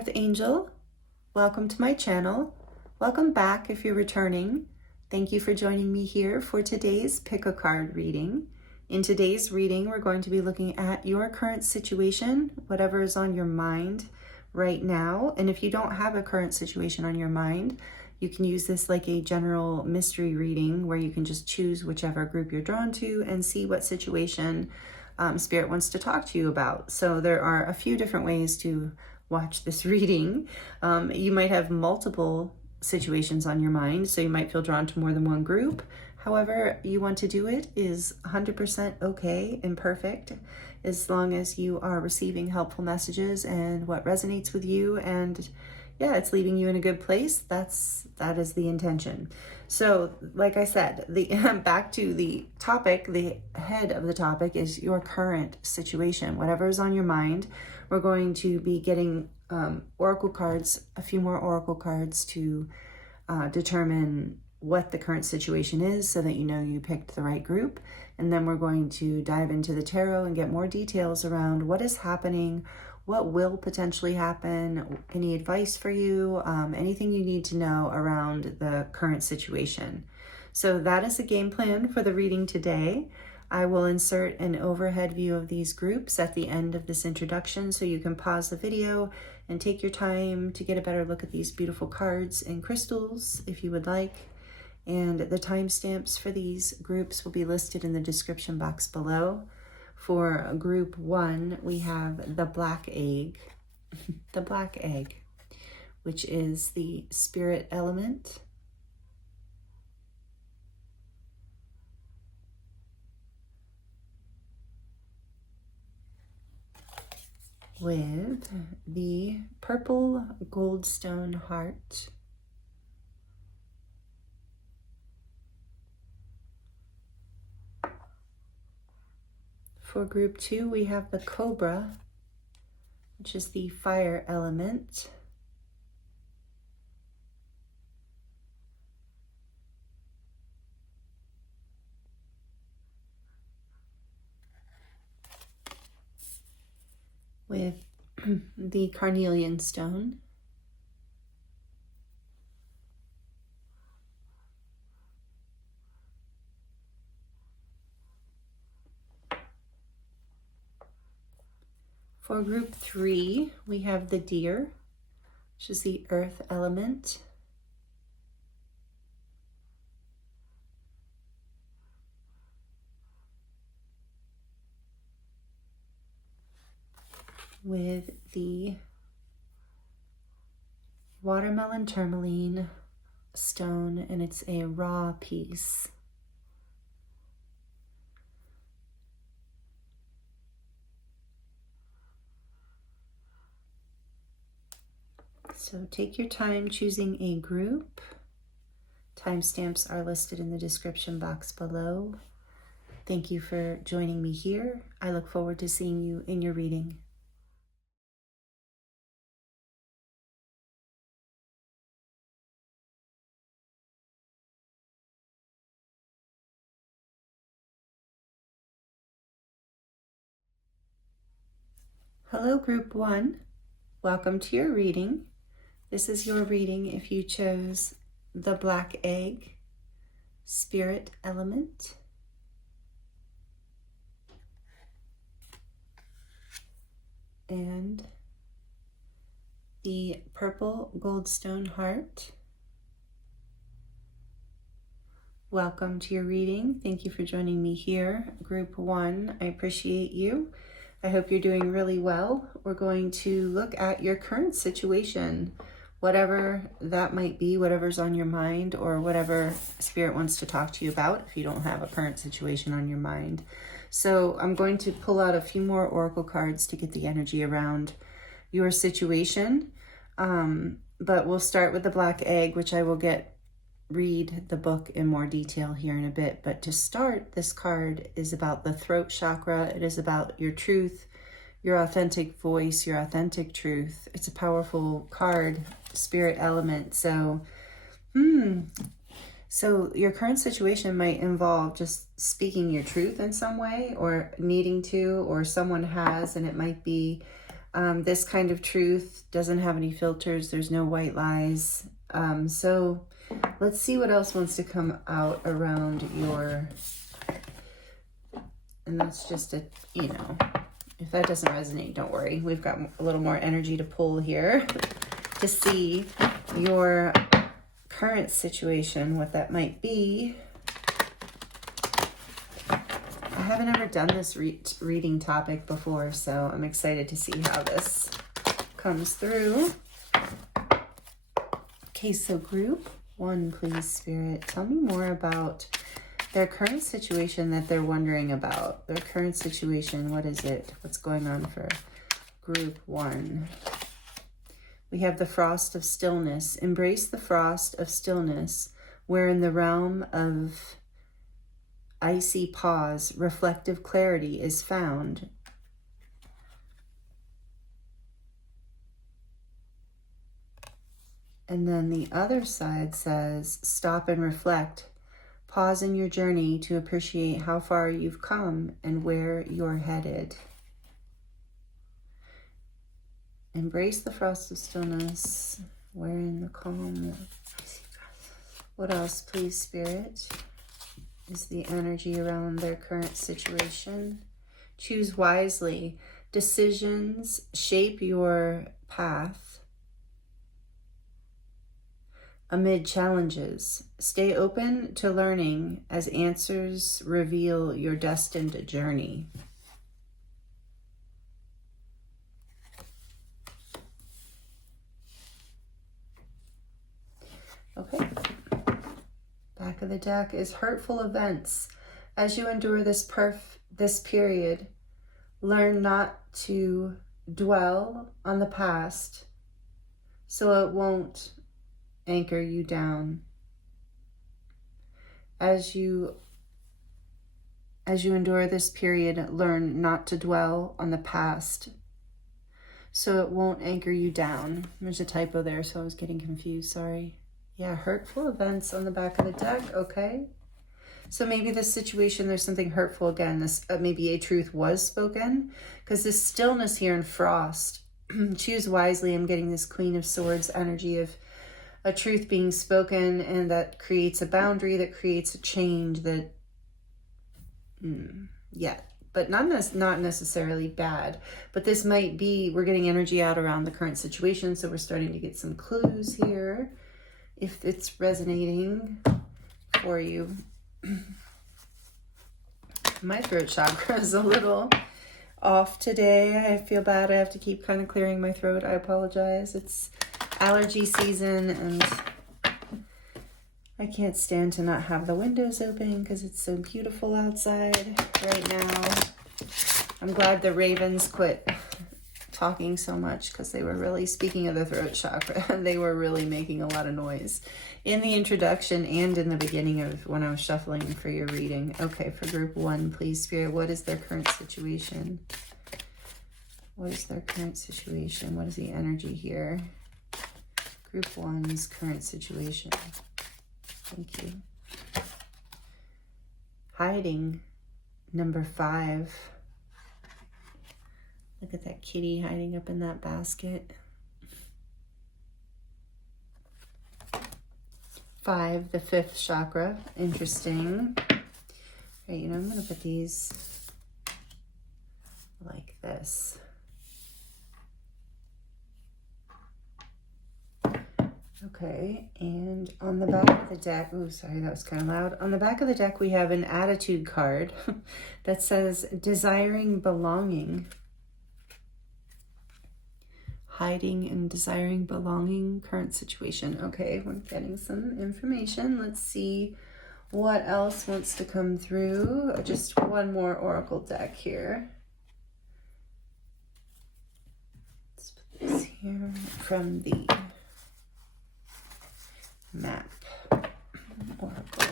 Archangel. Welcome to my channel. Welcome back if you're returning. Thank you for joining me here for today's pick a card reading. In today's reading, we're going to be looking at your current situation, whatever is on your mind right now. And if you don't have a current situation on your mind, you can use this like a general mystery reading where you can just choose whichever group you're drawn to and see what situation Spirit wants to talk to you about. So there are a few different ways to watch this reading. You might have multiple situations on your mind, so you might feel drawn to more than one group. However you want to do it is 100% okay and perfect, as long as you are receiving helpful messages and what resonates with you, and yeah, it's leaving you in a good place. That is the intention. So like I said, back to the topic, the head of the topic is your current situation. Whatever is on your mind, we're going to be getting oracle cards, a few more oracle cards to determine what the current situation is so that you know you picked the right group. And then we're going to dive into the tarot and get more details around what is happening, what will potentially happen, any advice for you, anything you need to know around the current situation. So that is the game plan for the reading today. I will insert an overhead view of these groups at the end of this introduction, so you can pause the video and take your time to get a better look at these beautiful cards and crystals if you would like. And the timestamps for these groups will be listed in the description box below. For group 1, we have the black egg, the black egg, which is the spirit element. With the purple goldstone heart. For group 2, we have the cobra, which is the fire element. With the carnelian stone. For group 3, we have the deer, which is the earth element. With the watermelon tourmaline stone, and it's a raw piece. So take your time choosing a group. Timestamps are listed in the description box below. Thank you for joining me here. I look forward to seeing you in your reading. Hello, group 1. Welcome to your reading. This is your reading if you chose the black egg, spirit element. And the purple goldstone heart. Welcome to your reading. Thank you for joining me here. Group 1, I appreciate you. I hope you're doing really well. We're going to look at your current situation, whatever that might be, whatever's on your mind, or whatever Spirit wants to talk to you about if you don't have a current situation on your mind. So I'm going to pull out a few more oracle cards to get the energy around your situation. But we'll start with the black egg, which I will read the book in more detail here in a bit. But to start, this card is about the throat chakra. It is about your truth, your authentic voice, your authentic truth. It's a powerful card, spirit element. So your current situation might involve just speaking your truth in some way, or needing to, or someone has, and it might be This kind of truth doesn't have any filters. There's no white lies. So let's see what else wants to come out around your, and that's just a, you know, if that doesn't resonate, don't worry. We've got a little more energy to pull here to see your current situation, what that might be. I haven't ever done this reading topic before, so I'm excited to see how this comes through. Okay, so group 1, please, Spirit. Tell me more about their current situation that they're wondering about. Their current situation, what is it? What's going on for group 1? We have the frost of stillness. Embrace the frost of stillness, where in the realm of icy pause, reflective clarity is found. And then the other side says, stop and reflect. Pause in your journey to appreciate how far you've come and where you're headed. Embrace the frost of stillness, wherein the calm. What else, please, Spirit, is the energy around their current situation? Choose wisely. Decisions shape your path. Amid challenges, stay open to learning as answers reveal your destined journey. Okay. Back of the deck is hurtful events. As you endure this period, learn not to dwell on the past so it won't anchor you down. As you endure this period, learn not to dwell on the past so it won't anchor you down. There's a typo there, so I was getting confused, sorry. Yeah, hurtful events on the back of the deck, okay. So maybe this situation, there's something hurtful again. This maybe a truth was spoken, because this stillness here in frost, choose wisely. I'm getting this Queen of Swords energy of a truth being spoken, and that creates a boundary, that creates a change, that, yeah, but not necessarily bad. But this might be, we're getting energy out around the current situation, so we're starting to get some clues here, if it's resonating for you. My throat chakra is a little off today. I feel bad. I have to keep kind of clearing my throat. I apologize. It's allergy season, and I can't stand to not have the windows open because it's so beautiful outside right now. I'm glad the ravens quit talking so much, because they were really, speaking of the throat chakra, they were really making a lot of noise in the introduction and in the beginning of when I was shuffling for your reading. Okay, for group 1, please, Spirit, what is their current situation? What is their current situation? What is the energy here? Group 1's current situation. Thank you. Hiding, number 5. Look at that kitty hiding up in that basket. 5, the 5th chakra. Interesting. Okay, you know, I'm going to put these like this. Okay, and on the back of the deck, oh, sorry, that was kind of loud. On the back of the deck, we have an attitude card that says, desiring belonging. Hiding and desiring belonging, current situation. Okay, we're getting some information. Let's see what else wants to come through. Just one more oracle deck here. Let's put this here from the map oracle.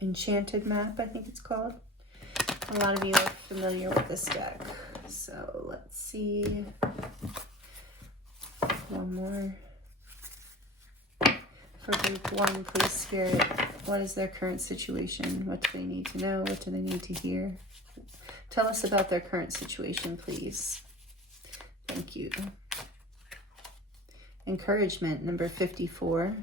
Enchanted map, I think it's called. A lot of you are familiar with this deck. So let's see. One more. For group 1, please, Spirit, what is their current situation? What do they need to know? What do they need to hear? Tell us about their current situation, please. Thank you. Encouragement, number 54.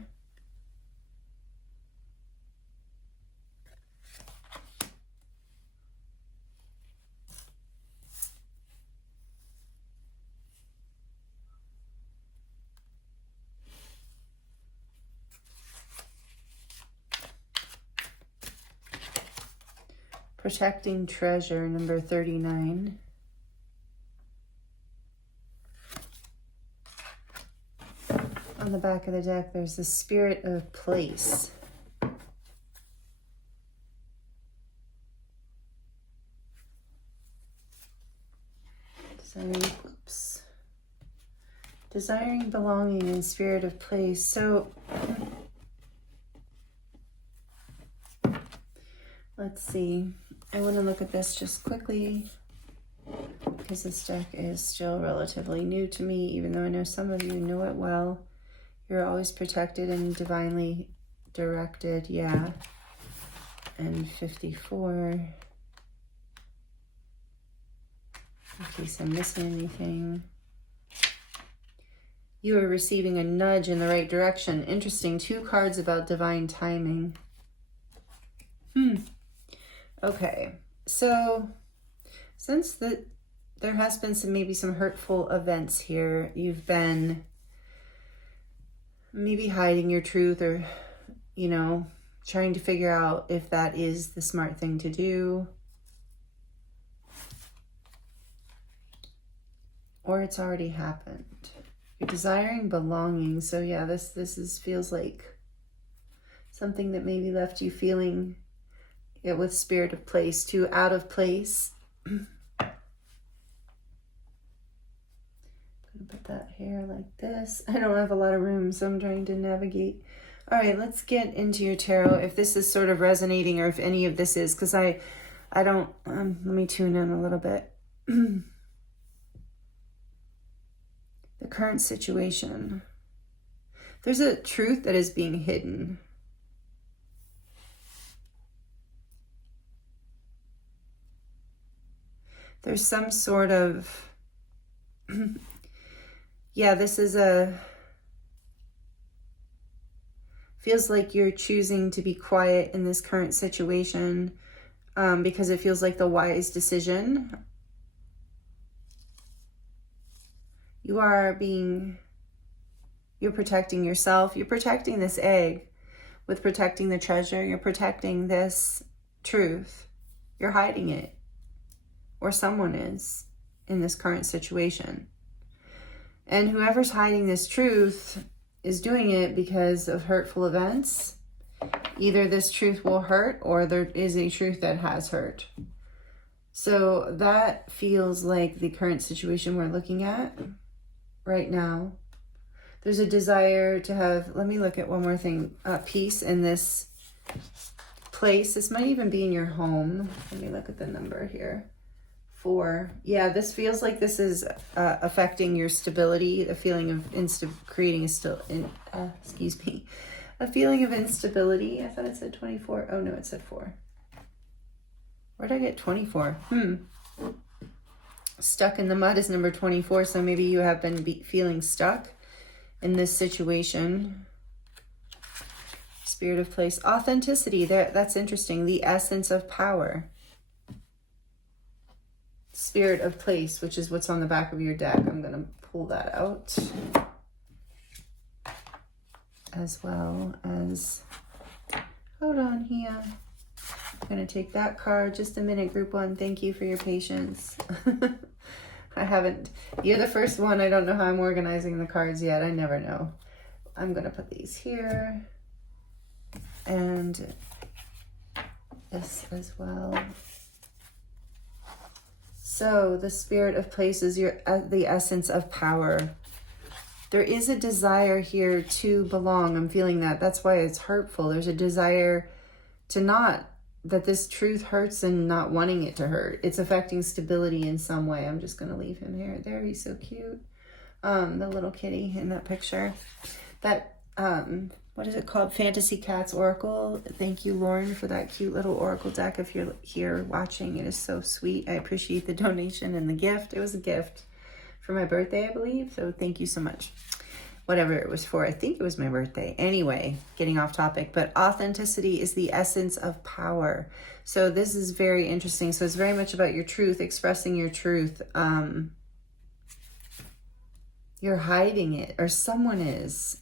Protecting treasure, number 39. On the back of the deck, there's the spirit of place. Desiring belonging and spirit of place. So let's see. I want to look at this just quickly because this deck is still relatively new to me, even though I know some of you know it well. You're always protected and divinely directed, yeah. And 54. In case I'm missing anything. You are receiving a nudge in the right direction. Interesting. 2 cards about divine timing. Okay. So, since there has been maybe some hurtful events here, you've been maybe hiding your truth or, you know, trying to figure out if that is the smart thing to do. Or it's already happened. You're desiring belonging. So yeah, this feels like something that maybe left you feeling it with spirit of place, too out of place. I'm gonna put that here like this. I don't have a lot of room, so I'm trying to navigate. All right, let's get into your tarot. If this is sort of resonating or if any of this is, because I don't, let me tune in a little bit. The current situation. There's a truth that is being hidden. There's some sort of, yeah, this is feels like you're choosing to be quiet in this current situation because it feels like the wise decision. You're protecting yourself. You're protecting this egg with protecting the treasure. You're protecting this truth. You're hiding it, or someone is in this current situation. And whoever's hiding this truth is doing it because of hurtful events. Either this truth will hurt or there is a truth that has hurt. So that feels like the current situation we're looking at right now. There's a desire to have, let me look at one more thing, peace in this place. This might even be in your home. Let me look at the number here. 4. Yeah, this feels like this is affecting your stability, a feeling of creating a feeling of instability. I thought it said 24. Oh no, it said 4. Where did I get 24? Stuck in the mud is number 24, so maybe you have been feeling stuck in this situation. Spirit of place. Authenticity, that's interesting. The essence of power. Spirit of place, which is what's on the back of your deck. I'm going to pull that out. As well as, hold on here. I'm going to take that card. Just a minute, group 1. Thank you for your patience. You're the first one. I don't know how I'm organizing the cards yet. I never know. I'm going to put these here. And this as well. So the spirit of place is the essence of power. There is a desire here to belong. I'm feeling that. That's why it's hurtful. There's a desire to that this truth hurts and not wanting it to hurt. It's affecting stability in some way. I'm just going to leave him here. There, he's so cute. The little kitty in that picture. That what is it called? Fantasy Cats Oracle. Thank you, Lauren, for that cute little oracle deck. If you're here watching, it is so sweet. I appreciate the donation and the gift. It was a gift for my birthday, I believe. So thank you so much. Whatever it was for. I think it was my birthday. Anyway, getting off topic, but authenticity is the essence of power. So this is very interesting. So it's very much about your truth, expressing your truth. You're hiding it, or someone is.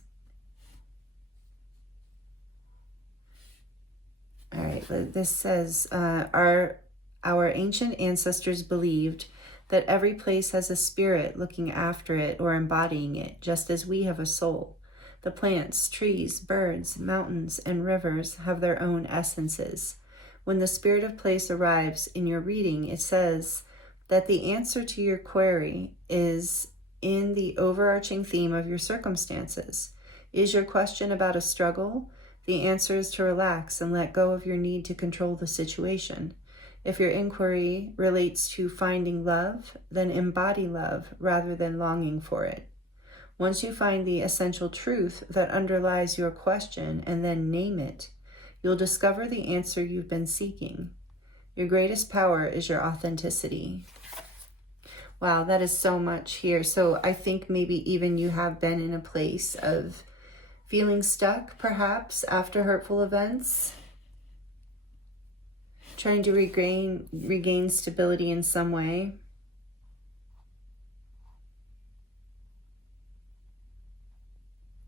All right, this says, our ancient ancestors believed that every place has a spirit looking after it or embodying it, just as we have a soul. The plants, trees, birds, mountains, and rivers have their own essences. When the spirit of place arrives in your reading, it says that the answer to your query is in the overarching theme of your circumstances. Is your question about a struggle? The answer is to relax and let go of your need to control the situation. If your inquiry relates to finding love, then embody love rather than longing for it. Once you find the essential truth that underlies your question and then name it, you'll discover the answer you've been seeking. Your greatest power is your authenticity. Wow, that is so much here. So I think maybe even you have been in a place of feeling stuck, perhaps, after hurtful events. Trying to regain stability in some way.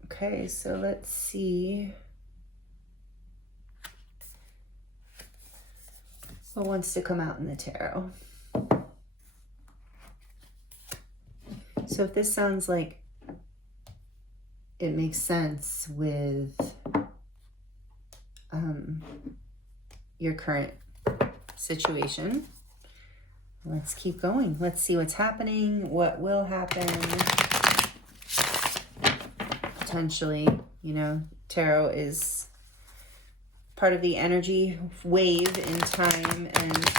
Okay, so let's see what wants to come out in the tarot. So if this sounds like it makes sense with your current situation, let's keep going. Let's see what's happening, what will happen. Potentially, you know, tarot is part of the energy wave in time, and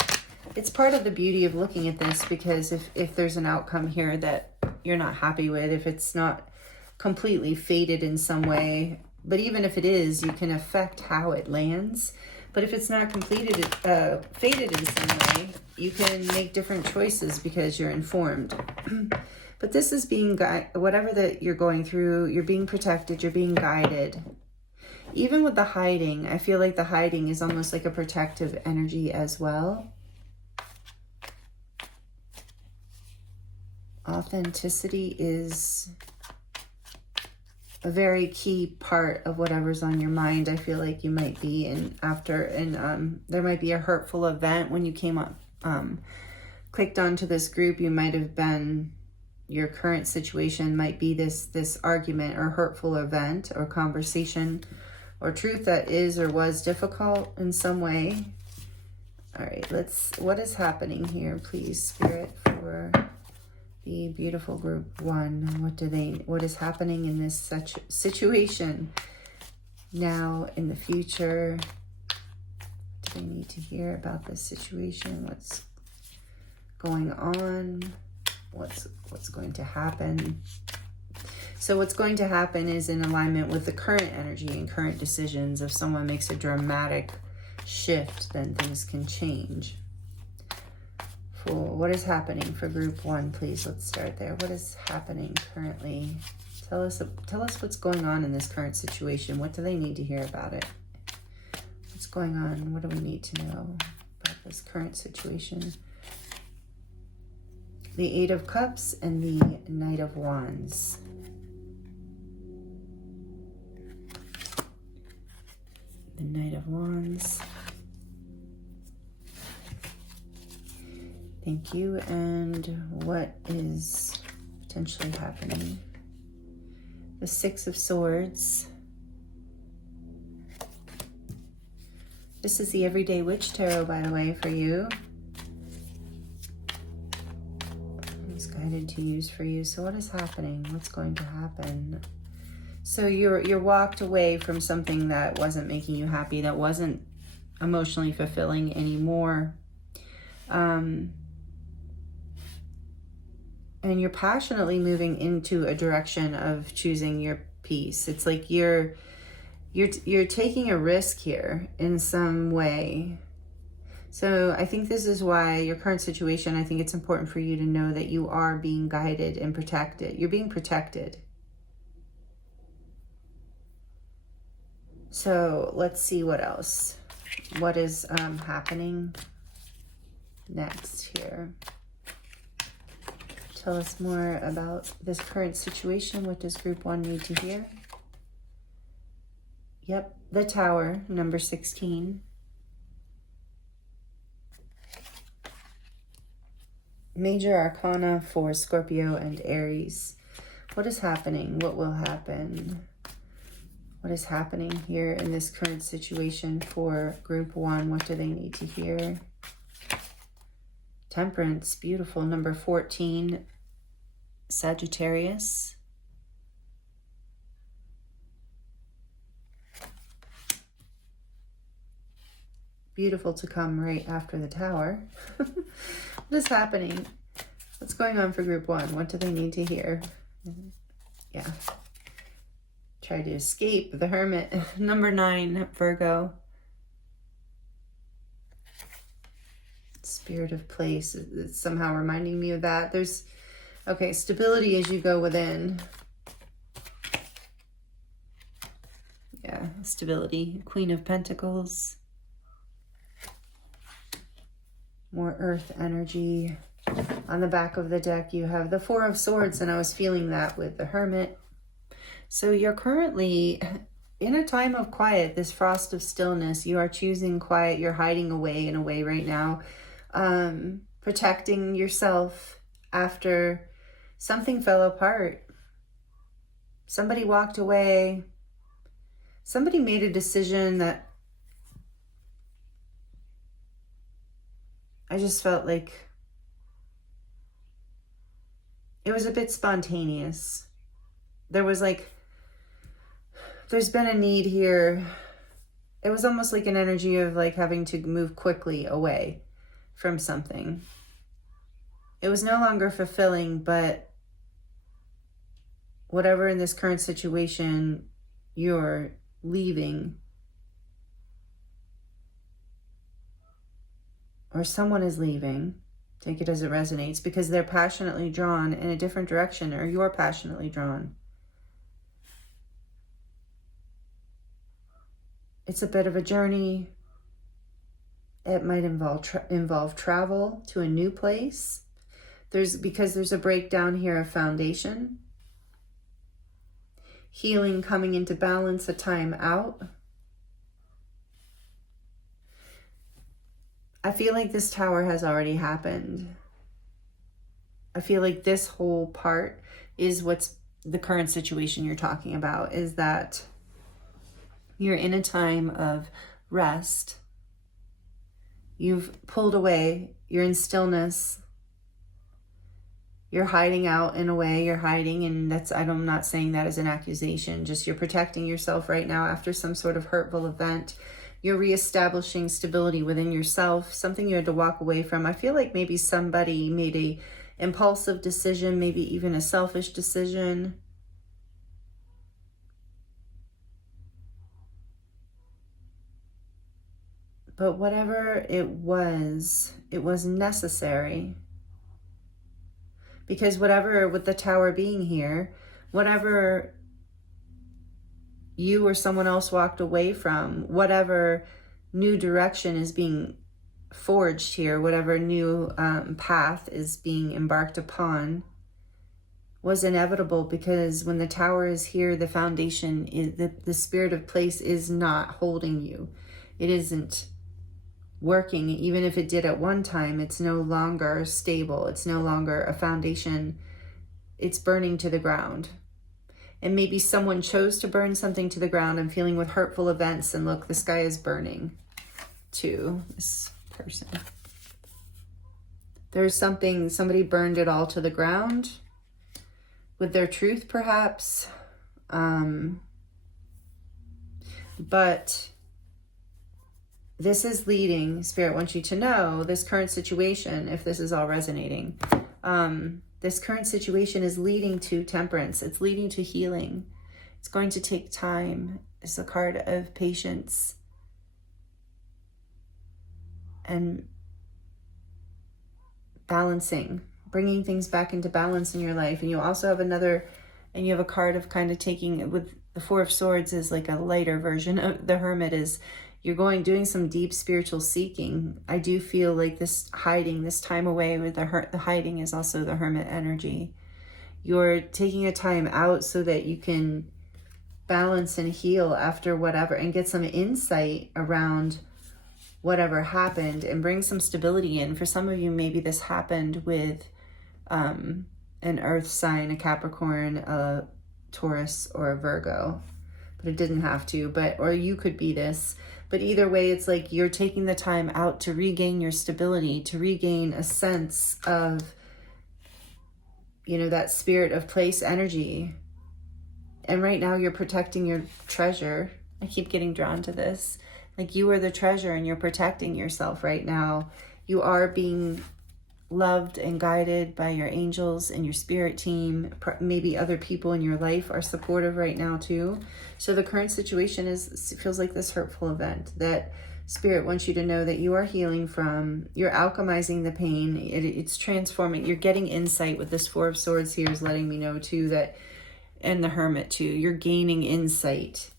it's part of the beauty of looking at this, because if there's an outcome here that you're not happy with, if it's not completely fated in some way, but even if it is, you can affect how it lands. But if it's not fated in some way, you can make different choices because you're informed. But this is being whatever that you're going through, you're being protected, you're being guided. Even with the hiding, I feel like the hiding is almost like a protective energy as well. Authenticity is a very key part of whatever's on your mind. I feel like you might be there might be a hurtful event when you came up, clicked onto this group. You might have been, your current situation might be this argument or hurtful event or conversation or truth that is or was difficult in some way. All right, what is happening here, please, Spirit, for the beautiful group one? What is happening in this such situation now, in the future? Do they need to hear about this situation? What's going on? What's going to happen? So what's going to happen is in alignment with the current energy and current decisions. If someone makes a dramatic shift, then things can change. What is happening for group one, please? Let's start there. What is happening currently? Tell us what's going on in this current situation. What do they need to hear about it? What's going on? What do we need to know about this current situation? The Eight of Cups and the Knight of Wands. The Knight of Wands. Thank you. And what is potentially happening? The Six of Swords. This is the Everyday Witch Tarot, by the way, for you. It's guided to use for you. So what is happening? What's going to happen? So you're walked away from something that wasn't making you happy, that wasn't emotionally fulfilling anymore. And you're passionately moving into a direction of choosing your peace. It's like you're you're taking a risk here in some way. So I think this is why your current situation, I think it's important for you to know that you are being guided and protected. You're being protected. So let's see what else. What is happening next here? Tell us more about this current situation. What does group 1 need to hear? Yep, the Tower, number 16. Major Arcana for Scorpio and Aries. What is happening? What will happen? What is happening here in this current situation for group 1? What do they need to hear? Temperance, beautiful. Number 14, Sagittarius. Beautiful to come right after the Tower. What is happening? What's going on for group 1? What do they need to hear? Yeah. Try to escape the Hermit. Number 9, Virgo. Spirit of place. It's somehow reminding me of that. There's, okay, stability as you go within. Yeah, stability. Queen of Pentacles. More earth energy. On the back of the deck, you have the Four of Swords, and I was feeling that with the Hermit. So you're currently in a time of quiet, this frost of stillness. You are choosing quiet. You're hiding away in a way right now, protecting yourself after something fell apart. Somebody walked away. Somebody made a decision that I just felt like it was a bit spontaneous. There was like, there's been a need here. It was almost like an energy of like having to move quickly away from something. It was no longer fulfilling, but whatever in this current situation you're leaving, or someone is leaving, take it as it resonates, because they're passionately drawn in a different direction, or you're passionately drawn. It's a bit of a journey. It might involve travel to a new place. Because there's a breakdown here of foundation. Healing coming into balance, a time out. I feel like this Tower has already happened. I feel like this whole part is what's the current situation you're talking about, is that you're in a time of rest. You've pulled away. You're in stillness. You're hiding out in a way. You're hiding, and I'm not saying that as an accusation. Just you're protecting yourself right now after some sort of hurtful event. You're reestablishing stability within yourself, something you had to walk away from. I feel like maybe somebody made a impulsive decision, maybe even a selfish decision. But whatever it was necessary. Because whatever, with the Tower being here, whatever you or someone else walked away from, whatever new direction is being forged here, whatever new path is being embarked upon, was inevitable. Because when the Tower is here, the foundation is the spirit of place is not holding you. It isn't working. Even if it did at one time, it's no longer stable. It's no longer a foundation. It's burning to the ground. And maybe someone chose to burn something to the ground. I'm feeling with hurtful events, and look, the sky is burning to this person. There's somebody burned it all to the ground with their truth, perhaps. But this is leading, Spirit wants you to know, this current situation, if this is all resonating, this current situation is leading to temperance. It's leading to healing. It's going to take time. is a card of patience and balancing, bringing things back into balance in your life. And you also have you have a card of kind of taking, with the Four of Swords is like a lighter version of the Hermit, is you're doing some deep spiritual seeking. I do feel like this hiding, this time away with the hiding is also the Hermit energy. You're taking a time out so that you can balance and heal after whatever, and get some insight around whatever happened and bring some stability in. For some of you, maybe this happened with an earth sign, a Capricorn, a Taurus, or a Virgo, but it didn't have to, or you could be this. But either way, it's like you're taking the time out to regain your stability, to regain a sense of, that spirit of place energy. And right now you're protecting your treasure. I keep getting drawn to this. Like, you are the treasure and you're protecting yourself right now. You are being loved and guided by your angels and your spirit team. Maybe other people in your life are supportive right now too. So the current situation feels like this hurtful event that Spirit wants you to know that you are healing from. You're alchemizing the pain. It's transforming. You're getting insight with this Four of Swords here is letting me know too that, and the Hermit too, you're gaining insight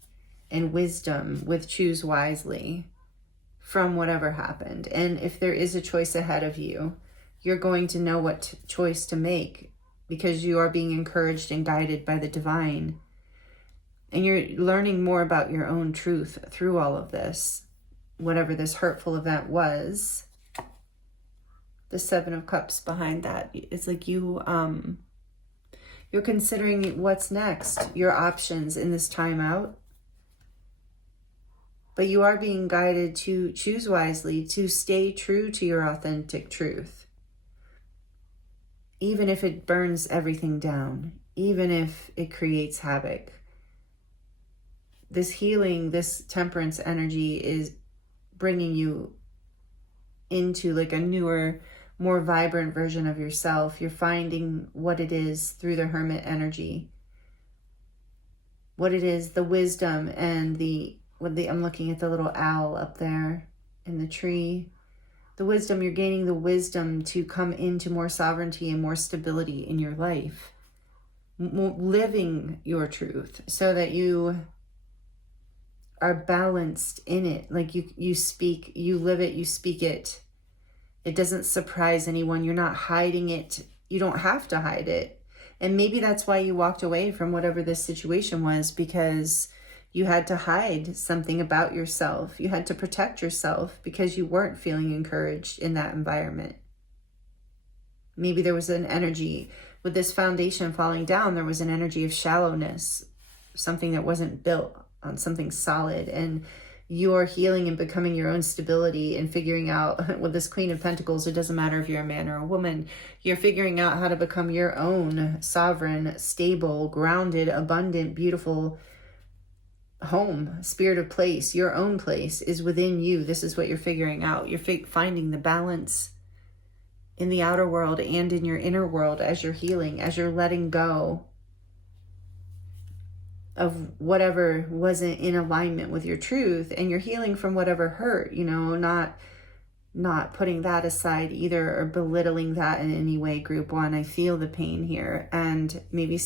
and wisdom with choose wisely from whatever happened. And if there is a choice ahead of you, you're going to know what choice to make because you are being encouraged and guided by the divine. And you're learning more about your own truth through all of this, whatever this hurtful event was. The Seven of Cups behind that. It's like you're considering what's next, your options in this time out. But you are being guided to choose wisely, to stay true to your authentic truth. Even if it burns everything down, even if it creates havoc. This healing, this temperance energy is bringing you into like a newer, more vibrant version of yourself. You're finding what it is through the Hermit energy. What it is, the wisdom and I'm looking at the little owl up there in the tree. The wisdom, you're gaining the wisdom to come into more sovereignty and more stability in your life. Living your truth so that you are balanced in it. Like you speak, you live it, you speak it. It doesn't surprise anyone. You're not hiding it. You don't have to hide it. And maybe that's why you walked away from whatever this situation was, because you had to hide something about yourself. You had to protect yourself because you weren't feeling encouraged in that environment. Maybe there was an energy with this foundation falling down. There was an energy of shallowness, something that wasn't built on something solid, and you're healing and becoming your own stability and figuring out with this Queen of Pentacles, it doesn't matter if you're a man or a woman, you're figuring out how to become your own sovereign, stable, grounded, abundant, beautiful home, spirit of place. Your own place is within you. This is what you're figuring out. You're finding the balance in the outer world and in your inner world as you're healing, as you're letting go of whatever wasn't in alignment with your truth, and you're healing from whatever hurt, not putting that aside either or belittling that in any way. Group one, I feel the pain here, and maybe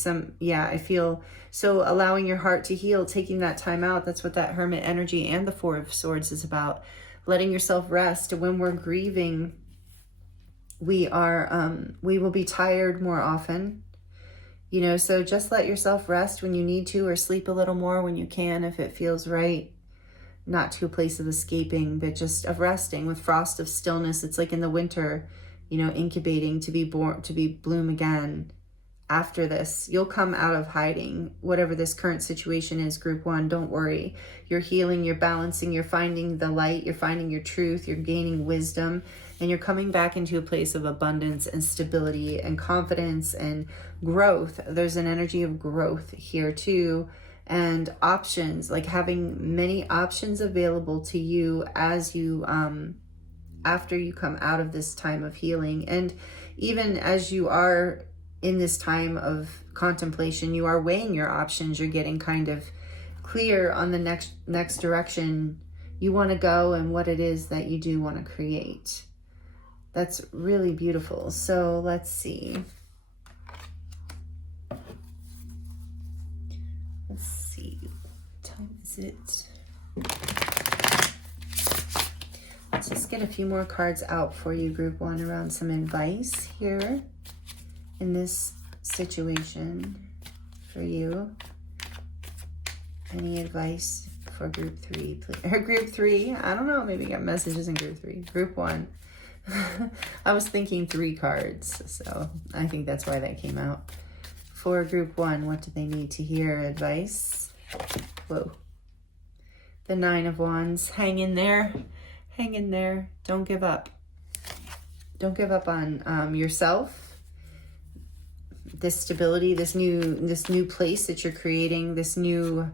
I feel so allowing your heart to heal, taking that time out. That's what that Hermit energy and the Four of Swords is about. Letting yourself rest. When we're grieving, we will be tired more often. So just let yourself rest when you need to, or sleep a little more when you can, if it feels right. Not to a place of escaping, but just of resting with frost of stillness. It's like in the winter, incubating to be born, to be bloom again. After this, you'll come out of hiding, whatever this current situation is. Group one, don't worry. You're healing, you're balancing, you're finding the light, you're finding your truth, you're gaining wisdom, and you're coming back into a place of abundance and stability and confidence and growth. There's an energy of growth here too, and options, like having many options available to you as you, after you come out of this time of healing. And even as you are in this time of contemplation, you are weighing your options. You're getting kind of clear on the next direction you want to go and what it is that you do want to create. That's really beautiful. So let's see. Let's see. What time is it? Let's just get a few more cards out for you, Group 1, around some advice here in this situation for you. Any advice for Group 3, please? Or Group 3, I don't know, maybe you got messages in Group 3. Group 1. I was thinking 3 cards, so I think that's why that came out. For Group 1, what do they need to hear? Advice? Whoa. The 9 of Wands. Hang in there. Hang in there. Don't give up. Don't give up on yourself. This stability, this new place that you're creating, this new...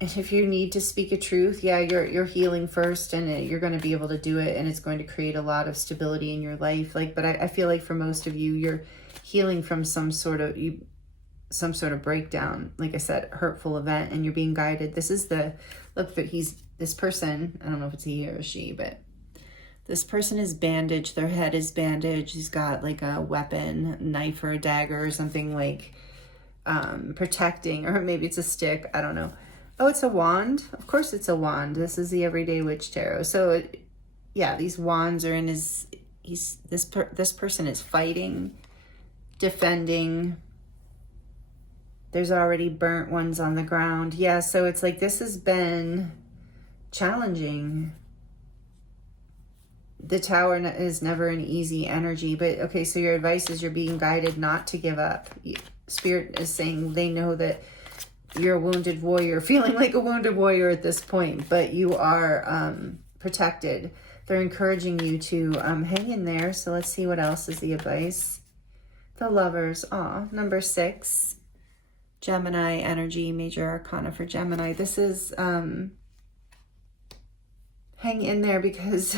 And if you need to speak a truth, yeah, you're healing first, and you're going to be able to do it, and it's going to create a lot of stability in your life. But I feel like for most of you, you're healing from some sort of breakdown, like I said, hurtful event, and you're being guided. This is this person, I don't know if it's a he or a she, but this person is bandaged. Their head is bandaged. He's got like a weapon, knife or a dagger or something, like protecting, or maybe it's a stick. I don't know. Oh, it's a wand. Of course it's a wand. This is the Everyday Witch Tarot. So yeah, these wands are in this person is fighting, defending. There's already burnt ones on the ground. Yeah, so it's like this has been challenging. The Tower is never an easy energy, but okay, so your advice is you're being guided not to give up. Spirit is saying they know that you're a wounded warrior, feeling like a wounded warrior at this point, but you are protected. They're encouraging you to hang in there. So let's see what else is the advice. The Lovers. Number 6. Gemini energy, major arcana for Gemini. This is hang in there, because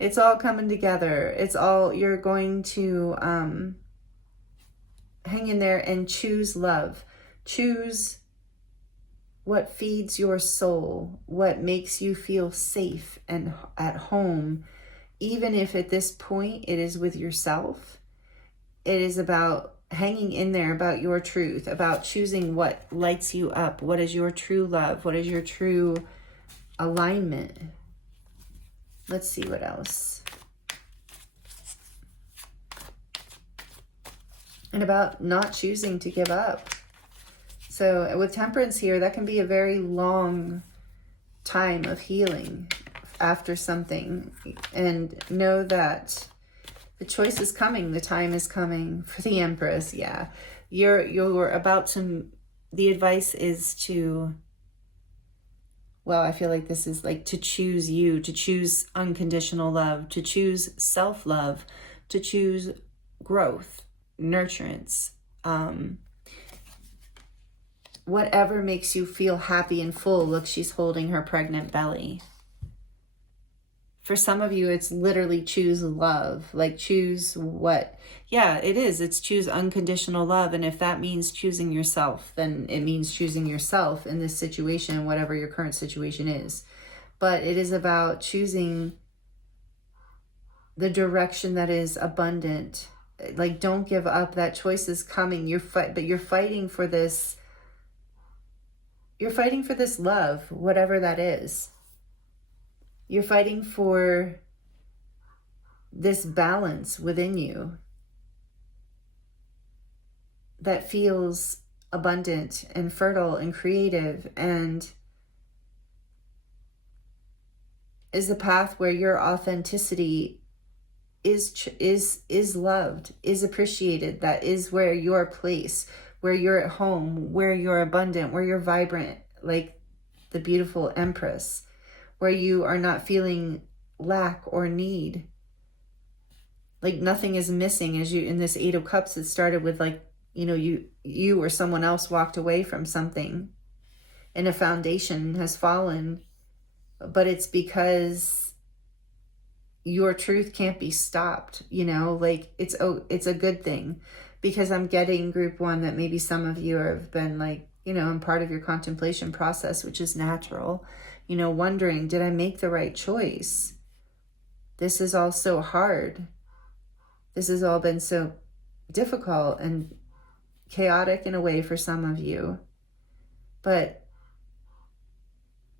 it's all coming together. It's all, you're going to hang in there and choose love. Choose what feeds your soul, what makes you feel safe and at home, even if at this point it is with yourself. It is about hanging in there, about your truth, about choosing what lights you up. What is your true love? What is your true alignment? Let's see what else. And about not choosing to give up. So with Temperance here, that can be a very long time of healing after something. And know that the choice is coming. The time is coming for the Empress. Yeah. You're about to, the advice is to, well, I feel like this is like to choose you, to choose unconditional love, to choose self-love, to choose growth, nurturance, whatever makes you feel happy and full. Look, she's holding her pregnant belly. For some of you, it's literally choose love. Like choose what? Yeah, it is. It's choose unconditional love. And if that means choosing yourself, then it means choosing yourself in this situation, whatever your current situation is. But it is about choosing the direction that is abundant. Like, don't give up. That choice is coming. But you're fighting for this. You're fighting for this love, whatever that is. You're fighting for this balance within you that feels abundant and fertile and creative, and is a path where your authenticity is loved, is appreciated. That is where your place, where you're at home, where you're abundant, where you're vibrant, like the beautiful Empress, where you are not feeling lack or need. Like nothing is missing. As you, in this 8 of Cups, it started with like, you know, you or someone else walked away from something and a foundation has fallen, but it's because your truth can't be stopped, you know, like it's a good thing. Because I'm getting, Group 1, that maybe some of you have been like, and part of your contemplation process, which is natural, wondering, did I make the right choice? This is all so hard. This has all been so difficult and chaotic in a way for some of you, but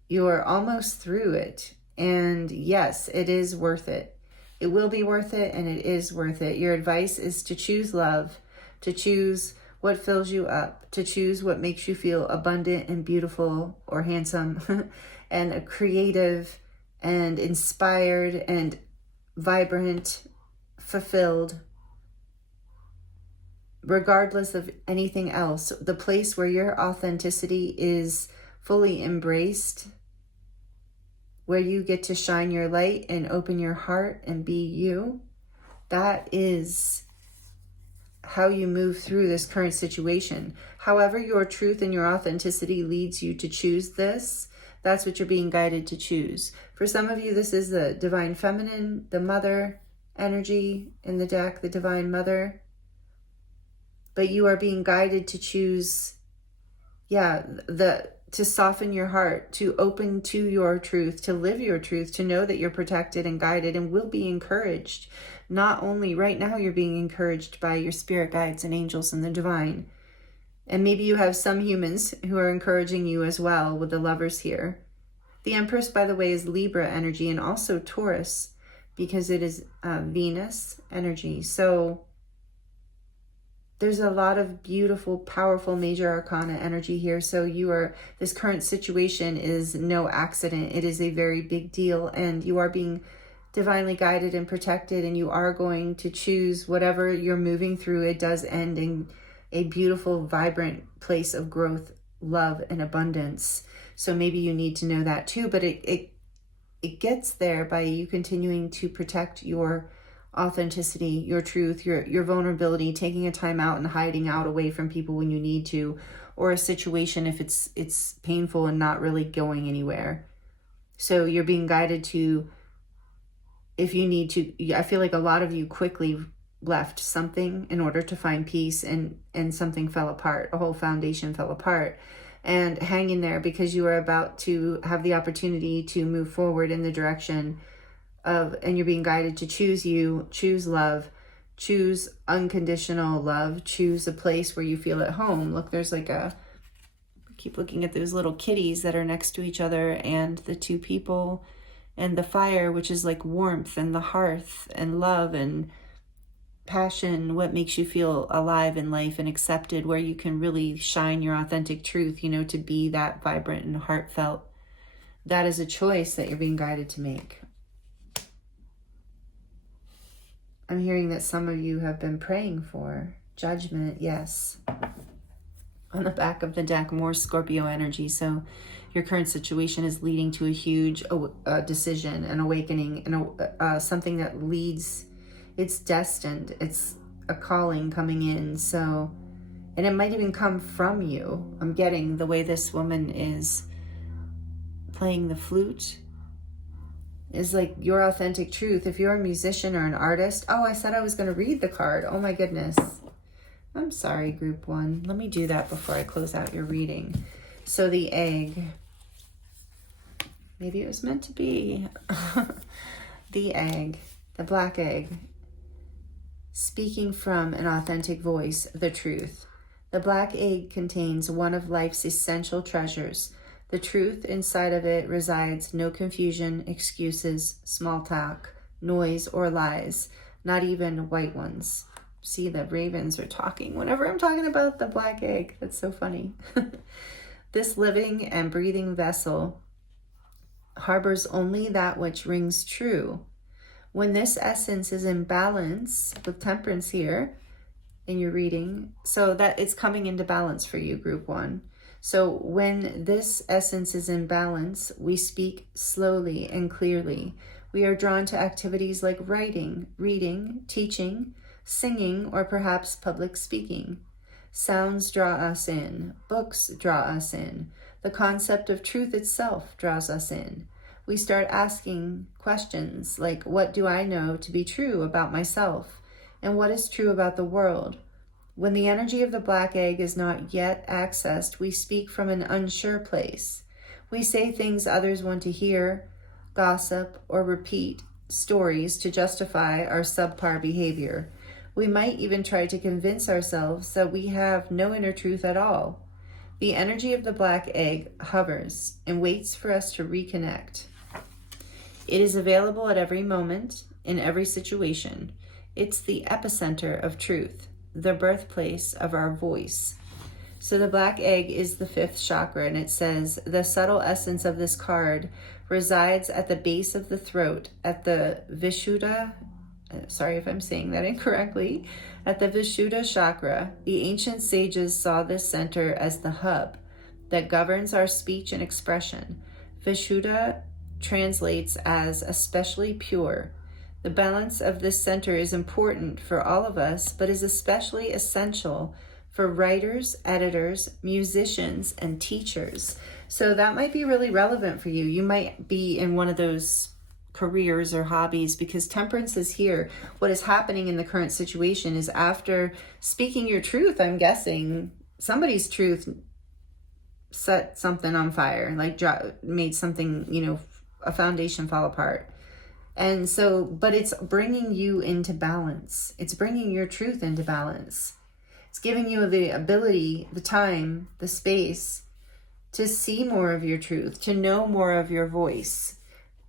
you're almost through it. And yes, it is worth it. It will be worth it, and it is worth it. Your advice is to choose love, to choose what fills you up, to choose what makes you feel abundant and beautiful or handsome and creative and inspired and vibrant, fulfilled, regardless of anything else. The place where your authenticity is fully embraced, where you get to shine your light and open your heart and be you, that is how you move through this current situation. However, your truth and your authenticity leads you to choose this, that's what you're being guided to choose. For some of you, this is the divine feminine, the mother energy in the deck, the divine mother. But you are being guided to choose, to soften your heart, to open to your truth, to live your truth, to know that you're protected and guided and will be encouraged. Not only right now, you're being encouraged by your spirit guides and angels and the divine. And maybe you have some humans who are encouraging you as well with the lovers here. The Empress, by the way, is Libra energy and also Taurus because it is Venus energy. So there's a lot of beautiful, powerful major arcana energy here. So this current situation is no accident. It is a very big deal, and you are being divinely guided and protected, and you are going to choose whatever you're moving through. It does end in a beautiful, vibrant place of growth, love, and abundance. So maybe you need to know that too, but it gets there by you continuing to protect your authenticity, your truth, your vulnerability, taking a time out and hiding out away from people when you need to, or a situation if it's painful and not really going anywhere. So you're being guided to, if you need to, I feel like a lot of you quickly left something in order to find peace, and something fell apart, a whole foundation fell apart. And hang in there, because you are about to have the opportunity to move forward in the direction of, and you're being guided to choose you, choose love, choose unconditional love, choose a place where you feel at home. Look, there's keep looking at those little kitties that are next to each other, and the two people, and the fire, which is like warmth, and the hearth and love and passion, what makes you feel alive in life and accepted, where you can really shine your authentic truth, to be that vibrant and heartfelt. That is a choice that you're being guided to make. I'm hearing that some of you have been praying for judgment. Yes. On the back of the deck, more Scorpio energy. So your current situation is leading to a huge decision, an awakening, and something that leads. It's destined. It's a calling coming in. So, and it might even come from you. I'm getting the way this woman is playing the flute is like your authentic truth. If you're a musician or an artist, I said I was going to read the card. Oh my goodness. I'm sorry, group one. Let me do that before I close out your reading. So the egg, maybe it was meant to be. The egg, the black egg. Speaking from an authentic voice, the truth. The black egg contains one of life's essential treasures. The truth inside of it resides. No confusion, excuses, small talk, noise, or lies, not even white ones. See, the ravens are talking whenever I'm talking about the black egg. That's so funny. This living and breathing vessel harbors only that which rings true. When this essence is in balance, with temperance here in your reading, so that it's coming into balance for you, group one. So when this essence is in balance, we speak slowly and clearly. We are drawn to activities like writing, reading, teaching, singing, or perhaps public speaking. Sounds draw us in. Books draw us in. The concept of truth itself draws us in. We start asking questions like, what do I know to be true about myself? And what is true about the world? When the energy of the black egg is not yet accessed, we speak from an unsure place. We say things others want to hear, gossip, or repeat stories to justify our subpar behavior. We might even try to convince ourselves that we have no inner truth at all. The energy of the black egg hovers and waits for us to reconnect. It is available at every moment, in every situation. It's the epicenter of truth, the birthplace of our voice. So the black egg is the 5th chakra, and it says, the subtle essence of this card resides at the base of the throat, at the Vishuddha, sorry if I'm saying that incorrectly, at the Vishuddha chakra. The ancient sages saw this center as the hub that governs our speech and expression. Vishuddha translates as especially pure. The balance of this center is important for all of us, but is especially essential for writers, editors, musicians, and teachers. So that might be really relevant for you. You might be in one of those careers or hobbies, because temperance is here. What is happening in the current situation is, after speaking your truth, I'm guessing somebody's truth set something on fire, like made something, a foundation fall apart. And so, but it's bringing you into balance. It's bringing your truth into balance. It's giving you the ability, the time, the space to see more of your truth, to know more of your voice,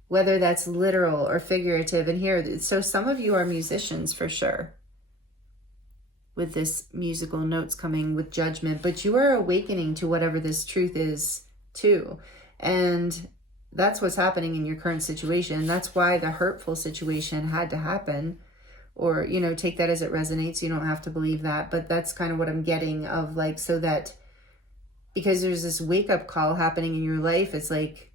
whether that's literal or figurative. And here, so some of you are musicians for sure, with this musical notes coming with judgment, but you are awakening to whatever this truth is too. And that's what's happening in your current situation. That's why the hurtful situation had to happen. Or, take that as it resonates. You don't have to believe that, but that's kind of what I'm getting of, like, so that, because there's this wake up call happening in your life. It's like,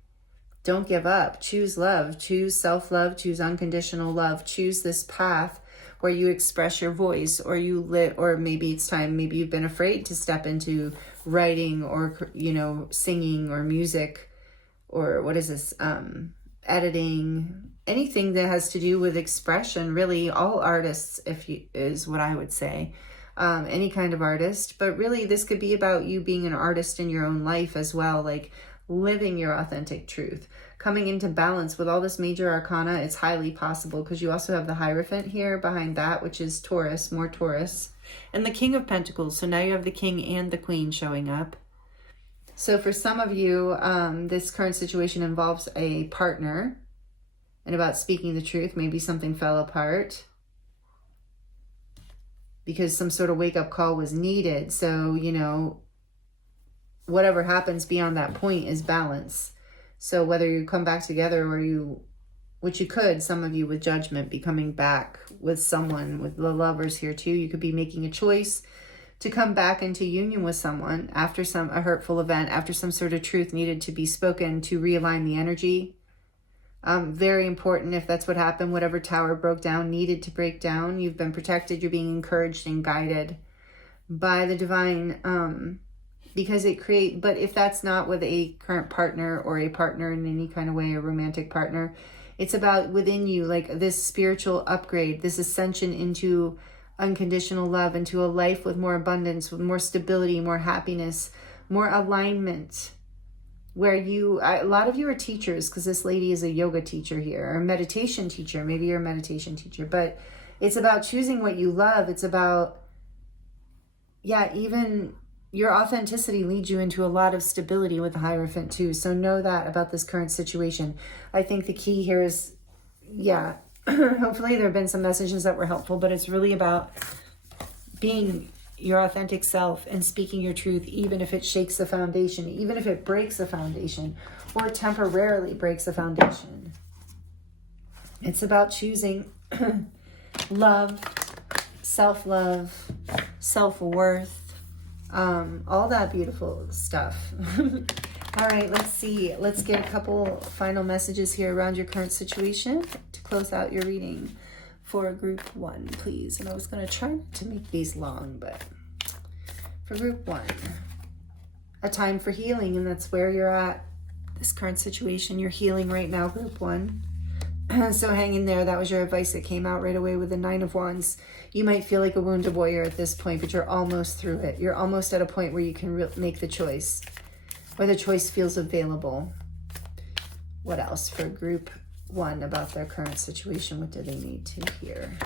don't give up, choose love, choose self-love, choose unconditional love, choose this path where you express your voice, or or maybe it's time, maybe you've been afraid to step into writing or, singing or music, or what is this, editing, anything that has to do with expression. Really, all artists, is what I would say, any kind of artist. But really, this could be about you being an artist in your own life as well, like living your authentic truth, coming into balance with all this major arcana. It's highly possible, because you also have the Hierophant here behind that, which is Taurus, more Taurus, and the King of Pentacles. So now you have the King and the Queen showing up. So for some of you, this current situation involves a partner, and about speaking the truth. Maybe something fell apart because some sort of wake-up call was needed. So, whatever happens beyond that point is balance. So whether you come back together, or which you could, some of you with judgment, be coming back with someone, with the Lovers here too. You could be making a choice to come back into union with someone after a hurtful event, after some sort of truth needed to be spoken to realign the energy. Very important, if that's what happened, whatever tower broke down, needed to break down. You've been protected, you're being encouraged and guided by the divine, because but if that's not with a current partner, or a partner in any kind of way, a romantic partner, it's about within you, like this spiritual upgrade, this ascension into unconditional love, into a life with more abundance, with more stability, more happiness, more alignment, where a lot of you are teachers, because this lady is a yoga teacher here, or a meditation teacher. Maybe you're a meditation teacher, but it's about choosing what you love. It's about, even your authenticity leads you into a lot of stability with the Hierophant too. So know that about this current situation. I think the key here is, hopefully there have been some messages that were helpful, but it's really about being your authentic self and speaking your truth, even if it shakes the foundation, even if it breaks the foundation, or temporarily breaks the foundation. It's about choosing love, self-love, self-worth, all that beautiful stuff. All right, let's see. Let's get a couple final messages here around your current situation to close out your reading for group 1, please. And I was going to try not to make these long, but for group 1, a time for healing, and that's where you're at. This current situation, you're healing right now, group 1. So hang in there. That was your advice that came out right away with the 9 of Wands. You might feel like a wounded warrior at this point, but you're almost through it. You're almost at a point where you can make the choice, where the choice feels available. What else for group 1 about their current situation? What do they need to hear?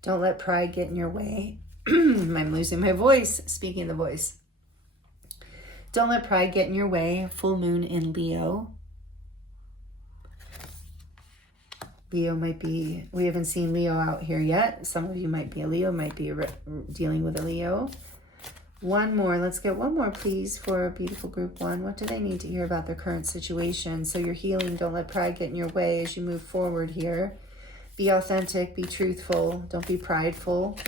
Don't let pride get in your way. I'm losing my voice. Speaking of the voice. Don't let pride get in your way. Full moon in Leo. Leo might be, we haven't seen Leo out here yet. Some of you might be a Leo, might be dealing with a Leo. One more. Let's get one more, please, for a beautiful group 1. What do they need to hear about their current situation? So you're healing. Don't let pride get in your way as you move forward here. Be authentic. Be truthful. Don't be prideful.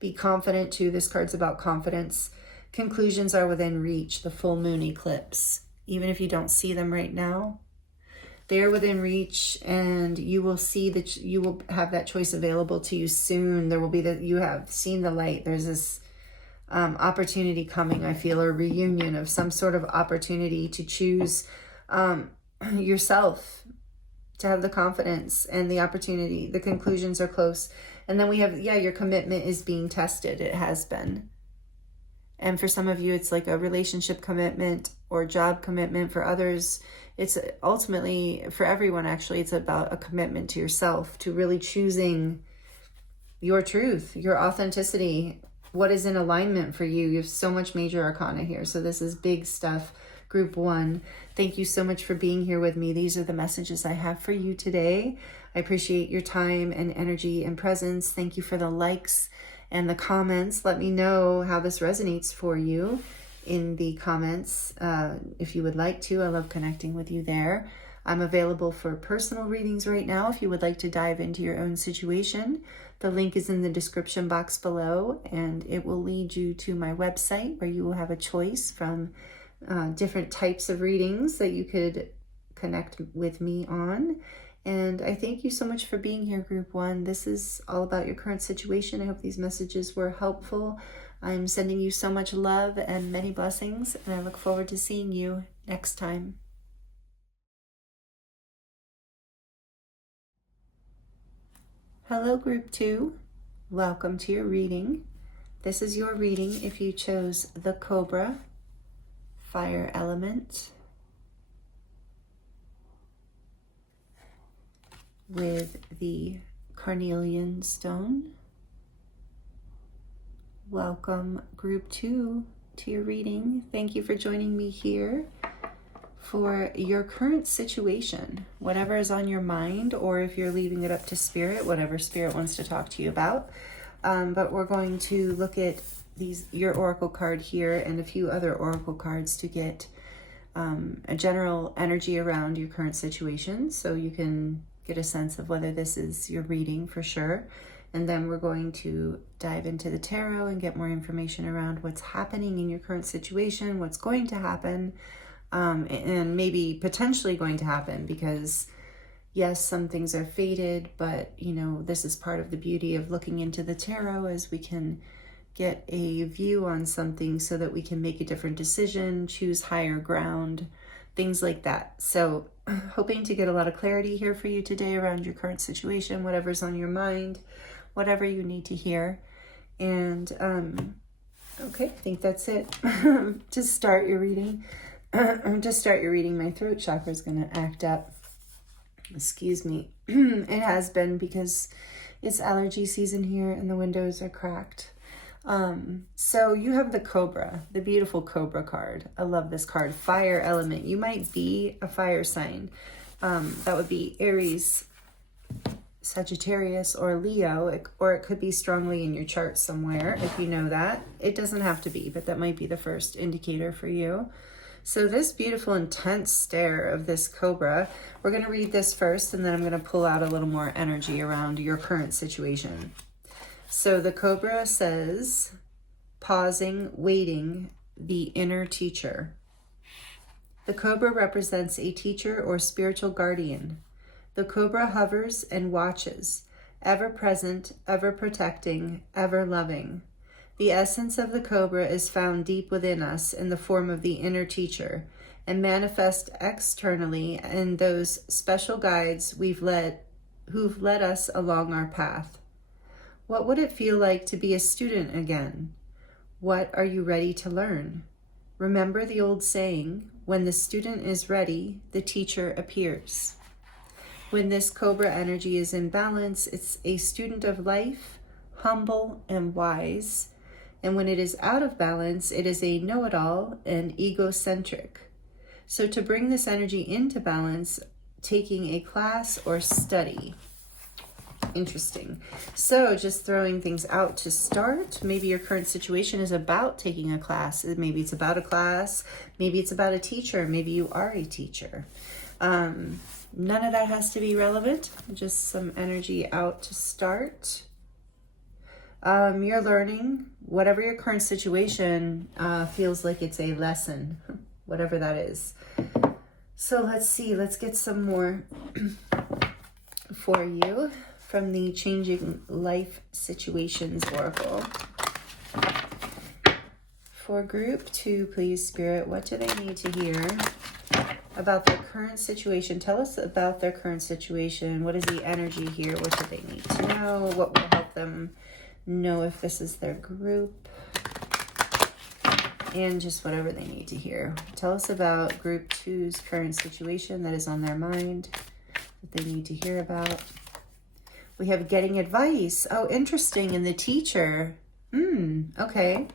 Be confident, too. This card's about confidence. Conclusions are within reach. The full moon eclipse. Even if you don't see them right now, they are within reach, and you will see that you will have that choice available to you soon. There will be that you have seen the light. There's this opportunity coming, I feel, a reunion of some sort of opportunity to choose yourself, to have the confidence and the opportunity. The conclusions are close. And then we have, your commitment is being tested. It has been. And for some of you, it's like a relationship commitment or job commitment. For others, it's ultimately, for everyone actually, it's about a commitment to yourself, to really choosing your truth, your authenticity, what is in alignment for you. You have so much major arcana here. So this is big stuff. Group 1, thank you so much for being here with me. These are the messages I have for you today. I appreciate your time and energy and presence. Thank you for the likes and the comments. Let me know how this resonates for you in the comments if you would like to. I love connecting with you there. I'm available for personal readings right now if you would like to dive into your own situation. The link is in the description box below, and it will lead you to my website where you will have a choice from different types of readings that you could connect with me on. And I thank you so much for being here, group 1. This is all about your current situation. I hope these messages were helpful. I'm sending you so much love and many blessings, and I look forward to seeing you next time. Hello, group 2. Welcome to your reading. This is your reading if you chose the Cobra, fire element, with the Carnelian stone. Welcome, group 2, to your reading. Thank you for joining me here for your current situation, whatever is on your mind, or if you're leaving it up to spirit, whatever spirit wants to talk to you about. But we're going to look at your oracle card here and a few other oracle cards to get a general energy around your current situation, so you can get a sense of whether this is your reading for sure. And then we're going to dive into the tarot and get more information around what's happening in your current situation, what's going to happen, and maybe potentially going to happen, because yes, some things are fated, but this is part of the beauty of looking into the tarot, as we can get a view on something so that we can make a different decision, choose higher ground, things like that. So hoping to get a lot of clarity here for you today around your current situation, whatever's on your mind, whatever you need to hear. And okay, I think that's it. To start your reading, my throat chakra is going to act up. Excuse me. It has been, because it's allergy season here and the windows are cracked. So you have the Cobra, the beautiful Cobra card. I love this card. Fire element. You might be a fire sign. That would be Aries, Sagittarius, or Leo, or it could be strongly in your chart somewhere if you know that. It doesn't have to be, but that might be the first indicator for you. So this beautiful, intense stare of this Cobra, we're going to read this first, and then I'm going to pull out a little more energy around your current situation. So the Cobra says, pausing, waiting, the inner teacher. The Cobra represents a teacher or spiritual guardian. The Cobra hovers and watches, ever present, ever protecting, ever loving. The essence of the Cobra is found deep within us in the form of the inner teacher, and manifest externally in those special guides who've led us along our path. What would it feel like to be a student again? What are you ready to learn? Remember the old saying, when the student is ready, the teacher appears. When this Cobra energy is in balance, it's a student of life, humble and wise. And when it is out of balance, it is a know-it-all and egocentric. So to bring this energy into balance, taking a class or study. Interesting. So just throwing things out to start. Maybe your current situation is about taking a class. Maybe it's about a class. Maybe it's about a teacher. Maybe you are a teacher. None of that has to be relevant. Just some energy out to start. You're learning. Whatever your current situation feels like it's a lesson, whatever that is. So let's see. Let's get some more for you from the Changing Life Situations Oracle. For group 2, please, Spirit, what do they need to hear about their current situation? Tell us about their current situation. What is the energy here? What do they need to know? What will help them know if this is their group? And just whatever they need to hear. Tell us about group 2's current situation that is on their mind, that they need to hear about. We have getting advice. Oh, interesting. And the teacher. Okay.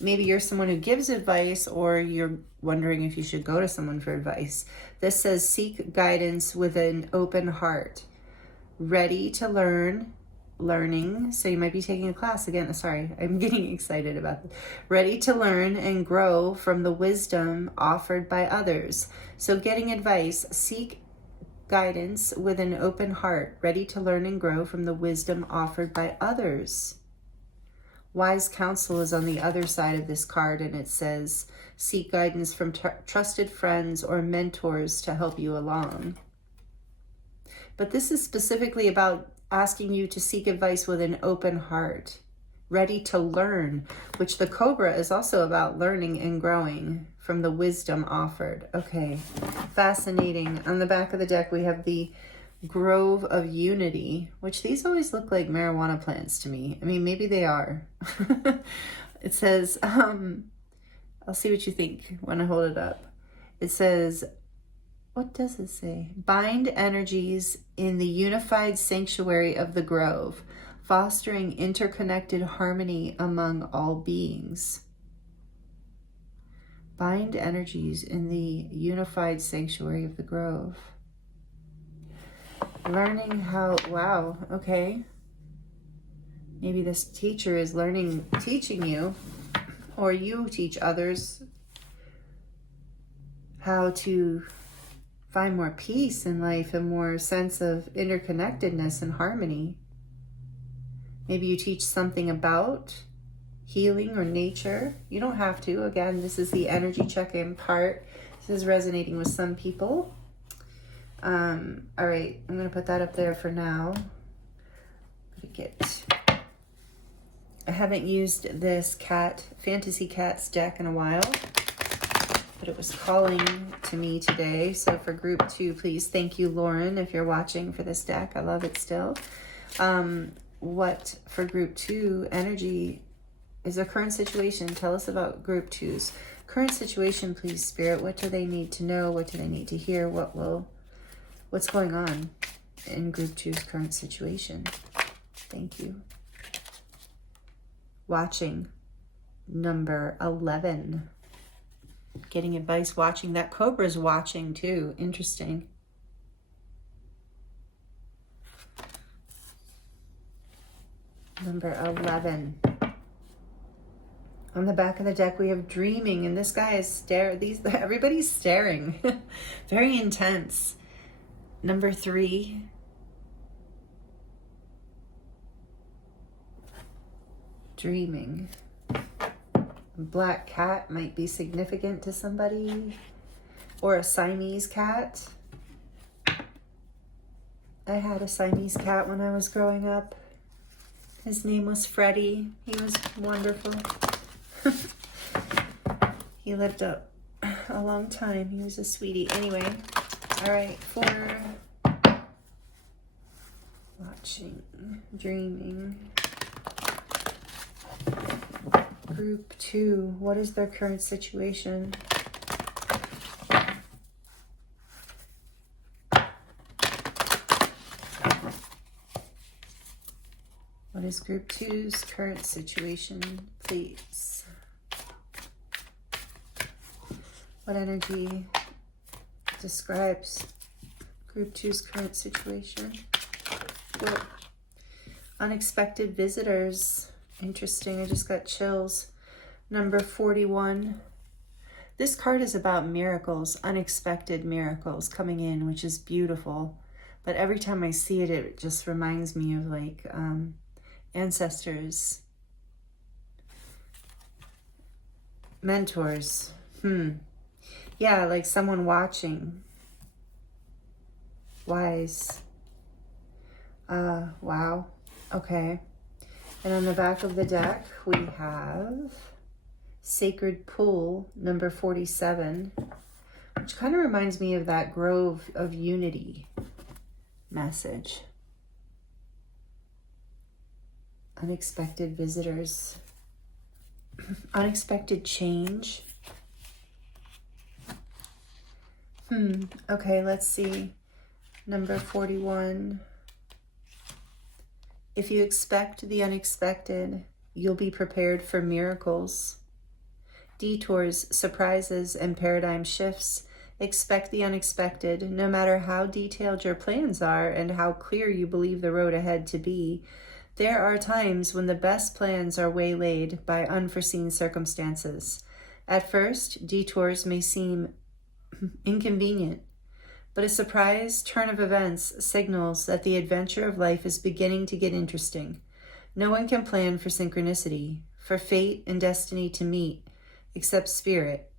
Maybe you're someone who gives advice, or you're wondering if you should go to someone for advice. This says seek guidance with an open heart. Ready to learning. So you might be taking a class again. Sorry, I'm getting excited about this. Ready to learn and grow from the wisdom offered by others. So getting advice, seek guidance with an open heart, ready to learn and grow from the wisdom offered by others. Wise counsel is on the other side of this card, and it says, seek guidance from trusted friends or mentors to help you along. But this is specifically about asking you to seek advice with an open heart, ready to learn, which the Cobra is also about learning and growing from the wisdom offered. Okay, fascinating. On the back of the deck, we have the Grove of Unity, which these always look like marijuana plants to me. I mean, maybe they are. It says, I'll see what you think when I hold it up. It says, what does it say? Bind energies in the unified sanctuary of the grove, fostering interconnected harmony among all beings. Bind energies in the unified sanctuary of the grove. Learning how, wow, okay. Maybe this teacher is teaching you, or you teach others how to find more peace in life and more sense of interconnectedness and harmony. Maybe you teach something about healing or nature. You don't have to. Again, this is the energy check-in part. This is resonating with some people. All right, I'm going to put that up there for now. I haven't used this Fantasy Cats deck in a while, but it was calling to me today. So for group 2, please, thank you, Lauren, if you're watching, for this deck. I love it still. What for group 2 energy is their current situation? Tell us about group 2's current situation, please, Spirit. What do they need to know? What do they need to hear? What's going on in group 2's current situation? Thank you. Watching, number 11. Getting advice, watching. That Cobra's watching too. Interesting. Number 11. On the back of the deck, we have dreaming, and this guy is everybody's staring. Very intense. Number 3. Dreaming. A black cat might be significant to somebody, or a Siamese cat. I had a Siamese cat when I was growing up. His name was Freddie. He was wonderful. He lived a a long time. He was a sweetie. Anyway, all right, for watching, dreaming. Group 2, what is their current situation? What is Group 2's current situation, please? What energy describes Group 2's current situation? Whoa. Unexpected visitors. Interesting. I just got chills. Number 41. This card is about miracles, unexpected miracles coming in, which is beautiful. But every time I see it, it just reminds me of like ancestors, mentors. Yeah, like someone watching. Wise. Wow. Okay. And on the back of the deck, we have Sacred Pool, number 47, which kind of reminds me of that Grove of Unity message. Unexpected visitors. Unexpected change. Okay, let's see. Number 41. If you expect the unexpected, you'll be prepared for miracles. Detours, surprises, and paradigm shifts. Expect the unexpected, no matter how detailed your plans are and how clear you believe the road ahead to be. There are times when the best plans are waylaid by unforeseen circumstances. At first, detours may seem inconvenient, but a surprise turn of events signals that the adventure of life is beginning to get interesting. No one can plan for synchronicity, for fate and destiny to meet, except spirit.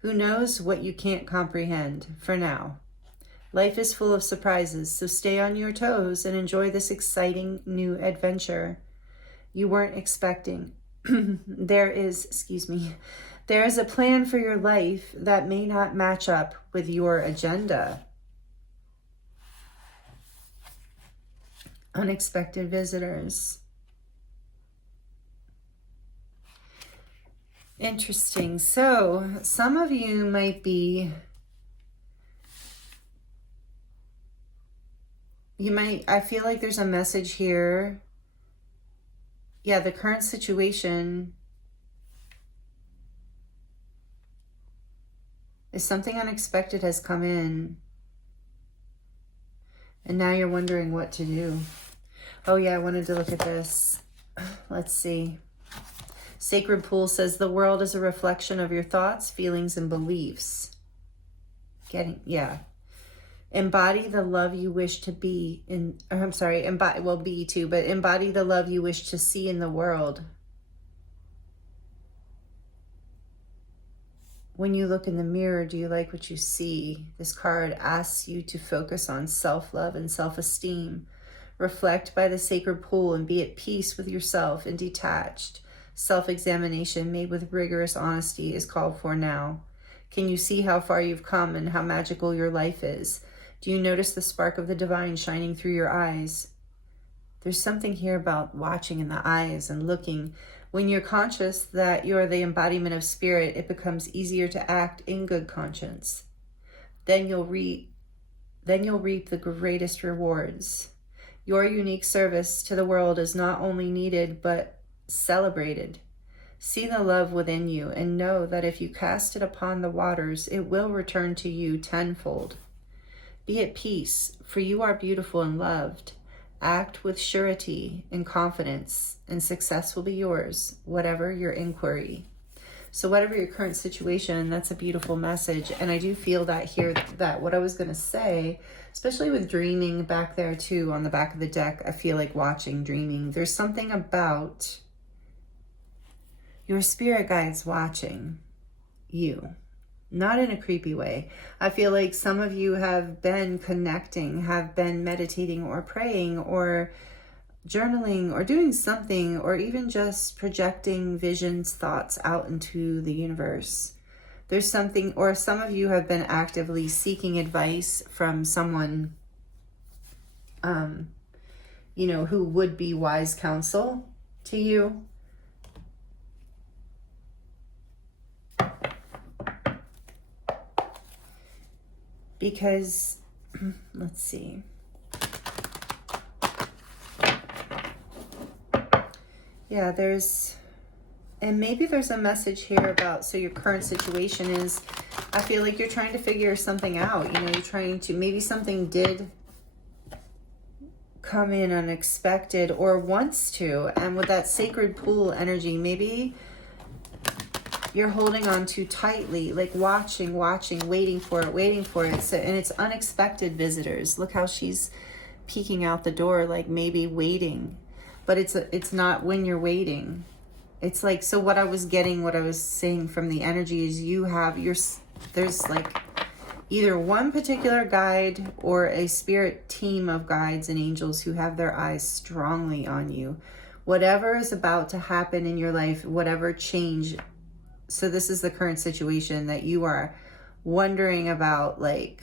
Who knows what you can't comprehend for now? Life is full of surprises, so stay on your toes and enjoy this exciting new adventure you weren't expecting. There is a plan for your life that may not match up with your agenda. Unexpected visitors. Interesting. So some of you might be, I feel like there's a message here. Yeah, the current situation is something unexpected has come in. And now you're wondering what to do. Oh yeah, I wanted to look at this. Let's see. Sacred Pool says the world is a reflection of your thoughts, feelings, and beliefs. Embody the love you wish to be in, be too, but embody the love you wish to see in the world. When you look in the mirror, do you like what you see? This card asks you to focus on self-love and self-esteem. Reflect by the sacred pool and be at peace with yourself and detached. Self-examination made with rigorous honesty is called for now. Can you see how far you've come and how magical your life is? Do you notice the spark of the divine shining through your eyes? There's something here about watching in the eyes and looking. When you're conscious that you're the embodiment of spirit, it becomes easier to act in good conscience. Then you'll reap the greatest rewards. Your unique service to the world is not only needed, but celebrated. See the love within you and know that if you cast it upon the waters, it will return to you tenfold. Be at peace, for you are beautiful and loved. Act with surety and confidence, and success will be yours, whatever your inquiry. So whatever your current situation, that's a beautiful message. And I do feel that here, that what I was going to say, especially with dreaming back there too, on the back of the deck, I feel like watching, dreaming. There's something about your spirit guides watching you. Not in a creepy way. I feel like some of you have been connecting, have been meditating or praying or journaling or doing something, or even just projecting visions, thoughts out into the universe. There's something, or some of you have been actively seeking advice from someone, you know, who would be wise counsel to you. Because, let's see. Yeah, and maybe there's a message here about, so your current situation is, I feel like you're trying to figure something out. You know, you're trying to, maybe something did come in unexpected or wants to. And with that sacred pool energy, maybe you're holding on too tightly, like watching, waiting for it. So, and it's unexpected visitors. Look how she's peeking out the door, like maybe waiting. But it's not when you're waiting. It's like, so what I was saying from the energy is there's like either one particular guide or a spirit team of guides and angels who have their eyes strongly on you. Whatever is about to happen in your life, whatever change. So this is the current situation that you are wondering about, like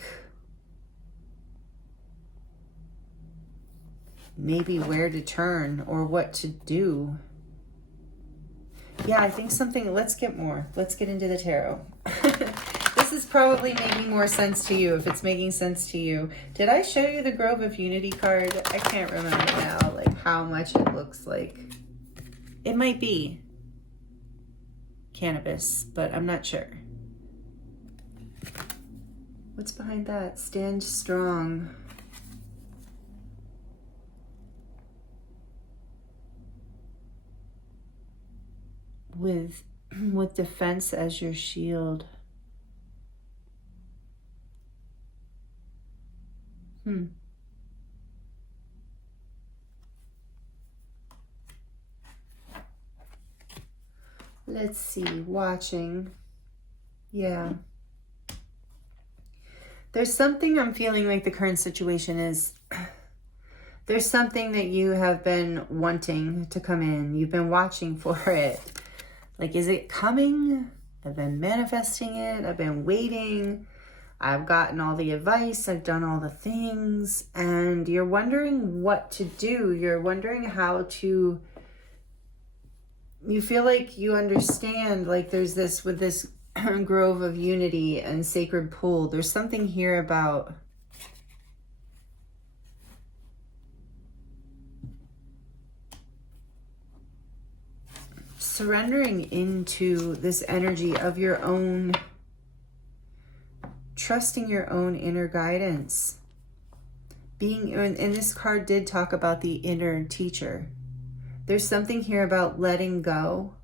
maybe where to turn or what to do. Yeah, I think something, let's get into the tarot. This is probably making more sense to you if it's making sense to you. Did I show you the Grove of Unity card? I can't remember now, like how much it looks like. It might be cannabis, but I'm not sure. What's behind that? Stand strong. With defense as your shield. Let's see, watching. Yeah. There's something I'm feeling like the current situation is, there's something that you have been wanting to come in. You've been watching for it. Like, is it coming? I've been manifesting it. I've been waiting. I've gotten all the advice. I've done all the things. And you're wondering what to do. You're wondering how to... You feel like you understand, like there's this, with this Grove of Unity and Sacred Pool, there's something here about... surrendering into this energy of your own, trusting your own inner guidance. And this card did talk about the inner teacher. There's something here about letting go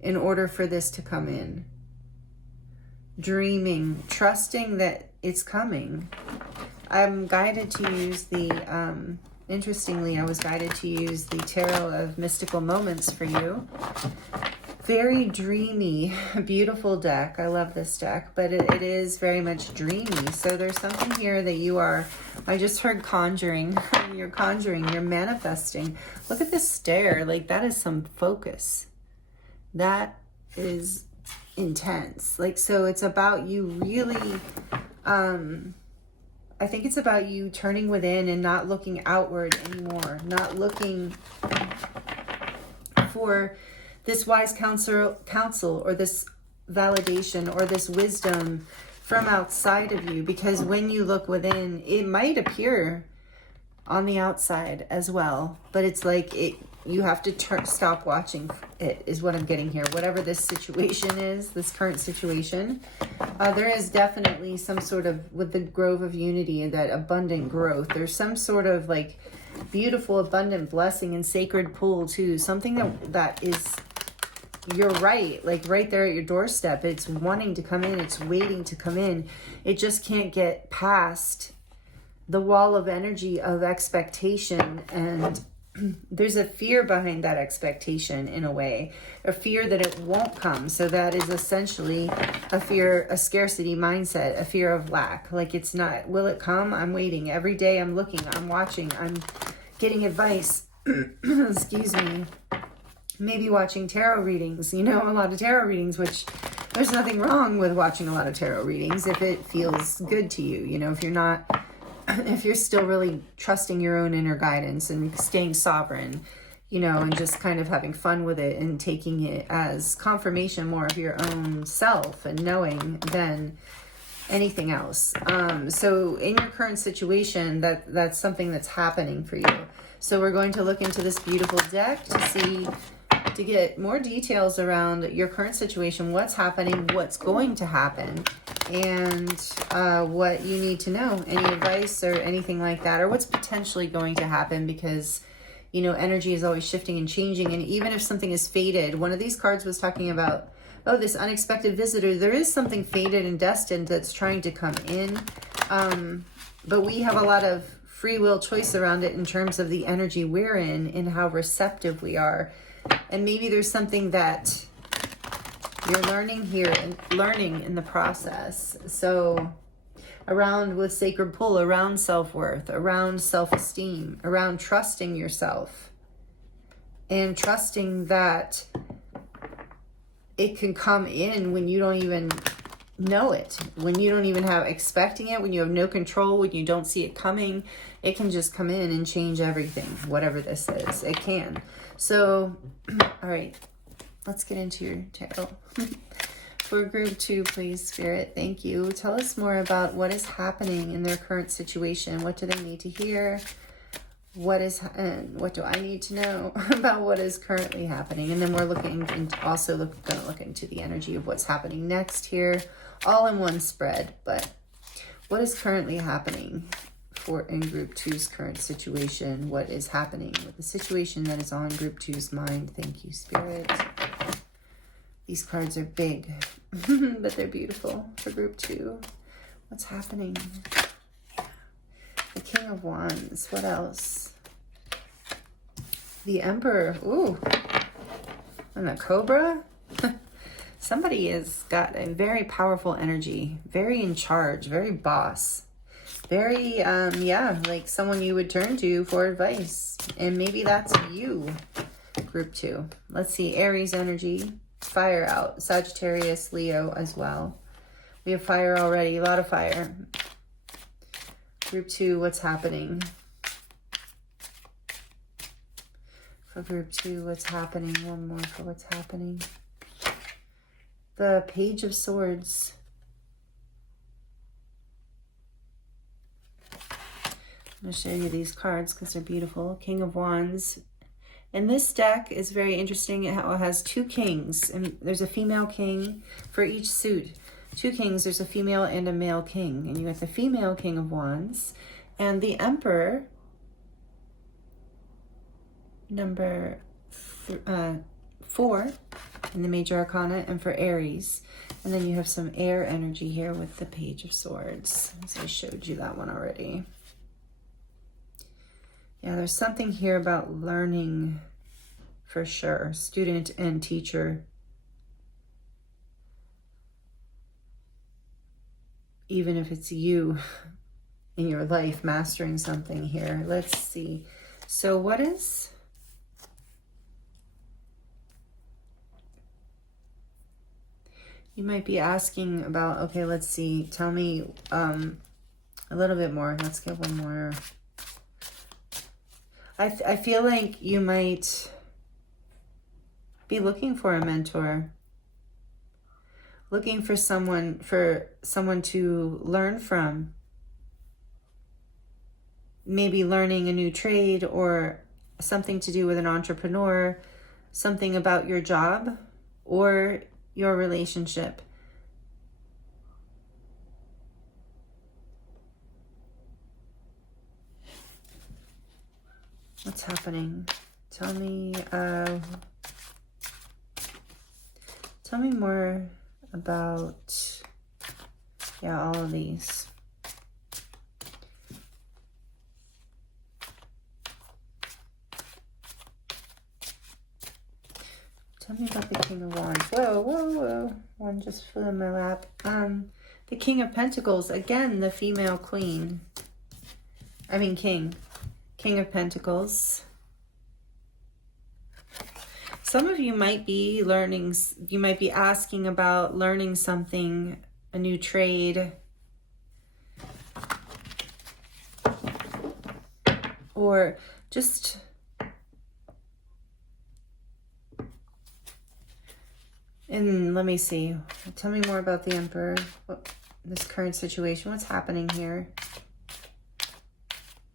in order for this to come in. Dreaming, trusting that it's coming. I'm guided to use the... Interestingly, I was guided to use the Tarot of Mystical Moments for you. Very dreamy, beautiful deck. I love this deck, but it is very much dreamy. So there's something here that you are, I just heard conjuring. You're conjuring, you're manifesting. Look at this stare, like that is some focus. That is intense. Like, so it's about you really, I think it's about you turning within and not looking outward anymore. Not looking for this wise counsel or this validation or this wisdom from outside of you. Because when you look within, it might appear on the outside as well. But it's like you have to stop watching it, is what I'm getting here. Whatever this situation is, this current situation, there is definitely some sort of, with the Grove of Unity, that abundant growth. There's some sort of like beautiful, abundant blessing and sacred pool too. Something that is, you're right, like right there at your doorstep. It's wanting to come in. It's waiting to come in. It just can't get past the wall of energy of expectation, and there's a fear behind that expectation in a way, a fear that it won't come. So that is essentially a fear, a scarcity mindset, a fear of lack. Like it's not, will it come? I'm waiting. Every day I'm looking, I'm watching, I'm getting advice. Excuse me. Maybe watching tarot readings, you know, a lot of tarot readings, which there's nothing wrong with watching a lot of tarot readings if it feels good to you. You know, if you're not, if you're still really trusting your own inner guidance and staying sovereign, you know, and just kind of having fun with it and taking it as confirmation more of your own self and knowing than anything else. So in your current situation, that's something that's happening for you. So we're going to look into this beautiful deck to see, to get more details around your current situation, what's happening, what's going to happen, and what you need to know, any advice or anything like that, or what's potentially going to happen, because, you know, energy is always shifting and changing. And even if something is fated, one of these cards was talking about, oh, this unexpected visitor, there is something fated and destined that's trying to come in. But we have a lot of free will choice around it in terms of the energy we're in and how receptive we are. And maybe there's something that you're learning here and learning in the process. So around with sacred pull, around self-worth, around self-esteem, around trusting yourself and trusting that it can come in when you don't even know it, when you don't even have expecting it, when you have no control, when you don't see it coming. It can just come in and change everything, whatever this is. It can. So, all right, let's get into your tarot. For group 2, please, Spirit, thank you. Tell us more about what is happening in their current situation. What do they need to hear? What do I need to know about what is currently happening? And then we're looking and also going to look into the energy of what's happening next here, all in one spread. But what is currently happening for in group 2's current situation? What is happening with the situation that is on group 2's mind? Thank you, Spirit. These cards are big, but they're beautiful for group 2. What's happening? The King of Wands. What else? The Emperor. Ooh. And the Cobra. Somebody has got a very powerful energy. Very in charge. Very boss. Very, yeah, like someone you would turn to for advice. And maybe that's you, group 2. Let's see. Aries energy. Fire out. Sagittarius, Leo as well. We have fire already. A lot of fire. Group 2, what's happening? For group 2, what's happening? One more for what's happening. The Page of Swords. I'm going to show you these cards because they're beautiful. King of Wands. And this deck is very interesting. It has 2 kings. And there's a female king for each suit. 2 kings, there's a female and a male king. And you got the female King of Wands. And the Emperor, number 4 in the Major Arcana, and for Aries. And then you have some air energy here with the Page of Swords. So I showed you that one already. Yeah, there's something here about learning for sure. Student and teacher. Even if it's you in your life mastering something here. Let's see. So what is... You might be asking about, okay, let's see. Tell me a little bit more. Let's get one more. I feel like you might be looking for a mentor. Looking for someone to learn from. Maybe learning a new trade or something to do with an entrepreneur, something about your job or your relationship. What's happening? Tell me more about, yeah, all of these. Tell me about the King of Wands. Whoa, whoa, whoa. One just flew in my lap. The King of Pentacles. Again, the female queen. I mean, king. King of Pentacles. Some of you might be learning, you might be asking about learning something, a new trade, or just and let me see. Tell me more about the Emperor. This current situation. What's happening here?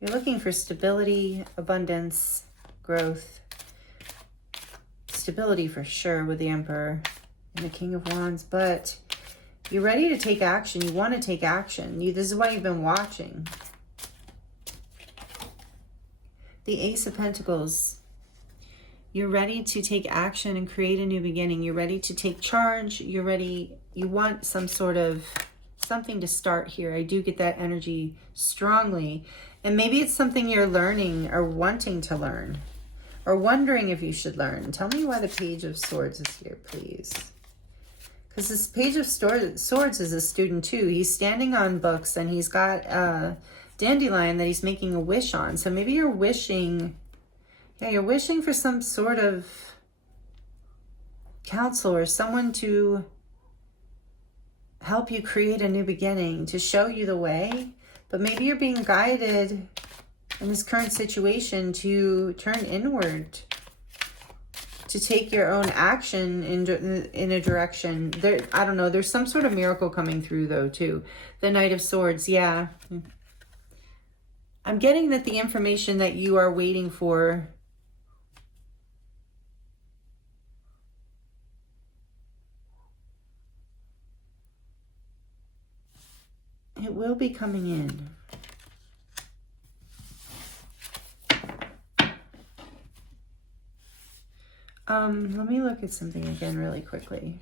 You're looking for stability, abundance, growth. Stability for sure with the Emperor and the King of Wands, but you're ready to take action. You want to take action. This is why you've been watching. The Ace of Pentacles. You're ready to take action and create a new beginning. You're ready to take charge. You're ready. You want some sort of something to start here. I do get that energy strongly. And maybe it's something you're learning or wanting to learn or wondering if you should learn. Tell me why the Page of Swords is here, please. Because this Page of Swords is a student too. He's standing on books and he's got a dandelion that he's making a wish on. So maybe you're wishing... Yeah, you're wishing for some sort of counsel or someone to help you create a new beginning, to show you the way. But maybe you're being guided in this current situation to turn inward, to take your own action in a direction. I don't know. There's some sort of miracle coming through, though, too. The Knight of Swords, yeah. I'm getting that the information that you are waiting for... it will be coming in. Let me look at something again really quickly.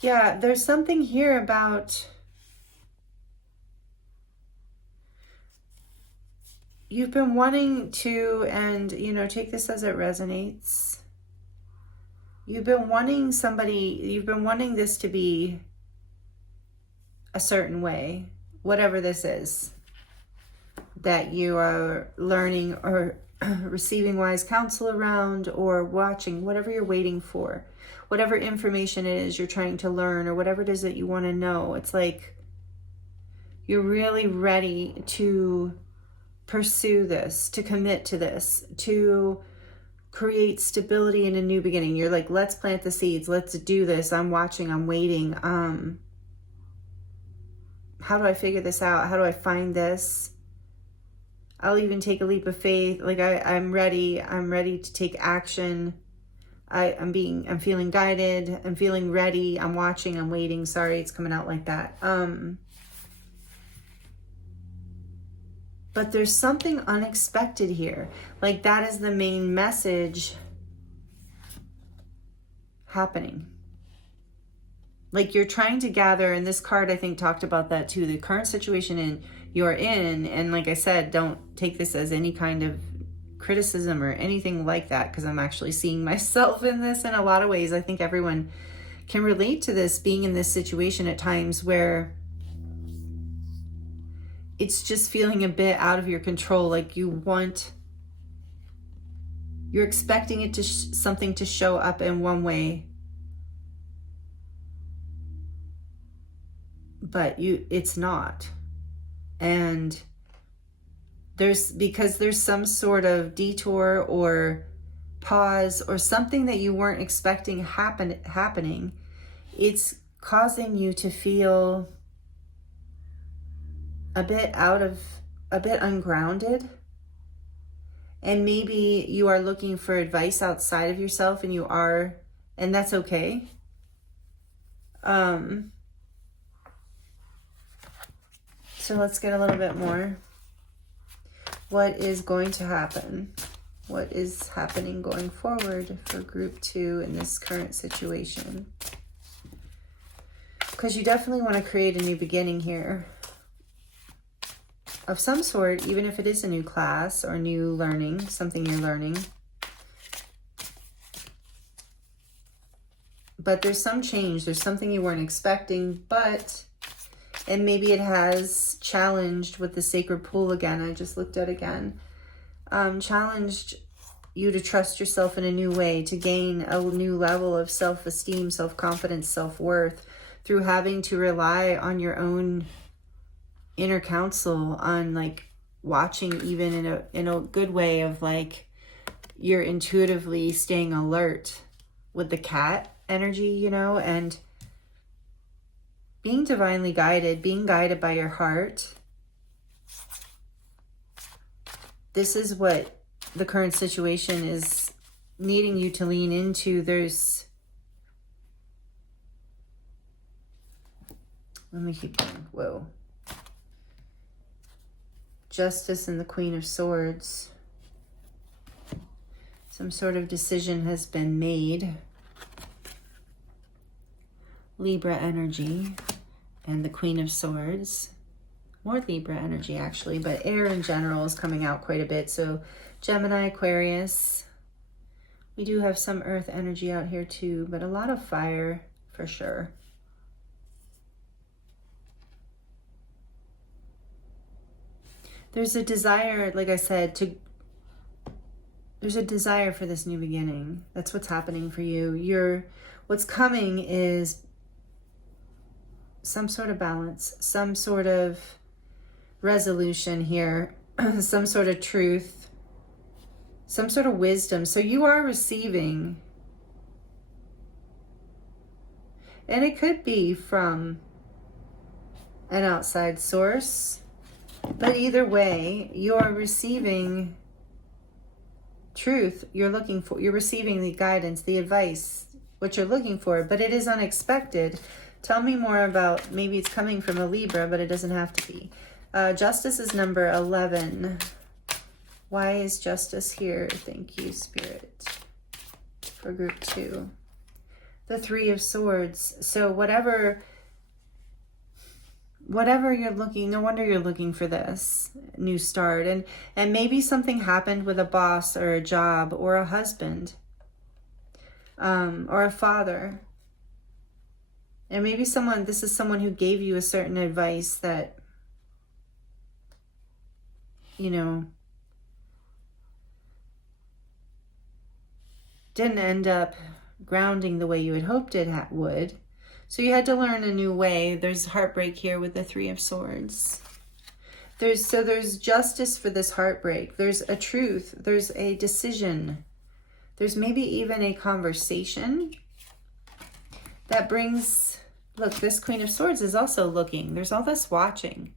Yeah, there's something here about... you've been wanting to, and, you know, take this as it resonates. You've been wanting somebody, you've been wanting this to be a certain way, whatever this is, that you are learning or receiving wise counsel around or watching, whatever you're waiting for, whatever information it is you're trying to learn or whatever it is that you want to know. It's like you're really ready to pursue this, to commit to this, to create stability in a new beginning. You're like, let's plant the seeds. Let's do this. I'm watching. I'm waiting. How do I figure this out? How do I find this? I'll even take a leap of faith. Like I'm ready. I'm ready to take action. I'm feeling guided. I'm feeling ready. I'm watching. I'm waiting. Sorry, it's coming out like that. But there's something unexpected here. Like that is the main message happening. Like you're trying to gather, and this card I think talked about that too, the current situation you're in. And like I said, don't take this as any kind of criticism or anything like that, because I'm actually seeing myself in this in a lot of ways. I think everyone can relate to this, being in this situation at times where it's just feeling a bit out of your control. Like you're expecting it to something to show up in one way, but it's not. And because there's some sort of detour or pause or something that you weren't expecting happening, it's causing you to feel a bit ungrounded. And maybe you are looking for advice outside of yourself, and that's okay. So let's get a little bit more. What is going to happen? What is happening going forward for group 2 in this current situation? Because you definitely want to create a new beginning here of some sort, even if it is a new class or new learning, something you're learning. but there's some change. There's something you weren't expecting, and maybe it has challenged with the sacred pool again. I just looked at again. Challenged you to trust yourself in a new way, to gain a new level of self-esteem, self-confidence, self-worth through having to rely on your own inner counsel, on like watching even in a good way of like you're intuitively staying alert with the cat energy, you know, and being divinely guided, being guided by your heart. This is what the current situation is needing you to lean into. Let me keep going. Whoa. Justice and the Queen of Swords. Some sort of decision has been made. Libra energy and the Queen of Swords. More Libra energy actually, but air in general is coming out quite a bit. So Gemini, Aquarius. We do have some earth energy out here too, but a lot of fire for sure. There's a desire, like I said, there's a desire for this new beginning. That's what's happening for you. What's coming is some sort of balance, some sort of resolution here, some sort of truth, some sort of wisdom. So you are receiving, and it could be from an outside source, but either way, you're receiving truth you're looking for. You're receiving the guidance, the advice, what you're looking for, but it is unexpected. Tell me more about, maybe it's coming from a Libra, but it doesn't have to be. Justice is number 11. Why is justice here? Thank you, Spirit, for group 2. The Three of Swords. So whatever you're looking, no wonder you're looking for this new start. And maybe something happened with a boss or a job or a husband, or a father. And maybe this is someone who gave you a certain advice that, you know, didn't end up grounding the way you had hoped it would. So you had to learn a new way. There's heartbreak here with the Three of Swords. There's justice for this heartbreak. There's a truth. There's a decision. There's maybe even a conversation that brings, look, this Queen of Swords is also looking. There's all this watching.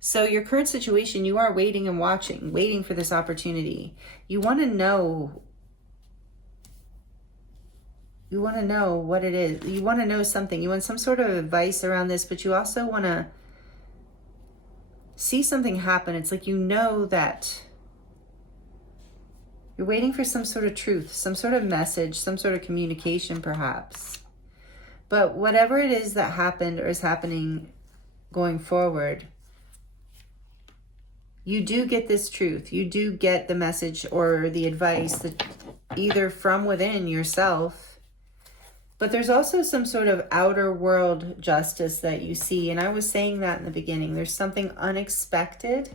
So your current situation, you are waiting and watching, waiting for this opportunity. You want to know. You want to know what it is. You want to know something. You want some sort of advice around this, but you also want to see something happen. It's like you know that you're waiting for some sort of truth, some sort of message, some sort of communication perhaps. But whatever it is that happened or is happening going forward, you do get this truth. You do get the message or the advice that either from within yourself. But there's also some sort of outer world justice that you see. And I was saying that in the beginning. There's something unexpected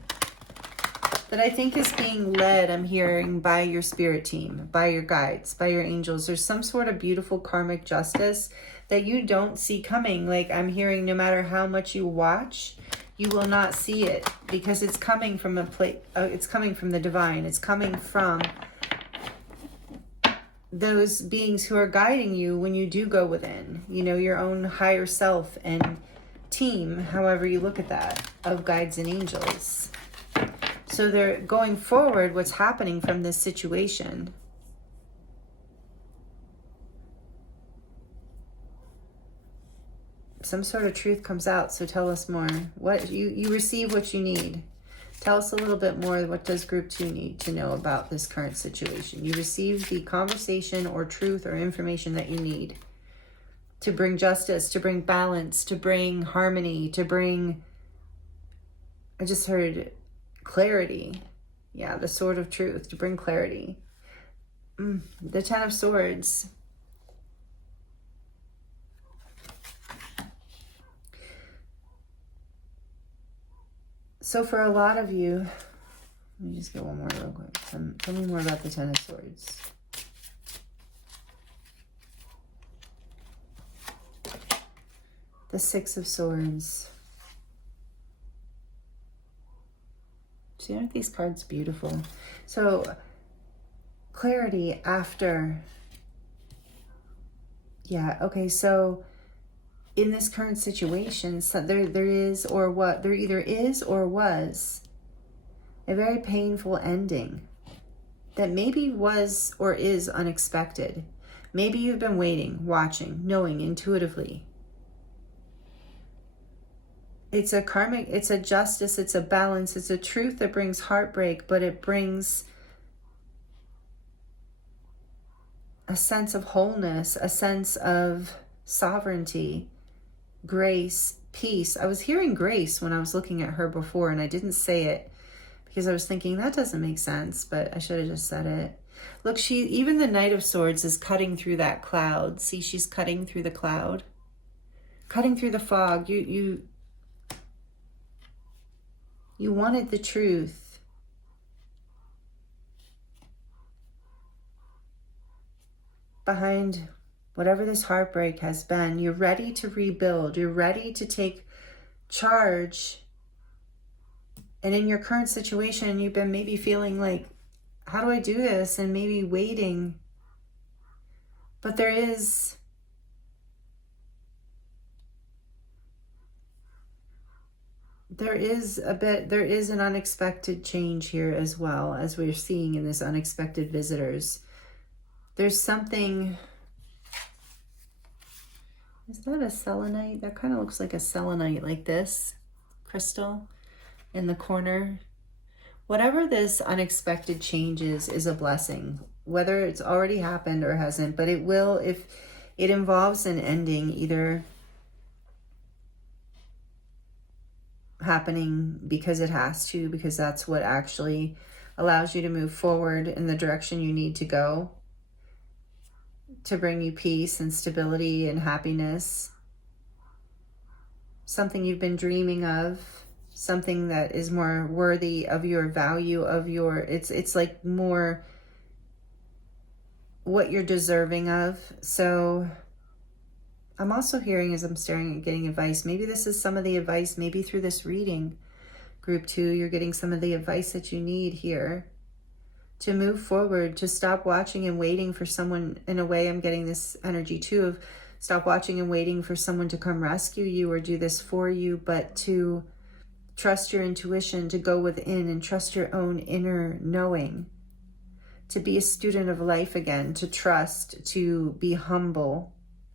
that I think is being led, I'm hearing, by your spirit team, by your guides, by your angels. There's some sort of beautiful karmic justice that you don't see coming. Like I'm hearing, no matter how much you watch, you will not see it because it's coming from a place. It's coming from the divine. It's coming from those beings who are guiding you when you do go within, you know, your own higher self and team, however you look at that, of guides and angels. So they're going forward, what's happening from this situation. Some sort of truth comes out, so tell us more. What you receive what you need. Tell us a little bit more. What does group 2 need to know about this current situation? You receive the conversation or truth or information that you need to bring justice, to bring balance, to bring harmony, to bring, I just heard clarity. Yeah, the Sword of Truth, to bring clarity. The Ten of Swords. So for a lot of you, let me just get one more real quick. Tell me more about the Ten of Swords. The Six of Swords. See, aren't these cards beautiful? So, clarity after. Yeah, okay, so in this current situation, so there is or what? There either is or was a very painful ending that maybe was or is unexpected. Maybe you've been waiting, watching, knowing intuitively. It's a karmic, it's a justice, it's a balance, it's a truth that brings heartbreak, but it brings a sense of wholeness, a sense of sovereignty, grace, peace. I was hearing grace when I was looking at her before, and I didn't say it because I was thinking that doesn't make sense, but I should have just said it. Look, even the Knight of Swords is cutting through that cloud. See, she's cutting through the cloud, cutting through the fog. You wanted the truth. Behind whatever this heartbreak has been, you're ready to rebuild. You're ready to take charge. And in your current situation, you've been maybe feeling like, how do I do this? And maybe waiting. But there is an unexpected change here as well, as we're seeing in this unexpected visitors. There's something, is that a selenite? That kind of looks like a selenite, like this crystal in the corner. Whatever this unexpected change is a blessing, whether it's already happened or hasn't, but it will, if it involves an ending, either happening because it has to, because that's what actually allows you to move forward in the direction you need to go, to bring you peace and stability and happiness. Something you've been dreaming of, something that is more worthy of your value, of your, it's like more what you're deserving of. So I'm also hearing, as I'm staring at getting advice, maybe this is some of the advice, maybe through this reading, group 2, you're getting some of the advice that you need here to move forward, to stop watching and waiting for someone. In a way, I'm getting this energy too of stop watching and waiting for someone to come rescue you or do this for you, but to trust your intuition, to go within and trust your own inner knowing, to be a student of life again, to trust, to be humble,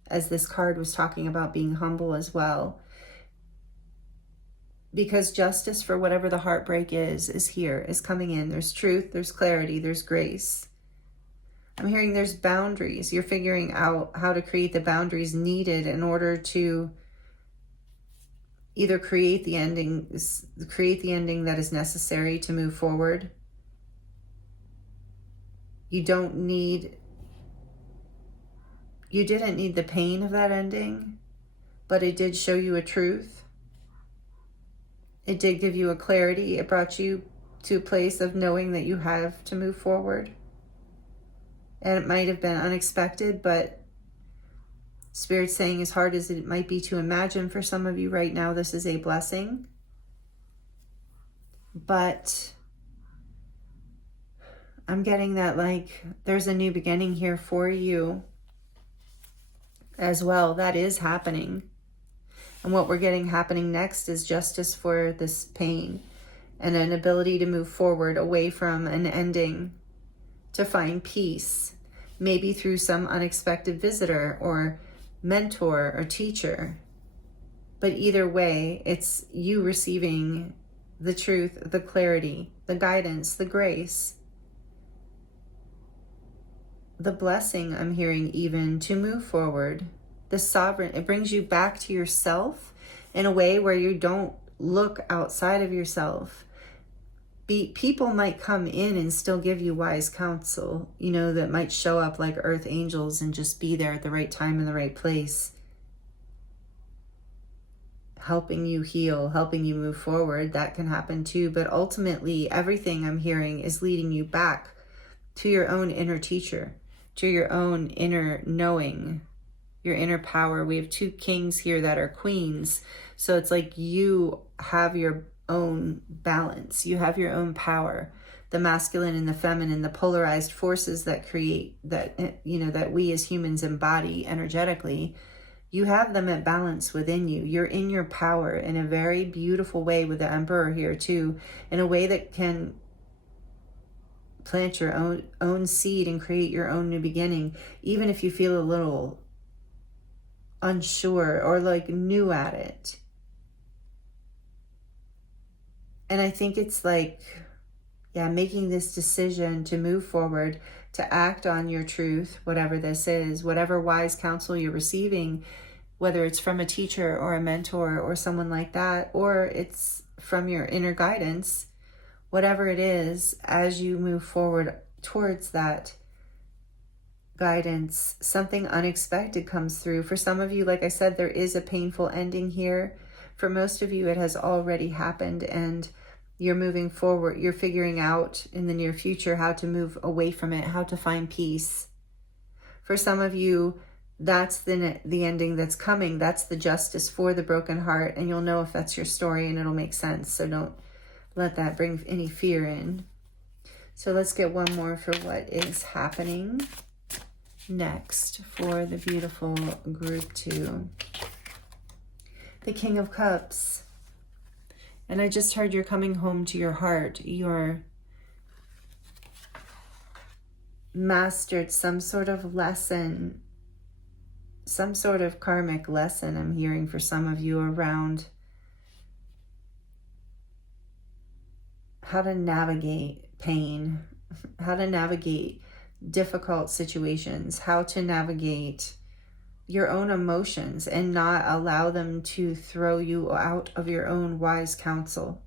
as this card was talking about being humble as well. Because justice for whatever the heartbreak is here, is coming in. There's truth, there's clarity, there's grace. I'm hearing there's boundaries. You're figuring out how to create the boundaries needed in order to either create the ending that is necessary to move forward. You didn't need the pain of that ending, but it did show you a truth. It did give you a clarity. It brought you to a place of knowing that you have to move forward. And it might have been unexpected, but Spirit's saying, as hard as it might be to imagine for some of you right now, this is a blessing. But I'm getting that like there's a new beginning here for you as well. That is happening. And what we're getting happening next is justice for this pain and an ability to move forward away from an ending, to find peace, maybe through some unexpected visitor or mentor or teacher. But either way, it's you receiving the truth, the clarity, the guidance, the grace, the blessing I'm hearing even to move forward. The sovereign, it brings you back to yourself in a way where you don't look outside of yourself. People might come in and still give you wise counsel, that might show up like earth angels and just be there at the right time in the right place, helping you heal, helping you move forward. That can happen too. But ultimately, everything I'm hearing is leading you back to your own inner teacher, to your own inner knowing, your inner power. We have two kings here that are queens. So it's like you have your own balance. You have your own power. The masculine and the feminine, the polarized forces that create that, that we as humans embody energetically, you have them at balance within you. You're in your power in a very beautiful way with the Emperor here too, in a way that can plant your own seed and create your own new beginning, even if you feel a little unsure or like new at it. And I think it's like, making this decision to move forward, to act on your truth, whatever this is, whatever wise counsel you're receiving, whether it's from a teacher or a mentor or someone like that, or it's from your inner guidance, whatever it is, as you move forward towards that guidance, something unexpected comes through. For some of you, like I said, there is a painful ending here. For most of you, it has already happened and you're moving forward. You're figuring out in the near future how to move away from it, how to find peace. For some of you, that's the ending that's coming. That's the justice for the broken heart. And you'll know if that's your story and it'll make sense. So don't let that bring any fear in. So let's get one more for what is happening next for the beautiful group 2. The King of Cups. And I just heard you're coming home to your heart. You're mastered some sort of lesson, some sort of karmic lesson I'm hearing for some of you around how to navigate pain, how to navigate difficult situations, how to navigate your own emotions and not allow them to throw you out of your own wise counsel.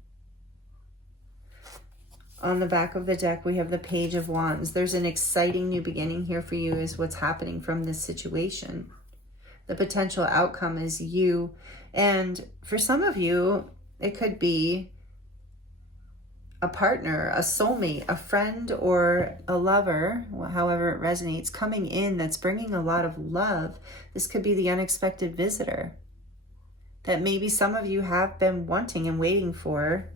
On the back of the deck, we have the Page of Wands. There's an exciting new beginning here for you is what's happening from this situation. The potential outcome is you. And for some of you, it could be a partner, a soulmate, a friend, or a lover, however it resonates, coming in that's bringing a lot of love. This could be the unexpected visitor that maybe some of you have been wanting and waiting for,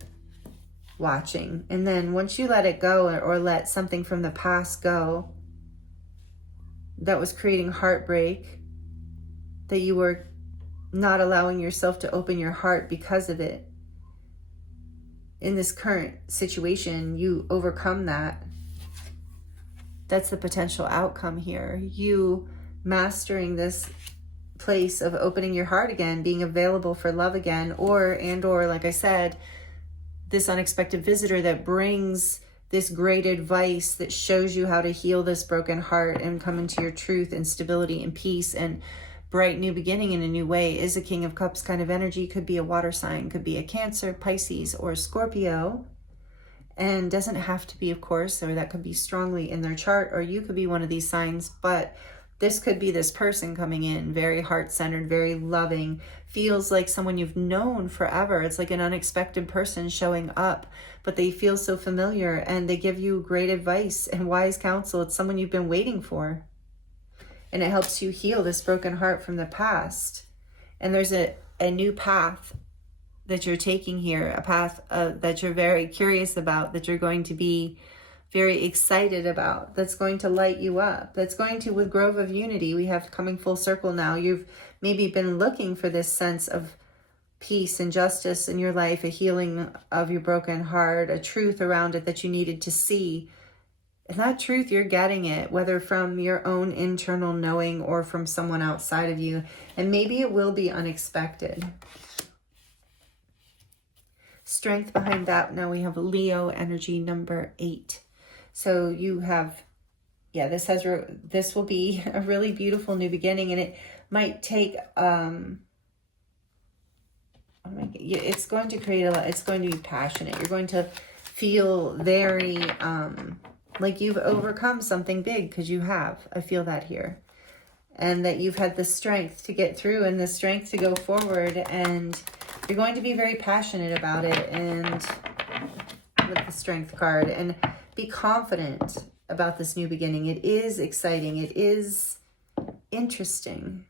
watching. And then once you let it go or let something from the past go that was creating heartbreak, that you were not allowing yourself to open your heart because of it, in this current situation, you overcome that. That's the potential outcome here. You mastering this place of opening your heart again, being available for love again, or like I said, this unexpected visitor that brings this great advice that shows you how to heal this broken heart and come into your truth and stability and peace and bright new beginning in a new way is a King of Cups kind of energy. Could be a water sign, could be a Cancer, Pisces, or Scorpio. And doesn't have to be, of course, or that could be strongly in their chart, or you could be one of these signs, but this could be this person coming in, very heart-centered, very loving, feels like someone you've known forever. It's like an unexpected person showing up, but they feel so familiar and they give you great advice and wise counsel. It's someone you've been waiting for. And it helps you heal this broken heart from the past. And there's a new path that you're taking here, a path that you're very curious about, that you're going to be very excited about, that's going to light you up, that's going to, with Grove of Unity, we have coming full circle now. You've maybe been looking for this sense of peace and justice in your life, a healing of your broken heart, a truth around it that you needed to see. And that truth, you're getting it, whether from your own internal knowing or from someone outside of you. And maybe it will be unexpected. Strength behind that. Now we have Leo energy number 8. So you have, this will be a really beautiful new beginning. And it might take, it's going to create it's going to be passionate. You're going to feel very, like you've overcome something big, because you have. I feel that here. And that you've had the strength to get through and the strength to go forward. And You're going to be very passionate about it, and with the Strength card, and be confident about this new beginning. It is exciting. It is interesting.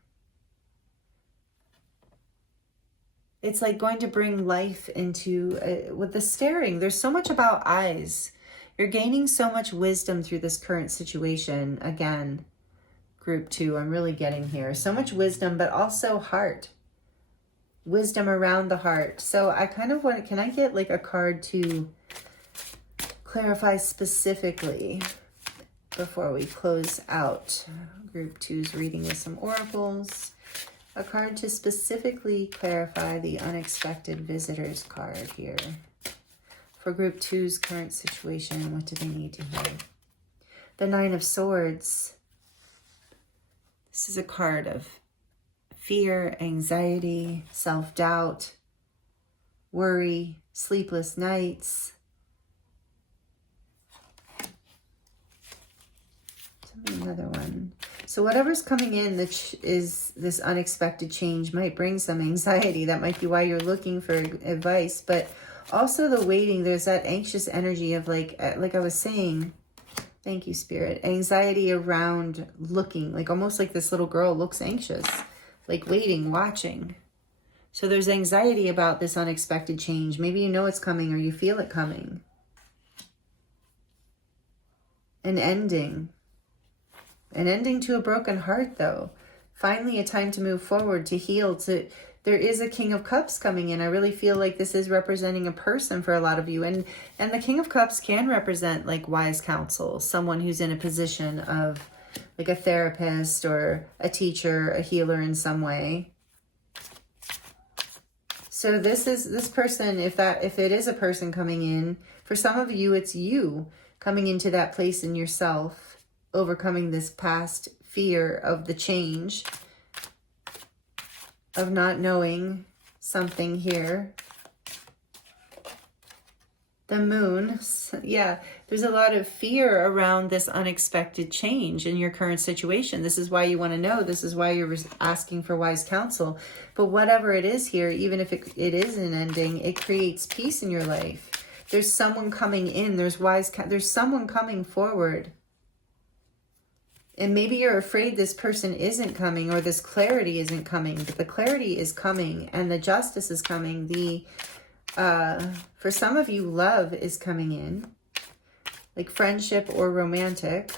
It's like going to bring life into, with the staring, there's so much about eyes. You're gaining so much wisdom through this current situation. Again, group 2, I'm really getting here. So much wisdom, but also heart. Wisdom around the heart. So I kind of want, can I get like a card to clarify specifically before we close out group 2's reading with some oracles? A card to specifically clarify the unexpected visitors card here. For group 2's current situation, what do they need to hear? The 9 of Swords. This is a card of fear, anxiety, self-doubt, worry, sleepless nights. Another one. So whatever's coming in that is this unexpected change might bring some anxiety. That might be why you're looking for advice. But also the waiting, there's that anxious energy of like I was saying, thank you, Spirit, anxiety around looking, like almost like this little girl looks anxious, like waiting, watching. So there's anxiety about this unexpected change. Maybe you know it's coming or you feel it coming. An ending. An ending to a broken heart, though. Finally, a time to move forward, to heal. There is a King of Cups coming in. I really feel like this is representing a person for a lot of you. And the King of Cups can represent like wise counsel, someone who's in a position of like a therapist or a teacher, a healer in some way. So this person, if it is a person coming in, for some of you, it's you coming into that place in yourself, overcoming this past fear of the change, of not knowing something here. The Moon, yeah, there's a lot of fear around this unexpected change in your current situation. This is why you want to know. This is why you're asking for wise counsel. But whatever it is here, even if it is an ending, it creates peace in your life. There's someone coming in. There's someone coming forward. And maybe you're afraid this person isn't coming or this clarity isn't coming, but the clarity is coming and the justice is coming. For some of you, love is coming in, like friendship or romantic.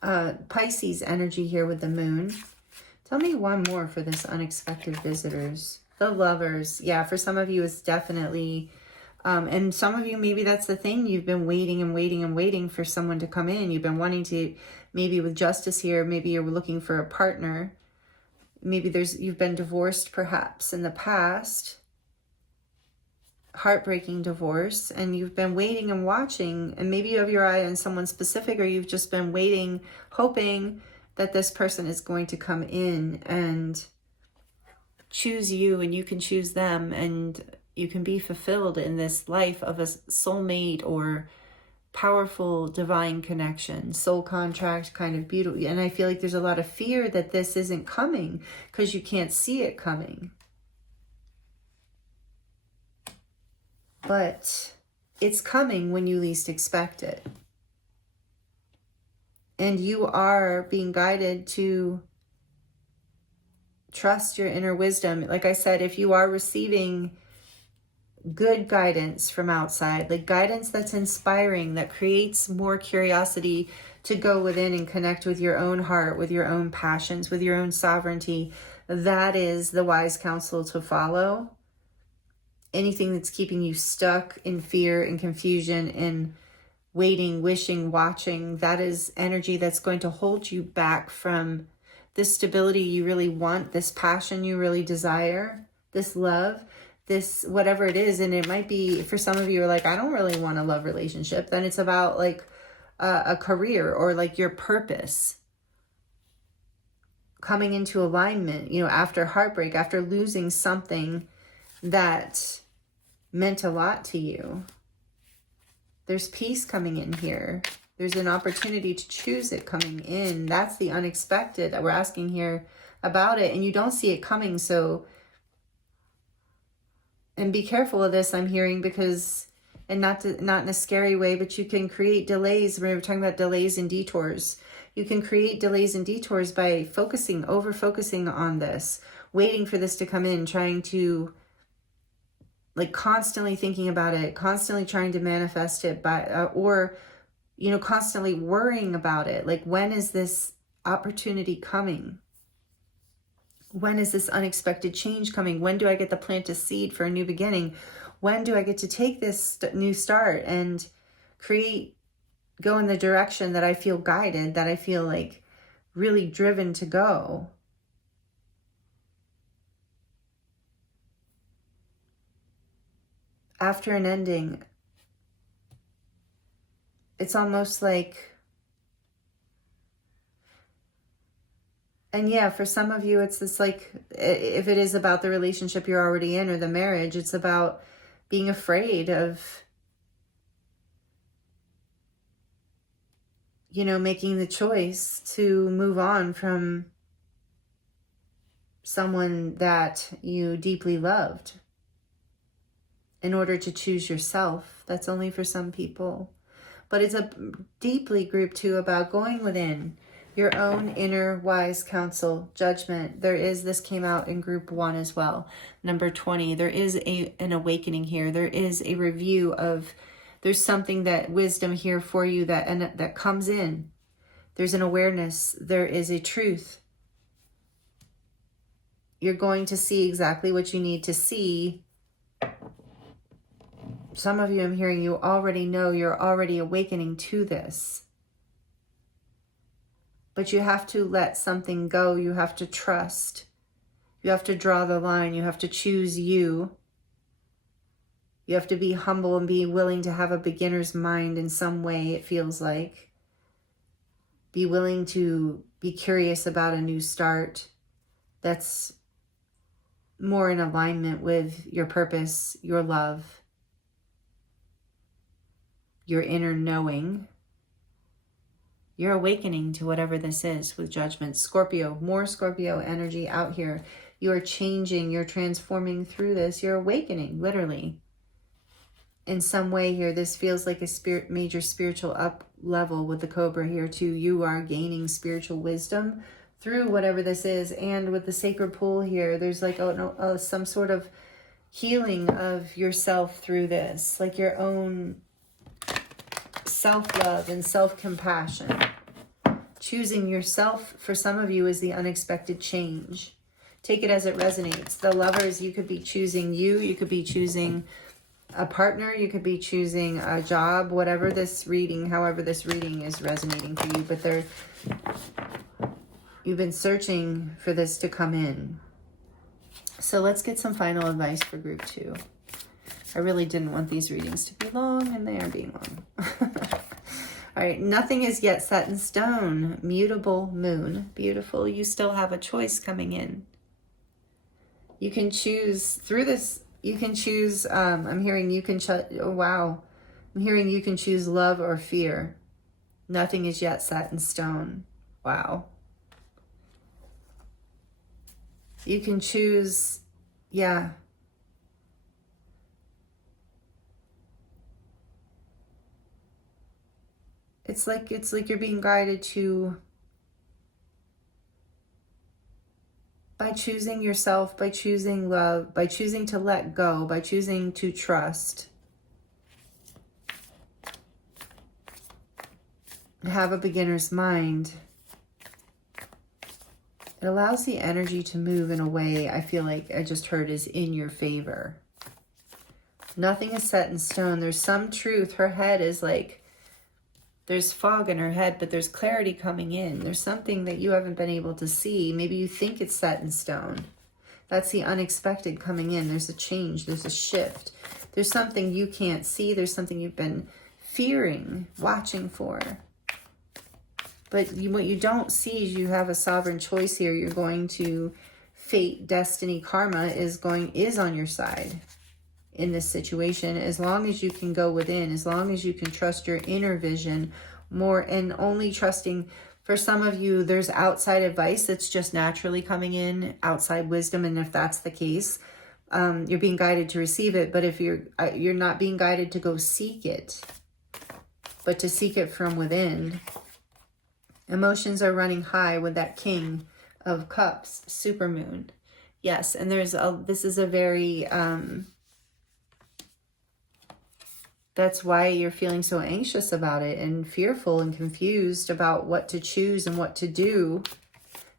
Pisces energy here with the Moon. Tell me one more for this unexpected visitors. The Lovers. Yeah, for some of you, it's definitely... and some of you, maybe that's the thing. You've been waiting and waiting and waiting for someone to come in. You've been wanting to, maybe with justice here, maybe you're looking for a partner. Maybe you've been divorced perhaps in the past. Heartbreaking divorce. And you've been waiting and watching. And maybe you have your eye on someone specific, or you've just been waiting, hoping that this person is going to come in and choose you and you can choose them. And you can be fulfilled in this life of a soulmate or powerful divine connection, soul contract, kind of beautiful. And I feel like there's a lot of fear that this isn't coming because you can't see it coming. But it's coming when you least expect it. And you are being guided to trust your inner wisdom. Like I said, if you are receiving good guidance from outside, like guidance that's inspiring, that creates more curiosity to go within and connect with your own heart, with your own passions, with your own sovereignty, that is the wise counsel to follow. Anything that's keeping you stuck in fear and confusion and waiting, wishing, watching, that is energy that's going to hold you back from this stability you really want, this passion you really desire, this love, this whatever it is. And it might be, for some of you are like, I don't really want a love relationship. Then it's about like a career or like your purpose coming into alignment, you know, after heartbreak, after losing something that meant a lot to you. There's peace coming in here. There's an opportunity to choose it coming in. That's the unexpected that we're asking here about it. And you don't see it coming. So And be careful of this, I'm hearing, because, and not in a scary way, but you can create delays. We were talking about delays and detours. You can create delays and detours by over focusing on this, waiting for this to come in, trying to, like, constantly thinking about it, constantly trying to manifest it, or, you know, constantly worrying about it. Like, when is this opportunity coming? When is this unexpected change coming? When do I get to plant a seed for a new beginning? When do I get to take this new start and go in the direction that I feel guided, that I feel like really driven to go? After an ending, it's almost like, and yeah, for some of you, it's this, like, if it is about the relationship you're already in or the marriage, it's about being afraid of, you know, making the choice to move on from someone that you deeply loved in order to choose yourself. That's only for some people. But it's a deeply group too about going within your own inner wise counsel, judgment. This came out in group 1 as well. Number 20, there is an awakening here. There is a review of, there's something, that wisdom here for you that comes in. There's an awareness. There is a truth. You're going to see exactly what you need to see. Some of you, I'm hearing, you already know, you're already awakening to this. But you have to let something go. You have to trust. You have to draw the line. You have to choose you. You have to be humble and be willing to have a beginner's mind in some way, it feels like. Be willing to be curious about a new start that's more in alignment with your purpose, your love, your inner knowing. You're awakening to whatever this is with judgment. Scorpio, more Scorpio energy out here. You're changing, you're transforming through this. You're awakening, literally. In some way here, this feels like a major spiritual up level with the Cobra here too. You are gaining spiritual wisdom through whatever this is. And with the sacred pool here, there's like some sort of healing of yourself through this. Like your own self-love and self-compassion. Choosing yourself for some of you is the unexpected change. Take it as it resonates. The Lovers, you could be choosing you could be choosing a partner, you could be choosing a job, however this reading is resonating for you. But you've been searching for this to come in. So let's get some final advice for group 2. I really didn't want these readings to be long, and they are being long. All right, nothing is yet set in stone. Mutable moon. Beautiful. You still have a choice coming in. You can choose through this. You can choose, I'm hearing you can I'm hearing you can choose love or fear. Nothing is yet set in stone. Wow. You can choose, yeah. It's like you're being guided to, by choosing yourself, by choosing love, by choosing to let go, by choosing to trust. Have a beginner's mind. It allows the energy to move in a way I feel like I just heard is in your favor. Nothing is set in stone. There's some truth. Her head is like, there's fog in her head, but there's clarity coming in. There's something that you haven't been able to see. Maybe you think it's set in stone. That's the unexpected coming in. There's a change. There's a shift. There's something you can't see. There's something you've been fearing, watching for. But what you don't see is you have a sovereign choice here. You're going to, fate, destiny, karma is on your side in this situation. As long as you can go within, as long as you can trust your inner vision more, and only trusting, for some of you, there's outside advice that's just naturally coming in, outside wisdom. And if that's the case, you're being guided to receive it. But if you're not being guided to go seek it, but to seek it from within. Emotions are running high with that King of Cups, supermoon. Yes, and this is a very, that's why you're feeling so anxious about it and fearful and confused about what to choose and what to do.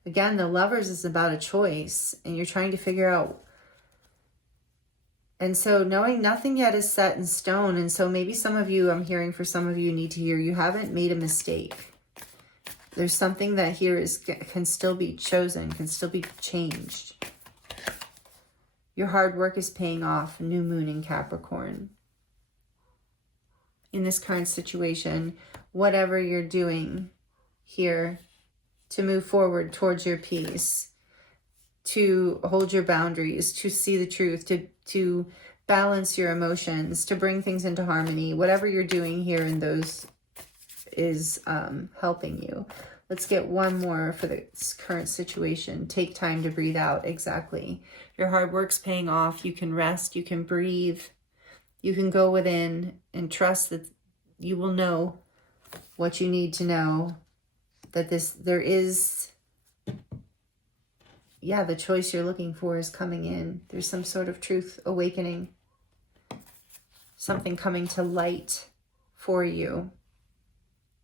Again, the Lovers is about a choice, and you're trying to figure out. And so knowing nothing yet is set in stone. And so maybe some of you, I'm hearing for some of you, need to hear you haven't made a mistake. There's something that here can still be chosen, can still be changed. Your hard work is paying off. New moon in Capricorn. In this current situation, whatever you're doing here to move forward towards your peace, to hold your boundaries, to see the truth, to balance your emotions, to bring things into harmony, whatever you're doing here in those is helping you. Let's get one more for this current situation. Take time to breathe out. Exactly. Your hard work's paying off. You can rest. You can breathe. You can go within and trust that you will know what you need to know. That there is, the choice you're looking for is coming in. There's some sort of truth awakening. Something coming to light for you.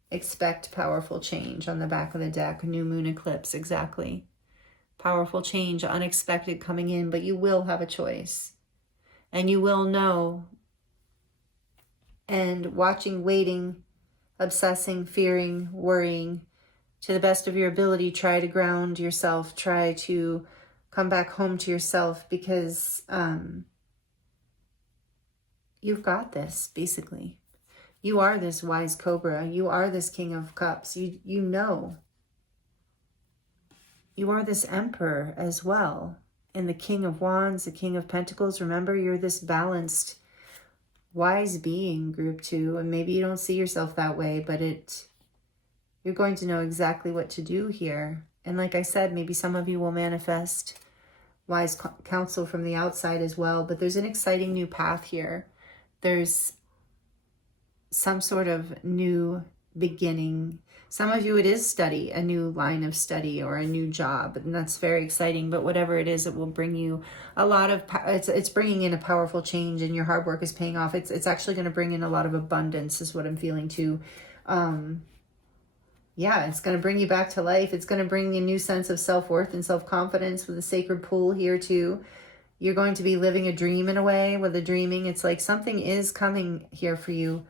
Expect powerful change on the back of the deck. New moon eclipse, exactly. Powerful change, unexpected coming in, but you will have a choice. And you will know. And watching, waiting, obsessing, fearing, worrying, to the best of your ability, try to ground yourself. Try to come back home to yourself, because you've got this, basically. You are this wise cobra. You are this King of Cups. You know. You are this Emperor as well. And the King of Wands, the King of Pentacles. Remember, you're this balanced, wise being, group 2. And maybe you don't see yourself that way, but you're going to know exactly what to do here. And like I said, maybe some of you will manifest wise counsel from the outside as well. But there's an exciting new path here. There's some sort of new beginning. Some of you, it is study, a new line of study or a new job, and that's very exciting. But whatever it is, it will bring you a lot of, it's bringing in a powerful change, and your hard work is paying off. It's actually going to bring in a lot of abundance, is what I'm feeling too. It's going to bring you back to life. It's going to bring a new sense of self-worth and self-confidence with a sacred pool here too. You're going to be living a dream in a way. With the dreaming, it's like something is coming here for you.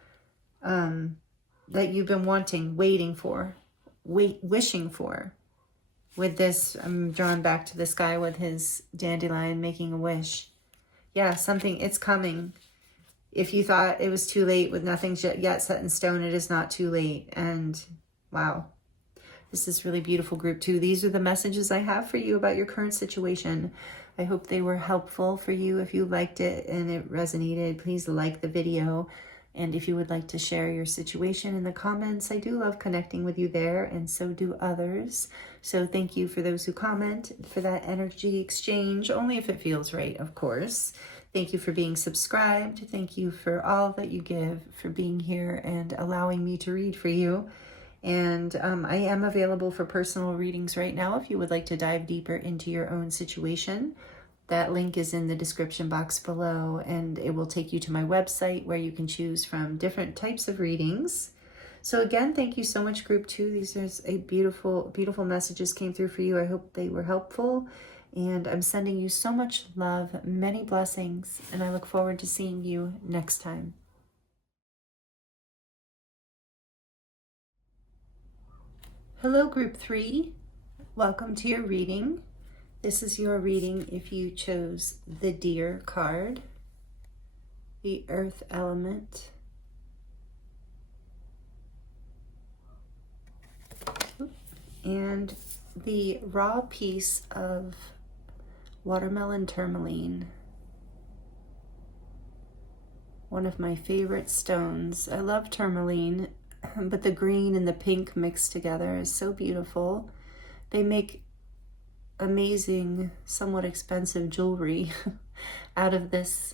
That you've been wanting, waiting for, wishing for. With this, I'm drawn back to this guy with his dandelion making a wish. Yeah, something, it's coming. If you thought it was too late with nothing yet set in stone, it is not too late. And wow, this is really beautiful, group 2. These are the messages I have for you about your current situation. I hope they were helpful for you. If you liked it and it resonated, please like the video. And if you would like to share your situation in the comments, I do love connecting with you there, and so do others. So thank you for those who comment, for that energy exchange, only if it feels right, of course. Thank you for being subscribed. Thank you for all that you give, for being here and allowing me to read for you. And I am available for personal readings right now if you would like to dive deeper into your own situation. That link is in the description box below, and it will take you to my website where you can choose from different types of readings. So again, thank you so much, group 2. These are a beautiful, beautiful messages came through for you. I hope they were helpful, and I'm sending you so much love, many blessings, and I look forward to seeing you next time. Hello, group 3. Welcome to your reading. This is your reading if you chose the Deer card, the Earth element, and the raw piece of watermelon tourmaline. One of my favorite stones. I love tourmaline, but the green and the pink mixed together is so beautiful. They make amazing, somewhat expensive jewelry out of this.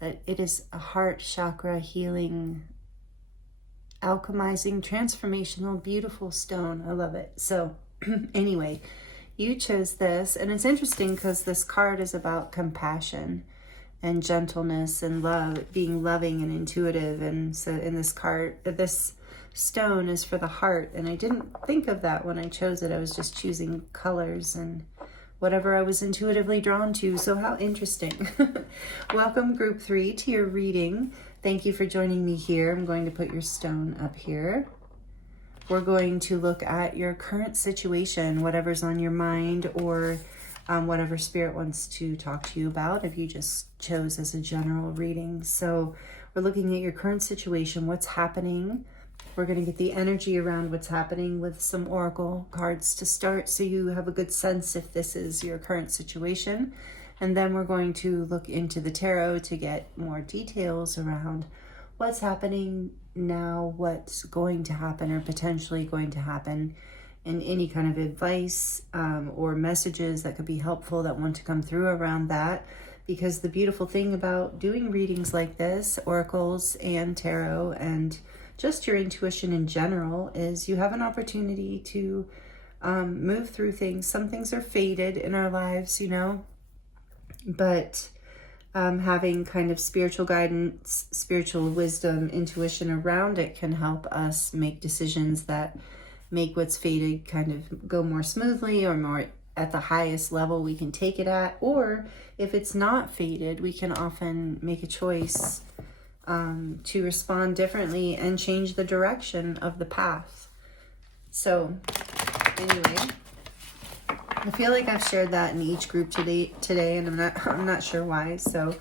But it is a heart chakra healing, alchemizing, transformational, beautiful stone. I love it. So anyway, you chose this, and it's interesting because this card is about compassion and gentleness and love, being loving and intuitive. And so in this card, this stone is for the heart, and I didn't think of that when I chose it. I was just choosing colors and whatever I was intuitively drawn to. So how interesting. Welcome, group 3, to your reading. Thank you for joining me here. I'm going to put your stone up here. We're going to look at your current situation, whatever's on your mind, or whatever spirit wants to talk to you about, if you just chose as a general reading. So we're looking at your current situation, what's happening. We're going to get the energy around what's happening with some oracle cards to start, so you have a good sense if this is your current situation. And then we're going to look into the tarot to get more details around what's happening now, what's going to happen or potentially going to happen, and any kind of advice or messages that could be helpful that want to come through around that. Because the beautiful thing about doing readings like this, oracles and tarot, and just your intuition in general, is you have an opportunity to move through things. Some things are fated in our lives, you know, but having kind of spiritual guidance, spiritual wisdom, intuition around it can help us make decisions that make what's fated kind of go more smoothly, or more at the highest level we can take it at. Or if it's not fated, we can often make a choice to respond differently and change the direction of the path. So anyway, I feel like I've shared that in each group today, and I'm not sure why. So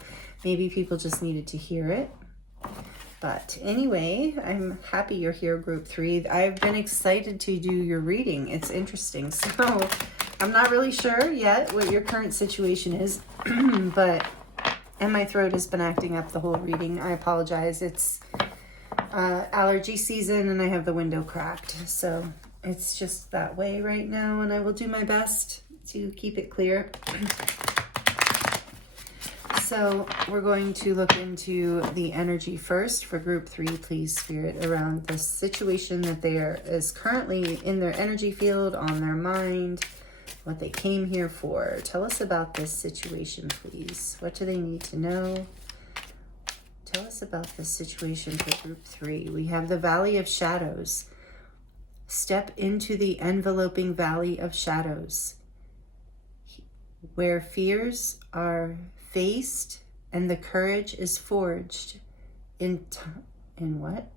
maybe people just needed to hear it. But anyway, I'm happy you're here, group 3. I've been excited to do your reading. It's interesting. So I'm not really sure yet what your current situation is, and my throat has been acting up the whole reading. I apologize. It's allergy season, and I have the window cracked. So it's just that way right now, and I will do my best to keep it clear. So we're going to look into the energy first for group 3, please, Spirit, around the situation that is currently in their energy field, on their mind, what they came here for. Tell us about this situation, please. What do they need to know? Tell us about this situation for group 3. We have the Valley of Shadows. Step into the enveloping Valley of Shadows, where fears are faced and the courage is forged in what?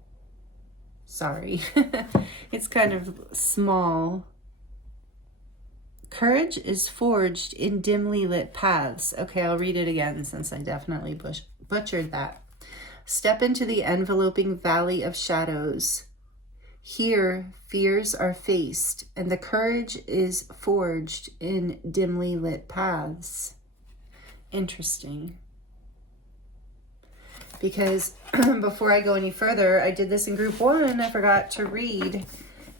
Sorry. It's kind of small. Courage is forged in dimly lit paths. Okay, I'll read it again since I definitely butchered that. Step into the enveloping Valley of Shadows. Here, fears are faced, and the courage is forged in dimly lit paths. Interesting. Because before I go any further, I did this in group 1. I forgot to read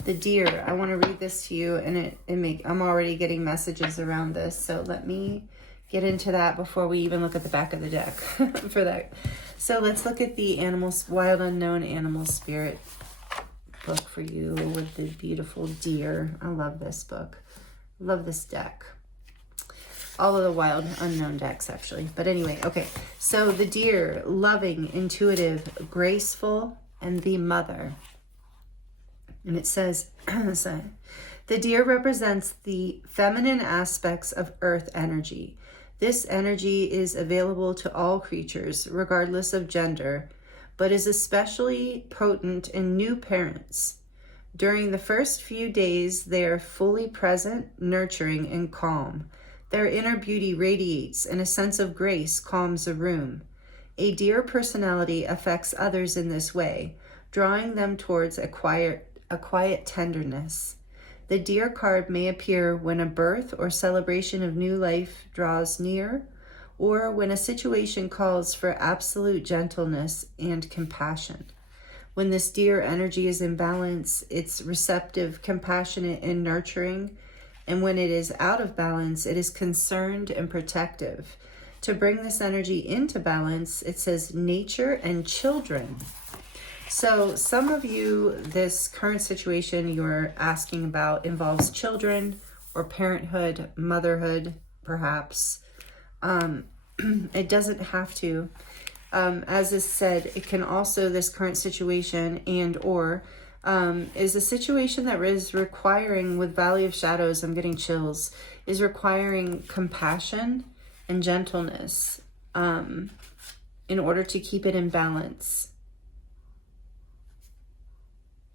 the deer. I want to read this to you, and I'm already getting messages around this. So let me get into that before we even look at the back of the deck for that. So let's look at the Wild Unknown Animal Spirit book for you with the beautiful deer. I love this book. Love this deck. All of the Wild Unknown decks, actually. But anyway, okay. So the deer, loving, intuitive, graceful, and the mother. And it says, the deer represents the feminine aspects of earth energy. This energy is available to all creatures, regardless of gender, but is especially potent in new parents. During the first few days, they are fully present, nurturing, and calm. Their inner beauty radiates, and a sense of grace calms a room. A deer personality affects others in this way, drawing them towards a quiet tenderness. The deer card may appear when a birth or celebration of new life draws near, or when a situation calls for absolute gentleness and compassion. When this deer energy is in balance, it's receptive, compassionate, and nurturing, And when it is out of balance, it is concerned and protective. To bring this energy into balance, it says nature and children. So some of you, this current situation you're asking about involves children or parenthood, motherhood, perhaps. It doesn't have to. As is said, it can also, this current situation and or is a situation that is requiring, with Valley of Shadows, I'm getting chills, is requiring compassion and gentleness in order to keep it in balance.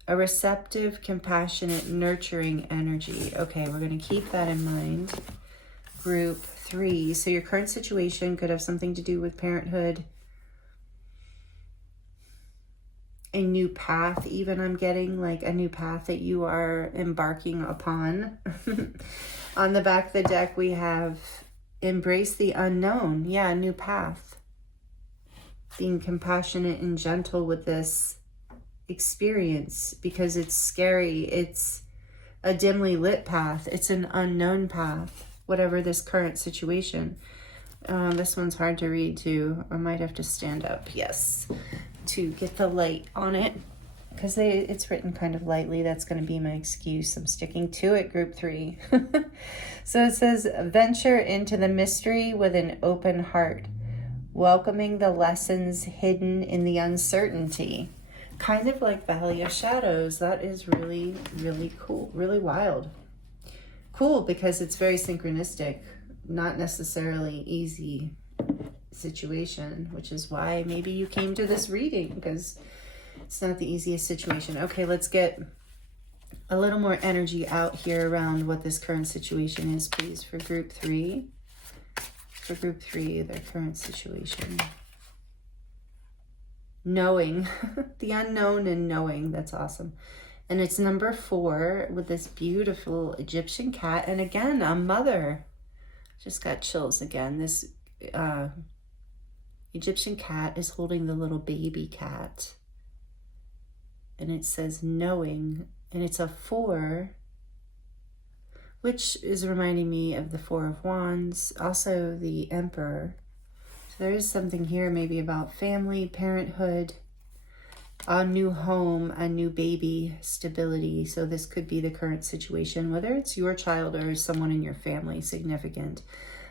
A receptive, compassionate, nurturing energy. Okay, we're going to keep that in mind. Group 3. So your current situation could have something to do with parenthood. A new path, even I'm getting, like a new path that you are embarking upon. On the back of the deck, we have embrace the unknown. Yeah, a new path. Being compassionate and gentle with this experience because it's scary. It's a dimly lit path. It's an unknown path, whatever this current situation. This one's hard to read too. I might have to stand up, yes, to get the light on it because it's written kind of lightly. That's going to be my excuse. I'm sticking to it, group 3. So it says, venture into the mystery with an open heart, welcoming the lessons hidden in the uncertainty. Kind of like Valley of Shadows. That is really, really cool. Really wild. Cool because it's very synchronistic. Not necessarily easy situation, which is why maybe you came to this reading, because it's not the easiest situation. Okay, let's get a little more energy out here around what this current situation is, please, for group 3. For group 3, their current situation. Knowing, the unknown and knowing, that's awesome. And it's number 4 with this beautiful Egyptian cat. And again, a mother. Just got chills again. This Egyptian cat is holding the little baby cat. And it says knowing. And it's a 4, which is reminding me of the 4 of Wands. Also the Emperor. There is something here maybe about family, parenthood, a new home, a new baby, stability. So this could be the current situation, whether it's your child or someone in your family significant.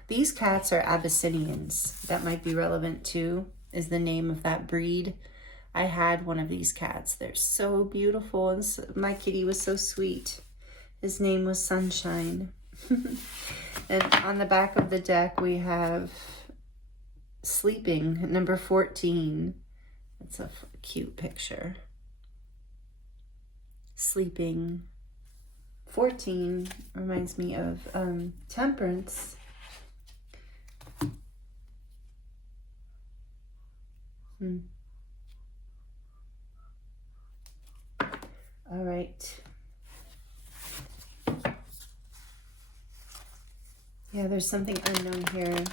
These cats are Abyssinians. That might be relevant too, is the name of that breed. I had one of these cats. They're so beautiful. And so, my kitty was so sweet. His name was Sunshine. And on the back of the deck, we have sleeping, number 14. It's a cute picture. Sleeping. 14 reminds me of temperance. All right. Yeah, there's something unknown here.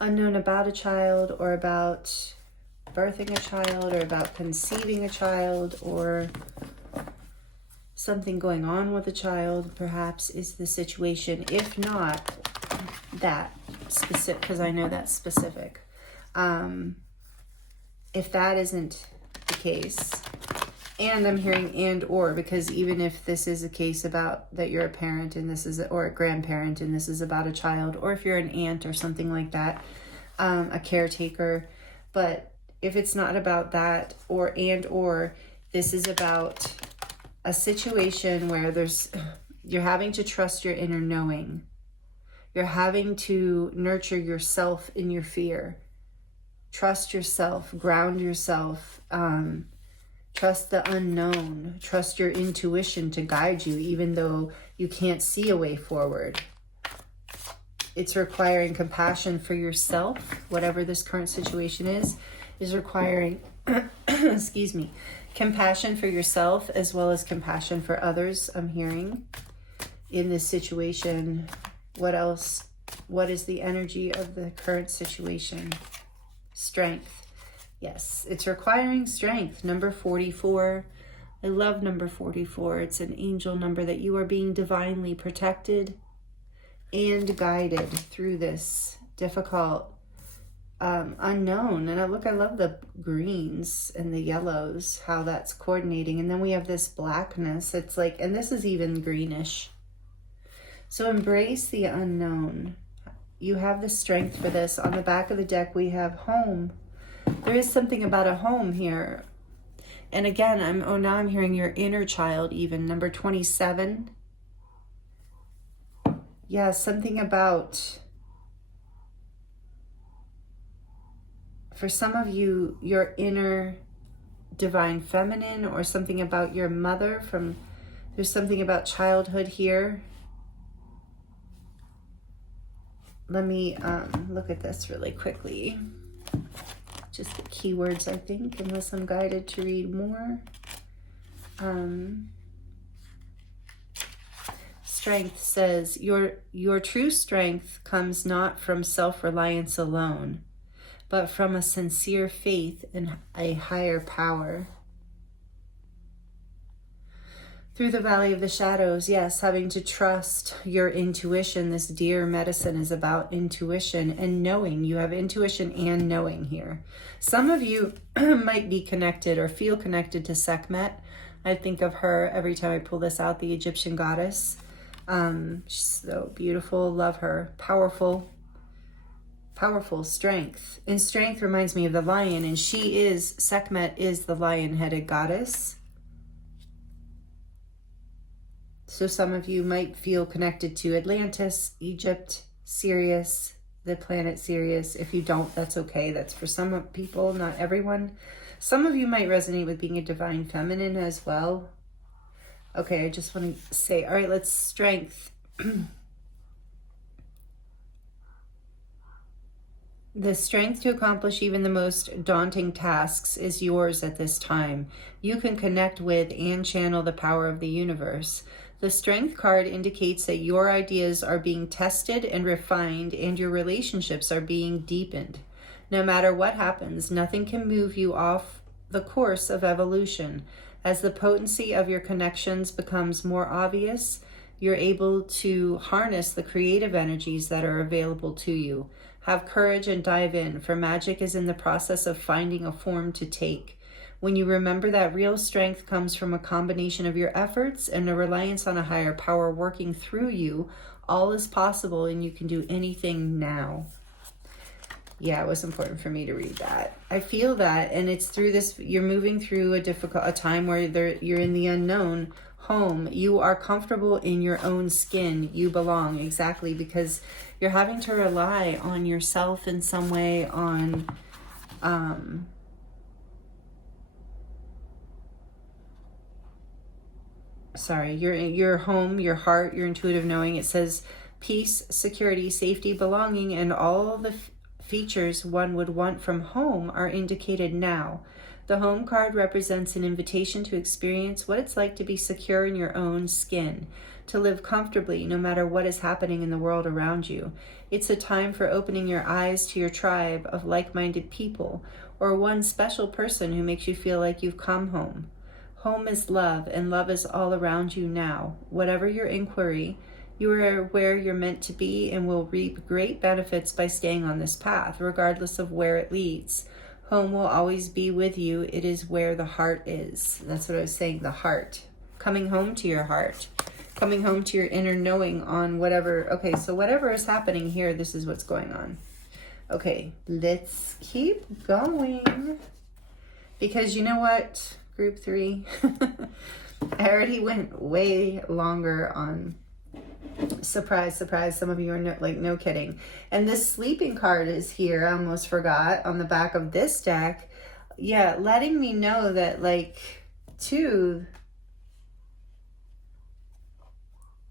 Unknown about a child, or about birthing a child, or about conceiving a child, or something going on with a child, perhaps, is the situation. If not, that specific, because I know that's specific. If that isn't the case, and I'm hearing and or, because even if this is a case about that you're a parent and this is, or a grandparent and this is about a child, or if you're an aunt or something like that, a caretaker, but if it's not about that, or and or, this is about a situation where you're having to trust your inner knowing. You're having to nurture yourself in your fear. Trust yourself, ground yourself, trust the unknown, trust your intuition to guide you, even though you can't see a way forward. It's requiring compassion for yourself, whatever this current situation is requiring, excuse me, compassion for yourself as well as compassion for others, I'm hearing, in this situation. What else? What is the energy of the current situation? Strength. Yes, it's requiring strength. Number 44, I love number 44. It's an angel number, that you are being divinely protected and guided through this difficult unknown. And look, I love the greens and the yellows, how that's coordinating. And then we have this blackness. It's like, and this is even greenish. So embrace the unknown. You have the strength for this. On the back of the deck, we have home. There is something about a home here. And again, now I'm hearing your inner child even. Number 27. Yeah, something about, for some of you, your inner divine feminine, or something about your mother. There's something about childhood here. Let me look at this really quickly. Just the keywords, I think, unless I'm guided to read more. Strength says, your true strength comes not from self-reliance alone, but from a sincere faith in a higher power. Through the valley of the shadows, yes, having to trust your intuition. This deer medicine is about intuition and knowing. You have intuition and knowing here. Some of you might be connected or feel connected to Sekhmet. I think of her every time I pull this out, the Egyptian goddess. She's so beautiful, love her. Powerful strength. And strength reminds me of the lion, and Sekhmet is the lion-headed goddess. So some of you might feel connected to Atlantis, Egypt, Sirius, the planet Sirius. If you don't, that's okay. That's for some people, not everyone. Some of you might resonate with being a divine feminine as well. Okay, I just want to say, all right, let's strength. The strength to accomplish even the most daunting tasks is yours at this time. You can connect with and channel the power of the universe. The Strength card indicates that your ideas are being tested and refined, and your relationships are being deepened. No matter what happens, nothing can move you off the course of evolution. As the potency of your connections becomes more obvious, you're able to harness the creative energies that are available to you. Have courage and dive in, for magic is in the process of finding a form to take. When you remember that real strength comes from a combination of your efforts and a reliance on a higher power working through you, all is possible and you can do anything now. Yeah, it was important for me to read that. I feel that, and it's through this, you're moving through a time where you're in the unknown. Home, you are comfortable in your own skin. You belong, exactly, because you're having to rely on yourself in some way, on your home, your heart, your intuitive knowing. It says peace, security, safety, belonging, and all the features one would want from home are indicated now. The home card represents an invitation to experience what it's like to be secure in your own skin, to live comfortably no matter what is happening in the world around you. It's a time for opening your eyes to your tribe of like-minded people, or one special person who makes you feel like you've come home. Home is love, and love is all around you now. Whatever your inquiry, you are where you're meant to be and will reap great benefits by staying on this path, regardless of where it leads. Home will always be with you. It is where the heart is. That's what I was saying, the heart. Coming home to your heart. Coming home to your inner knowing on whatever. Okay, so whatever is happening here, this is what's going on. Okay, let's keep going. Because you know what, group 3? I already went way longer on... Surprise, surprise. Some of you are no kidding. And this sleeping card is here. I almost forgot, on the back of this deck. Yeah, letting me know that,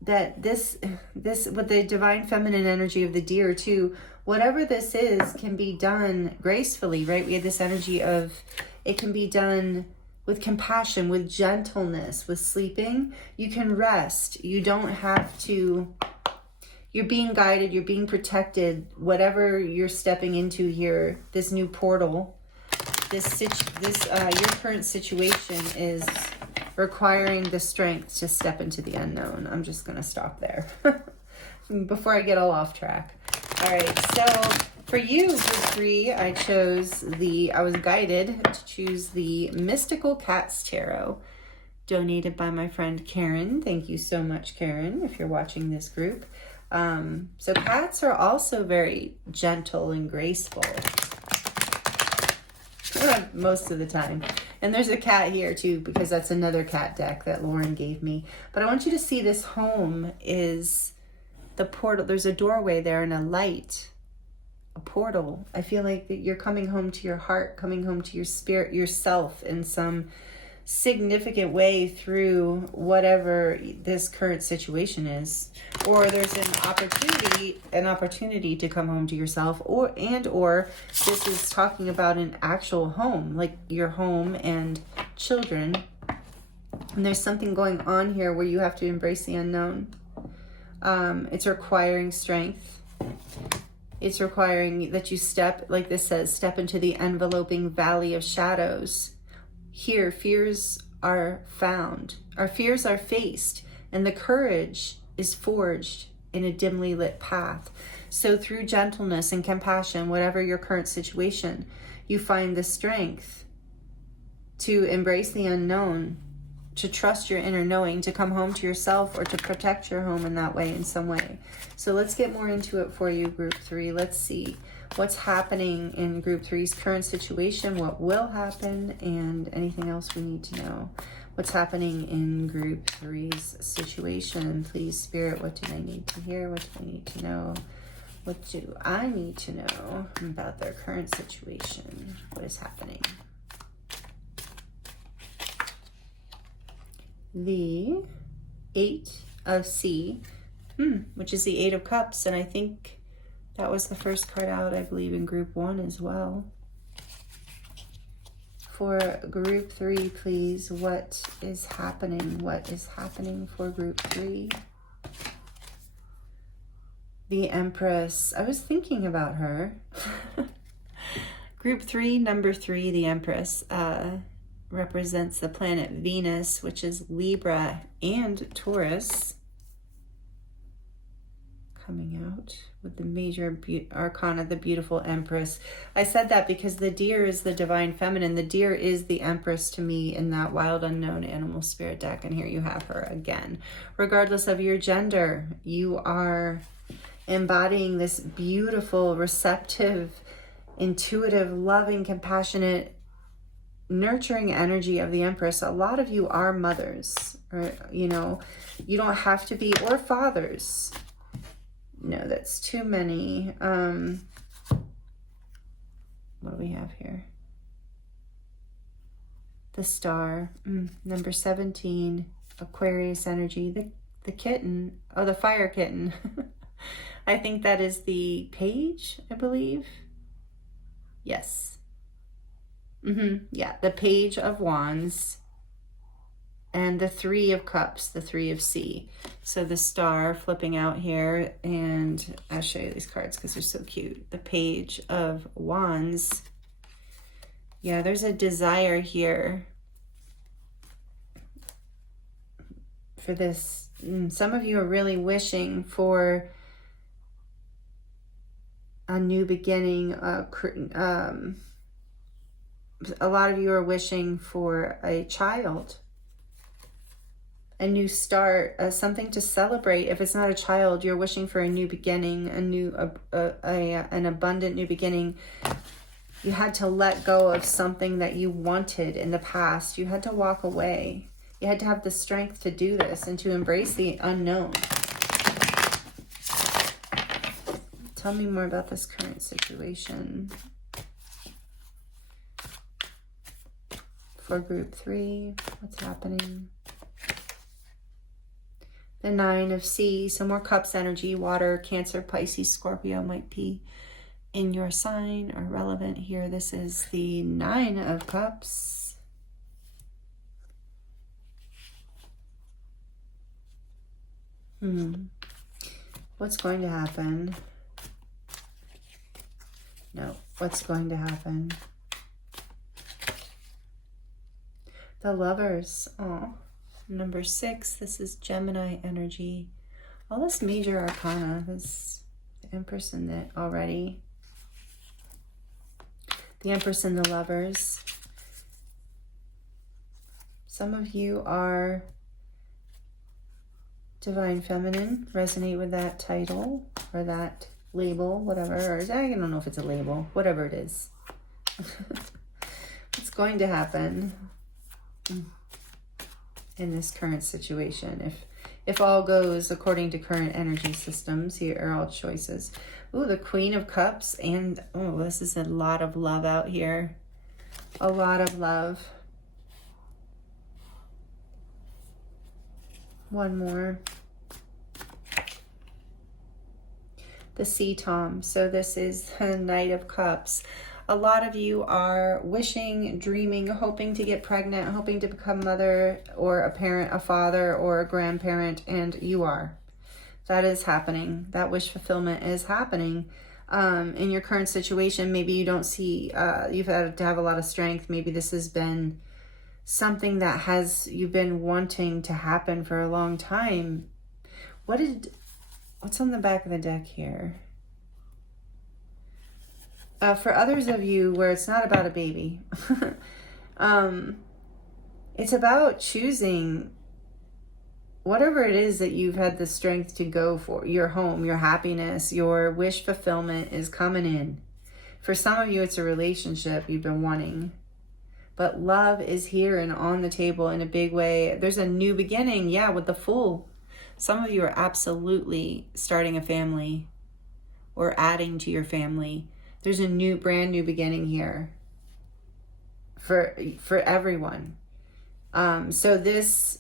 that this with the divine feminine energy of the deer too, whatever this is can be done gracefully, right? We had this energy of it can be done with compassion, with gentleness, with sleeping. You can rest. You don't have to, you're being guided, you're being protected. Whatever you're stepping into here, this new portal, your current situation is requiring the strength to step into the unknown. I'm just going to stop there before I get all off track. All right, so for you, group 3, I was guided to choose the Mystical Cats Tarot, donated by my friend Karen. Thank you so much, Karen, if you're watching this group. So cats are also very gentle and graceful most of the time. And there's a cat here too, because that's another cat deck that Lauren gave me. But I want you to see this home is the portal. There's a doorway there and a light, a portal. I feel like that you're coming home to your heart, coming home to your spirit, yourself in some significant way through whatever this current situation is. Or there's an opportunity to come home to yourself, or this is talking about an actual home, like your home and children. And there's something going on here where you have to embrace the unknown. It's requiring strength. It's requiring that you step, like this says, step into the enveloping valley of shadows. Here, fears are found. Our fears are faced, and the courage is forged in a dimly lit path. So through gentleness and compassion, whatever your current situation, you find the strength to embrace the unknown, to trust your inner knowing, to come home to yourself, or to protect your home in that way, in some way. So let's get more into it for you, group 3. Let's see what's happening in group 3's current situation, what will happen, and anything else we need to know. What's happening in group 3's situation? Please, Spirit, what do I need to hear? What do I need to know? What do I need to know about their current situation? What is happening? The 8 of C, which is the 8 of Cups, and I think that was the first card out, I believe, in group 1 as well. For group 3, please, what is happening? What is happening for group 3? The Empress. I was thinking about her. Group 3, number 3, the Empress, represents the planet Venus, which is Libra and Taurus. Coming out with the major arcana, the beautiful Empress. I said that because the deer is the divine feminine. The deer is the Empress to me in that wild unknown animal spirit deck. And here you have her again. Regardless of your gender, you are embodying this beautiful, receptive, intuitive, loving, compassionate, nurturing energy of the Empress. A lot of you are mothers, right? You know, you don't have to be, or fathers. No, that's too many. What do we have here? The Star, number 17, Aquarius energy, the kitten, oh, the fire kitten. I think that is the Page, I believe. Yes. Yeah, the Page of Wands and the 3 of Cups, the 3 of C. So the Star flipping out here, and I'll show you these cards because they're so cute. The Page of Wands. Yeah, there's a desire here for this. Some of you are really wishing for a new beginning. A lot of you are wishing for a child, a new start, something to celebrate. If it's not a child, you're wishing for a new beginning, an abundant new beginning. You had to let go of something that you wanted in the past. You had to walk away. You had to have the strength to do this and to embrace the unknown. Tell me more about this current situation. For group 3, what's happening? The 9 of C, some more Cups energy, water, Cancer, Pisces, Scorpio might be in your sign or relevant here. This is the 9 of Cups. What's going to happen? No, what's going to happen? The Lovers. Oh, number 6. This is Gemini energy. All this major arcana. This the Empress in it already. The Empress and the Lovers. Some of you are Divine Feminine. Resonate with that title or that label, whatever. Or I don't know if it's a label. Whatever it is. It's going to happen in this current situation. If all goes according to current energy systems, here are all choices. Ooh, the Queen of Cups. And, oh, this is a lot of love out here. A lot of love. One more. The Sea Tom. So this is the Knight of Cups. A lot of you are wishing, dreaming, hoping to get pregnant, hoping to become mother or a parent, a father or a grandparent, and you are. That is happening. That wish fulfillment is happening. In your current situation, maybe you don't see, you've had to have a lot of strength. Maybe this has been something that you've been wanting to happen for a long time. What's on the back of the deck here? For others of you where it's not about a baby, it's about choosing whatever it is that you've had the strength to go for. Your home, your happiness, your wish fulfillment is coming in. For some of you, it's a relationship you've been wanting. But love is here and on the table in a big way. There's a new beginning, yeah, with the Fool. Some of you are absolutely starting a family or adding to your family. There's a brand new beginning here for everyone. So this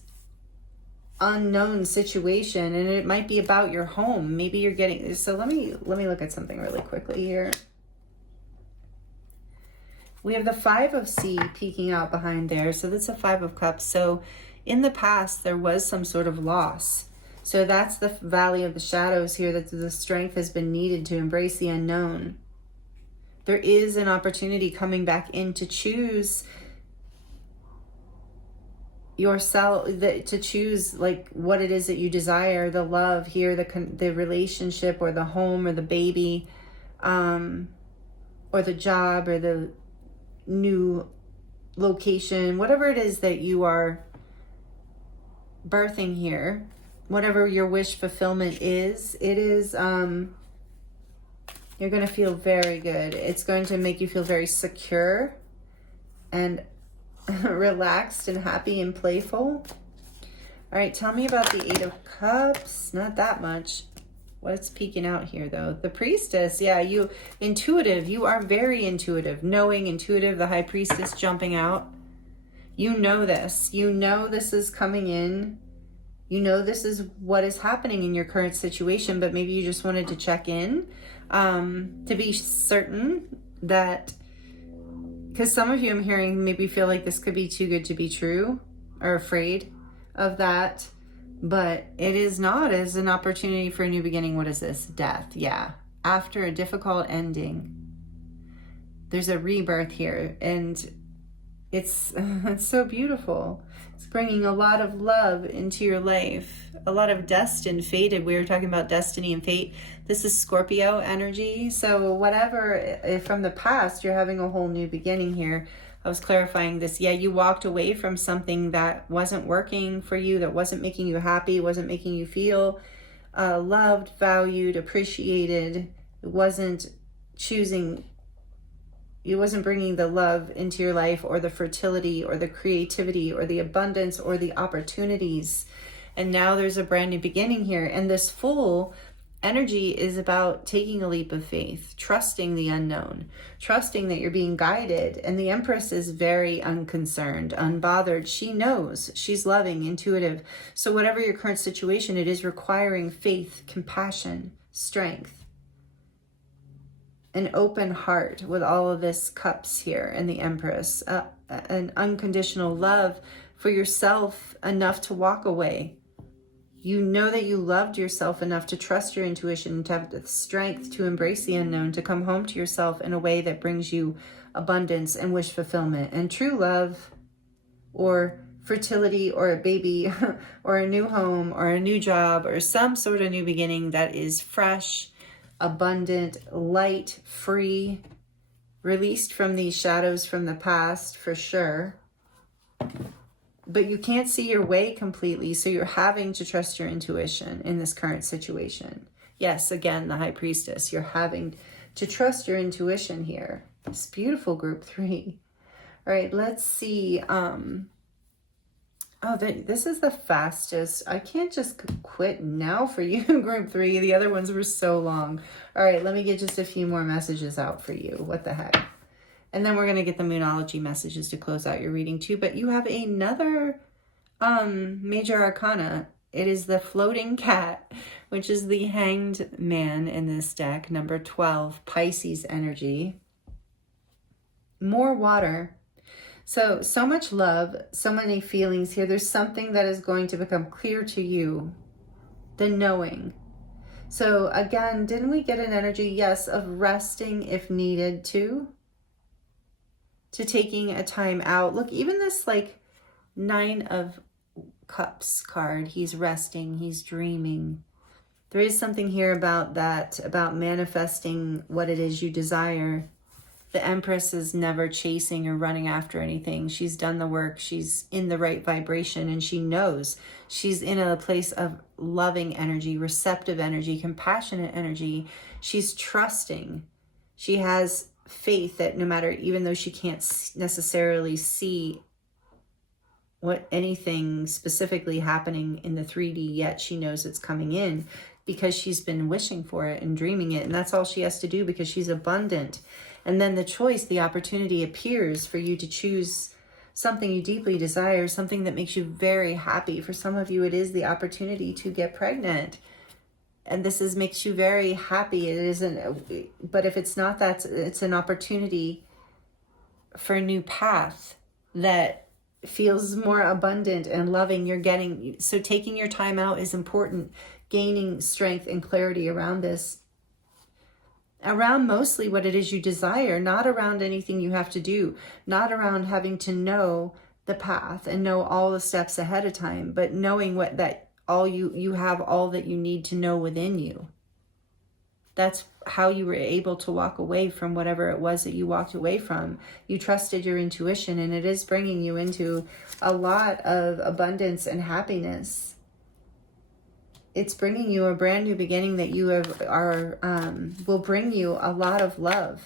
unknown situation, and it might be about your home. Maybe you're getting, so let me look at something really quickly here. We have the Five of Sea peeking out behind there. So that's a Five of Cups. So in the past, there was some sort of loss. So that's the Valley of the Shadows here, that the strength has been needed to embrace the unknown. There is an opportunity coming back in to choose yourself, to choose like what it is that you desire, the love here, the relationship or the home or the baby, or the job or the new location, whatever it is that you are birthing here, whatever your wish fulfillment is, it is, you're going to feel very good. It's going to make you feel very secure and relaxed and happy and playful. All right, tell me about the Eight of Cups. Not that much. What's peeking out here, though? The Priestess. Yeah, intuitive. You are very intuitive. Knowing, intuitive. The High Priestess jumping out. You know this. You know this is coming in. You know this is what is happening in your current situation, but maybe you just wanted to check in to be certain that, because some of you I'm hearing maybe feel like this could be too good to be true or afraid of that, but it is not. It is an opportunity for a new beginning. What is this? Death. Yeah. After a difficult ending, there's a rebirth here, and it's so beautiful. It's bringing a lot of love into your life, a lot of destined, fated. We were talking about destiny and fate. This is Scorpio energy. So whatever, if from the past, you're having a whole new beginning here. I was clarifying this. Yeah, you walked away from something that wasn't working for you, that wasn't making you happy, wasn't making you feel loved, valued, appreciated. It wasn't bringing the love into your life, or the fertility or the creativity or the abundance or the opportunities. And now there's a brand new beginning here. And this Fool energy is about taking a leap of faith, trusting the unknown, trusting that you're being guided. And the Empress is very unconcerned, unbothered. She knows, she's loving, intuitive. So whatever your current situation, it is requiring faith, compassion, strength, an open heart with all of this Cups here and the Empress, an unconditional love for yourself enough to walk away. You know that you loved yourself enough to trust your intuition, to have the strength to embrace the unknown, to come home to yourself in a way that brings you abundance and wish fulfillment and true love. or fertility or a baby or a new home or a new job or some sort of new beginning that is fresh, abundant, light, free, released from these shadows from the past for sure. But you can't see your way completely, so you're having to trust your intuition in this current situation. Yes, again, the High Priestess, you're having to trust your intuition here. It's beautiful, group 3. All right, let's see. This is the fastest. I can't just quit now for you, group 3. The other ones were so long. All right, let me get just a few more messages out for you. What the heck? And then we're going to get the Moonology messages to close out your reading too. But you have another major arcana. It is the Floating Cat, which is the Hanged Man in this deck, number 12, Pisces energy. More water. So much love, so many feelings here. There's something that is going to become clear to you, the knowing. So again, didn't we get an energy, yes, of resting if needed to taking a time out. Look, even this like 9 of Cups card, he's resting, he's dreaming. There is something here about that, about manifesting what it is you desire. The Empress is never chasing or running after anything. She's done the work. She's in the right vibration, and she knows she's in a place of loving energy, receptive energy, compassionate energy. She's trusting. She has faith that no matter, even though she can't necessarily see what anything specifically happening in the 3D yet, she knows it's coming in because she's been wishing for it and dreaming it. And that's all she has to do because she's abundant. And then the choice, the opportunity appears for you to choose something you deeply desire, something that makes you very happy. For some of you, it is the opportunity to get pregnant. And this makes you very happy. It isn't, but if it's not that, it's an opportunity for a new path that feels more abundant and loving. You're getting, so taking your time out is important, gaining strength and clarity around this, around mostly what it is you desire, not around anything you have to do, not around having to know the path and know all the steps ahead of time, but knowing what that all you have all that you need to know within you. That's how you were able to walk away from whatever it was that you walked away from. You trusted your intuition, and it is bringing you into a lot of abundance and happiness. It's bringing you a brand new beginning that you will bring you a lot of love.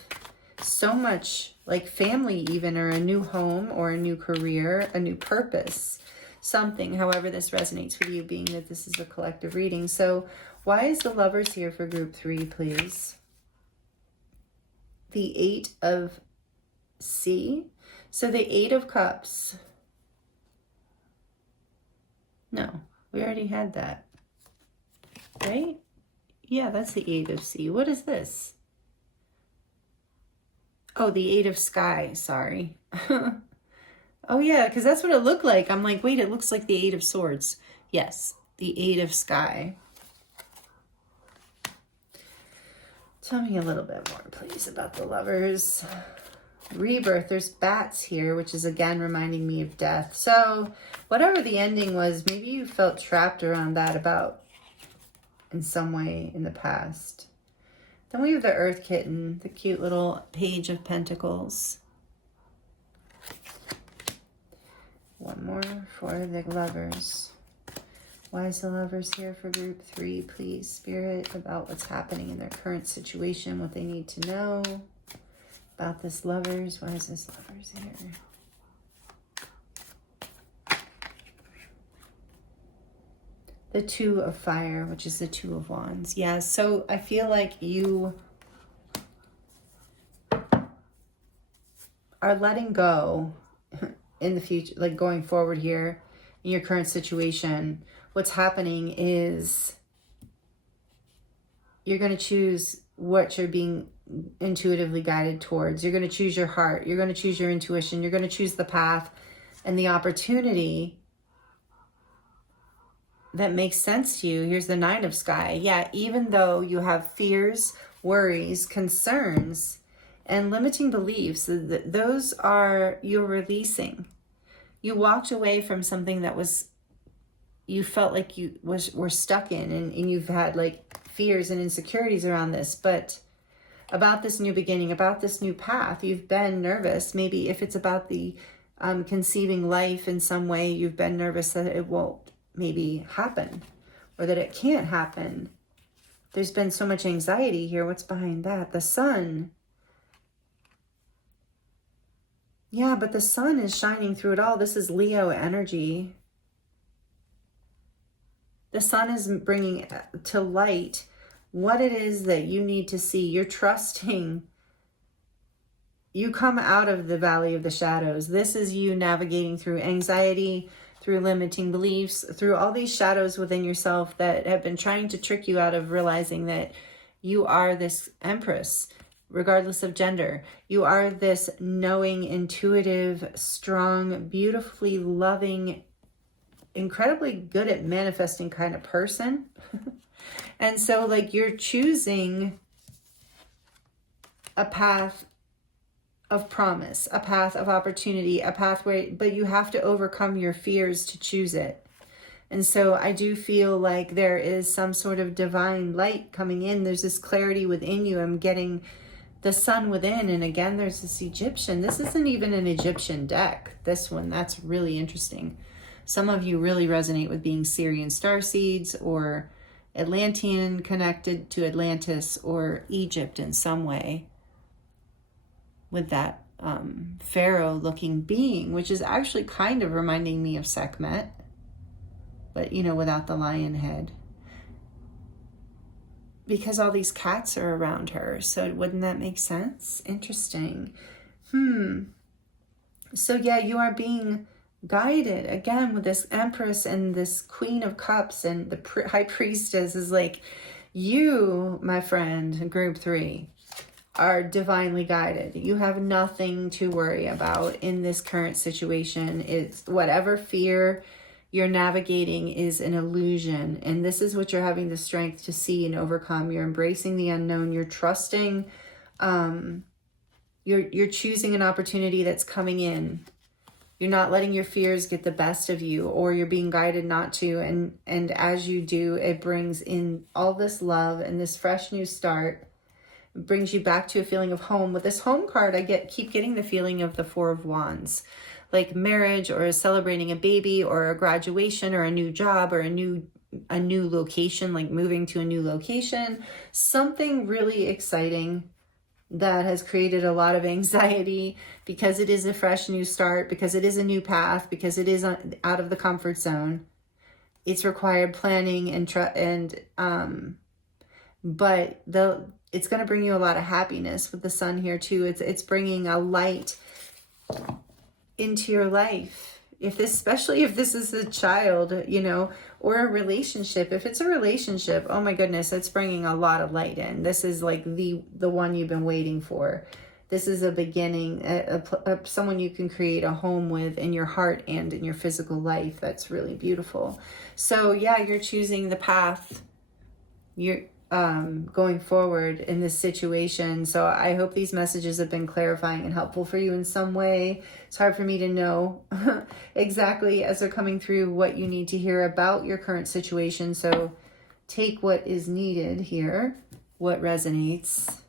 So much, like family even, or a new home or a new career, a new purpose, something, however this resonates with you, being that this is a collective reading. So why is the Lovers here for group 3, please? The 8 of C. So the 8 of Cups. No, we already had that. Right? Yeah, that's the 8 of C. What is this? Oh, the 8 of Sky. Sorry. Oh, yeah, because that's what it looked like. I'm like, wait, it looks like the 8 of Swords. Yes, the 8 of Sky. Tell me a little bit more, please, about the Lovers. Rebirth. There's bats here, which is, again, reminding me of death. So whatever the ending was, maybe you felt trapped around that about in some way in the past. Then we have the Earth Kitten, the cute little Page of Pentacles. One more for the Lovers. Why is the Lovers here for group 3, please? Spirit, about what's happening in their current situation, what they need to know about this Lovers. Why is this Lovers here? The 2 of Fire, which is the 2 of Wands. Yeah, so I feel like you are letting go in the future, like going forward here in your current situation. What's happening is you're going to choose what you're being intuitively guided towards. You're going to choose your heart. You're going to choose your intuition. You're going to choose the path and the opportunity that makes sense to you. Here's the 9 of Sky. Yeah, even though you have fears, worries, concerns, and limiting beliefs, those are you're releasing. you walked away from something that was, you felt like you were stuck in, and you've had like fears and insecurities around this, but about this new beginning, about this new path, you've been nervous. Maybe if it's about the conceiving life in some way, you've been nervous that it won't maybe happen, or that it can't happen. There's been so much anxiety here. What's behind that? The sun. Yeah, but the sun is shining through it all. This is Leo energy. The sun is bringing to light what it is that you need to see. You're trusting. You come out of the valley of the shadows. This is you navigating through anxiety, through limiting beliefs, through all these shadows within yourself that have been trying to trick you out of realizing that you are this empress, regardless of gender. You are this knowing, intuitive, strong, beautifully loving, incredibly good at manifesting kind of person. And so like you're choosing a path of promise, a path of opportunity, a pathway, but you have to overcome your fears to choose it. And so I do feel like there is some sort of divine light coming in. There's this clarity within you. I'm getting the sun within. And again, there's this Egyptian. This isn't even an Egyptian deck. This one, that's really interesting. Some of you really resonate with being Syrian starseeds or Atlantean, connected to Atlantis or Egypt in some way, with that pharaoh looking being, which is actually kind of reminding me of Sekhmet, but you know, without the lion head, because all these cats are around her. So wouldn't that make sense? Interesting. So yeah, you are being guided again with this Empress and this Queen of Cups, and the High Priestess is like, you, my friend, group 3, are divinely guided. You have nothing to worry about in this current situation. It's whatever fear you're navigating is an illusion, and this is what you're having the strength to see and overcome. You're embracing the unknown. You're trusting. You're choosing an opportunity that's coming in. You're not letting your fears get the best of you, or you're being guided not to. And as you do, it brings in all this love and this fresh new start. It brings you back to a feeling of home. With this home card, I keep getting the feeling of the 4 of Wands, like marriage or celebrating a baby or a graduation or a new job or a new location, like moving to a new location. Something really exciting that has created a lot of anxiety, because it is a fresh new start, because it is a new path, because it is out of the comfort zone. It's required planning but it's going to bring you a lot of happiness with the sun here too. It's bringing a light into your life. Especially if this is a child, you know, or a relationship. If it's a relationship, oh my goodness, it's bringing a lot of light in. This is like the one you've been waiting for. This is a beginning, someone you can create a home with in your heart and in your physical life. That's really beautiful. So yeah, you're choosing the path. You're going forward in this situation. So I hope these messages have been clarifying and helpful for you in some way. It's hard for me to know exactly as they're coming through what you need to hear about your current situation. So take what is needed here, what resonates.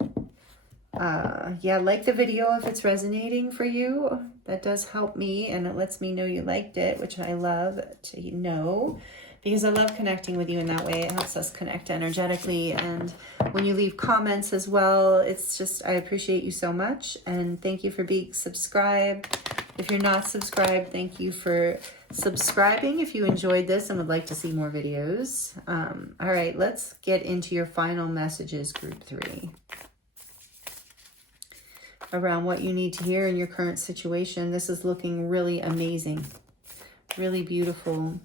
Yeah, like the video if it's resonating for you. That does help me, and it lets me know you liked it, which I love to know, because I love connecting with you in that way. It helps us connect energetically. And when you leave comments as well, it's just, I appreciate you so much. And thank you for being subscribed. If you're not subscribed, thank you for subscribing if you enjoyed this and would like to see more videos. All right, let's get into your final messages, group 3. Around what you need to hear in your current situation. This is looking really amazing, really beautiful.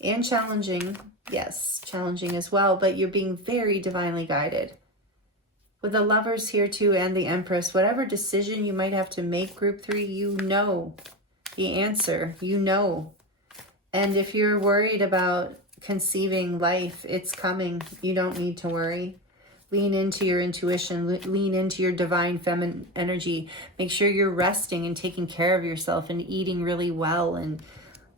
And challenging, yes, challenging as well, but you're being very divinely guided. With the Lovers here too, and the Empress, whatever decision you might have to make, group 3, you know the answer, you know. And if you're worried about conceiving life, it's coming. You don't need to worry. Lean into your intuition, lean into your divine feminine energy. Make sure you're resting and taking care of yourself and eating really well and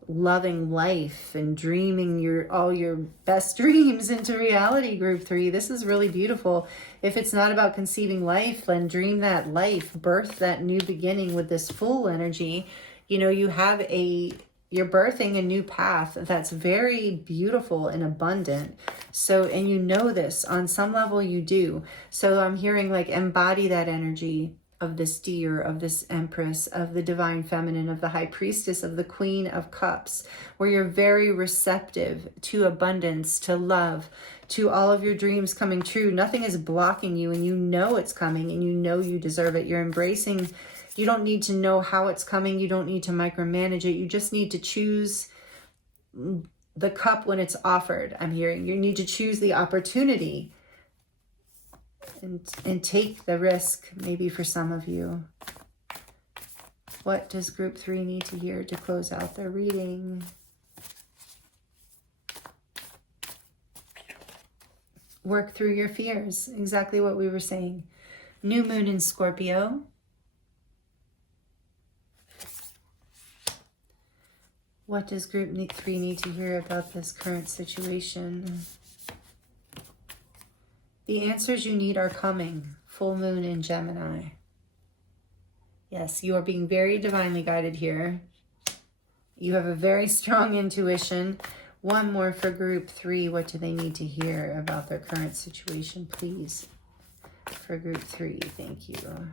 loving life and dreaming all your best dreams into reality, group 3. This is really beautiful. If it's not about conceiving life, then dream that life, birth that new beginning with this full energy. You know, you're birthing a new path that's very beautiful and abundant. So, and you know this on some level, you do. So I'm hearing like embody that energy of this deer, of this empress, of the divine feminine, of the high priestess, of the queen of cups, where you're very receptive to abundance, to love, to all of your dreams coming true. Nothing is blocking you, and you know it's coming, and you know you deserve it. You're embracing. You don't need to know how it's coming. You don't need to micromanage it. You just need to choose the cup when it's offered. I'm hearing you need to choose the opportunity and take the risk, maybe for some of you. What does group 3 need to hear to close out their reading? Work through your fears. Exactly what we were saying. New moon in Scorpio. What does group 3 need to hear about this current situation? The answers you need are coming. Full moon in Gemini. Yes, you are being very divinely guided here. You have a very strong intuition. One more for group 3. What do they need to hear about their current situation, please? For group 3, thank you.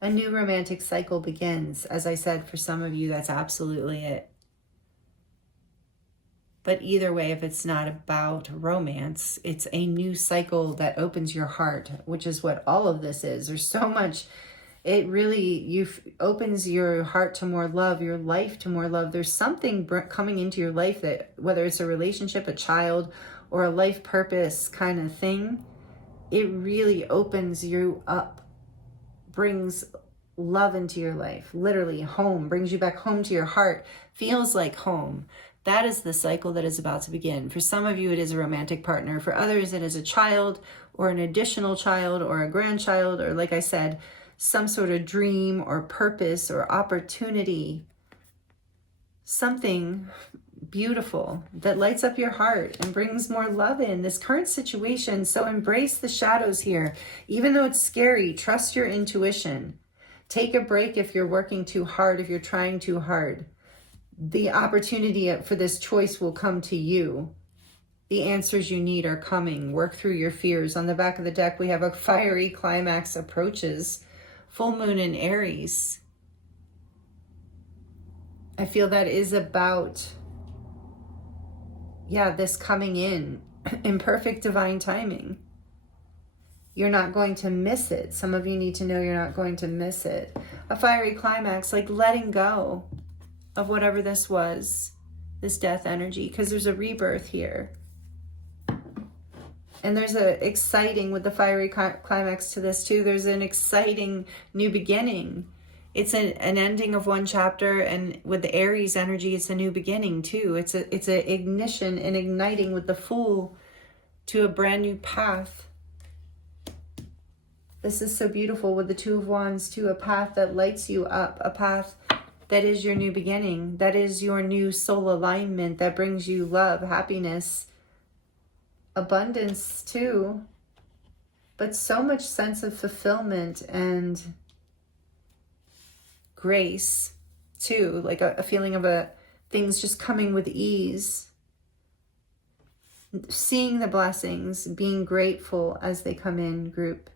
A new romantic cycle begins. As I said, for some of you, that's absolutely it. But either way, if it's not about romance, it's a new cycle that opens your heart, which is what all of this is. There's so much. It really opens your heart to more love, your life to more love. There's something coming into your life that, whether it's a relationship, a child, or a life purpose kind of thing, it really opens you up, brings love into your life. Literally, home, brings you back home to your heart, feels like home. That is the cycle that is about to begin. For some of you, it is a romantic partner. For others, it is a child or an additional child or a grandchild, or like I said, some sort of dream or purpose or opportunity. Something beautiful that lights up your heart and brings more love in this current situation. So embrace the shadows here. Even though it's scary, trust your intuition. Take a break if you're working too hard, if you're trying too hard. The opportunity for this choice will come to you. The answers you need are coming. Work through your fears. On the back of the deck, we have a fiery climax approaches. Full moon in Aries. I feel that is about, this coming in perfect divine timing. You're not going to miss it. Some of you need to know you're not going to miss it. A fiery climax, like letting go of whatever this was, this death energy, because there's a rebirth here. And there's a exciting, with the fiery climax to this too, there's an exciting new beginning. It's an ending of one chapter, and with the Aries energy, it's a new beginning too. It's a ignition and igniting with the Fool to a brand new path. This is so beautiful with the Two of Wands too, a path that lights you up, a path that is your new beginning, that is your new soul alignment, that brings you love, happiness, abundance too, but so much sense of fulfillment and grace too, like a feeling of things just coming with ease, seeing the blessings, being grateful as they come in. Group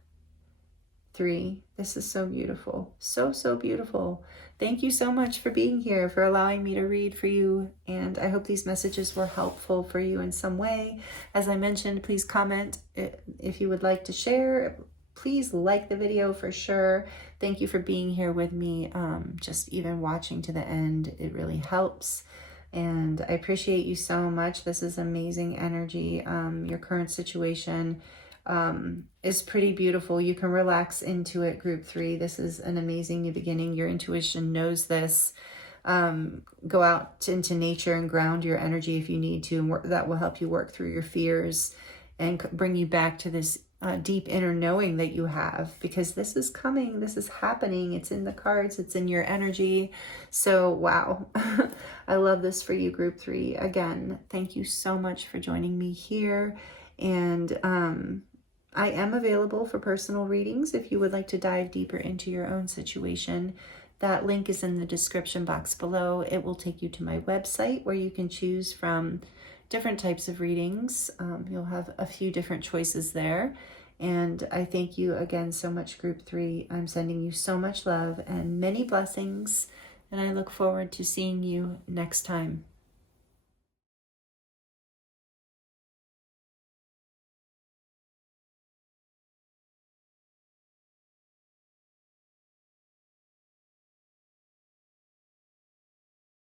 3, this is so beautiful, so beautiful. Thank you so much for being here, for allowing me to read for you, and I hope these messages were helpful for you in some way. As I mentioned, please comment if you would like to share. Please like the video for sure. Thank you for being here with me. Just even watching to the end, it really helps. And I appreciate you so much. This is amazing energy. Your current situation is pretty beautiful. You can relax into it, group 3. This is an amazing new beginning. Your intuition knows this. Go out into nature and ground your energy if you need to, and that will help you work through your fears and bring you back to this deep inner knowing that you have, because this is coming, this is happening, it's in the cards, it's in your energy. So wow, I love this for you, group 3. Again, thank you so much for joining me here. And I am available for personal readings if you would like to dive deeper into your own situation. That link is in the description box below. It will take you to my website where you can choose from different types of readings. You'll have a few different choices there. And I thank you again so much, group 3. I'm sending you so much love and many blessings, and I look forward to seeing you next time.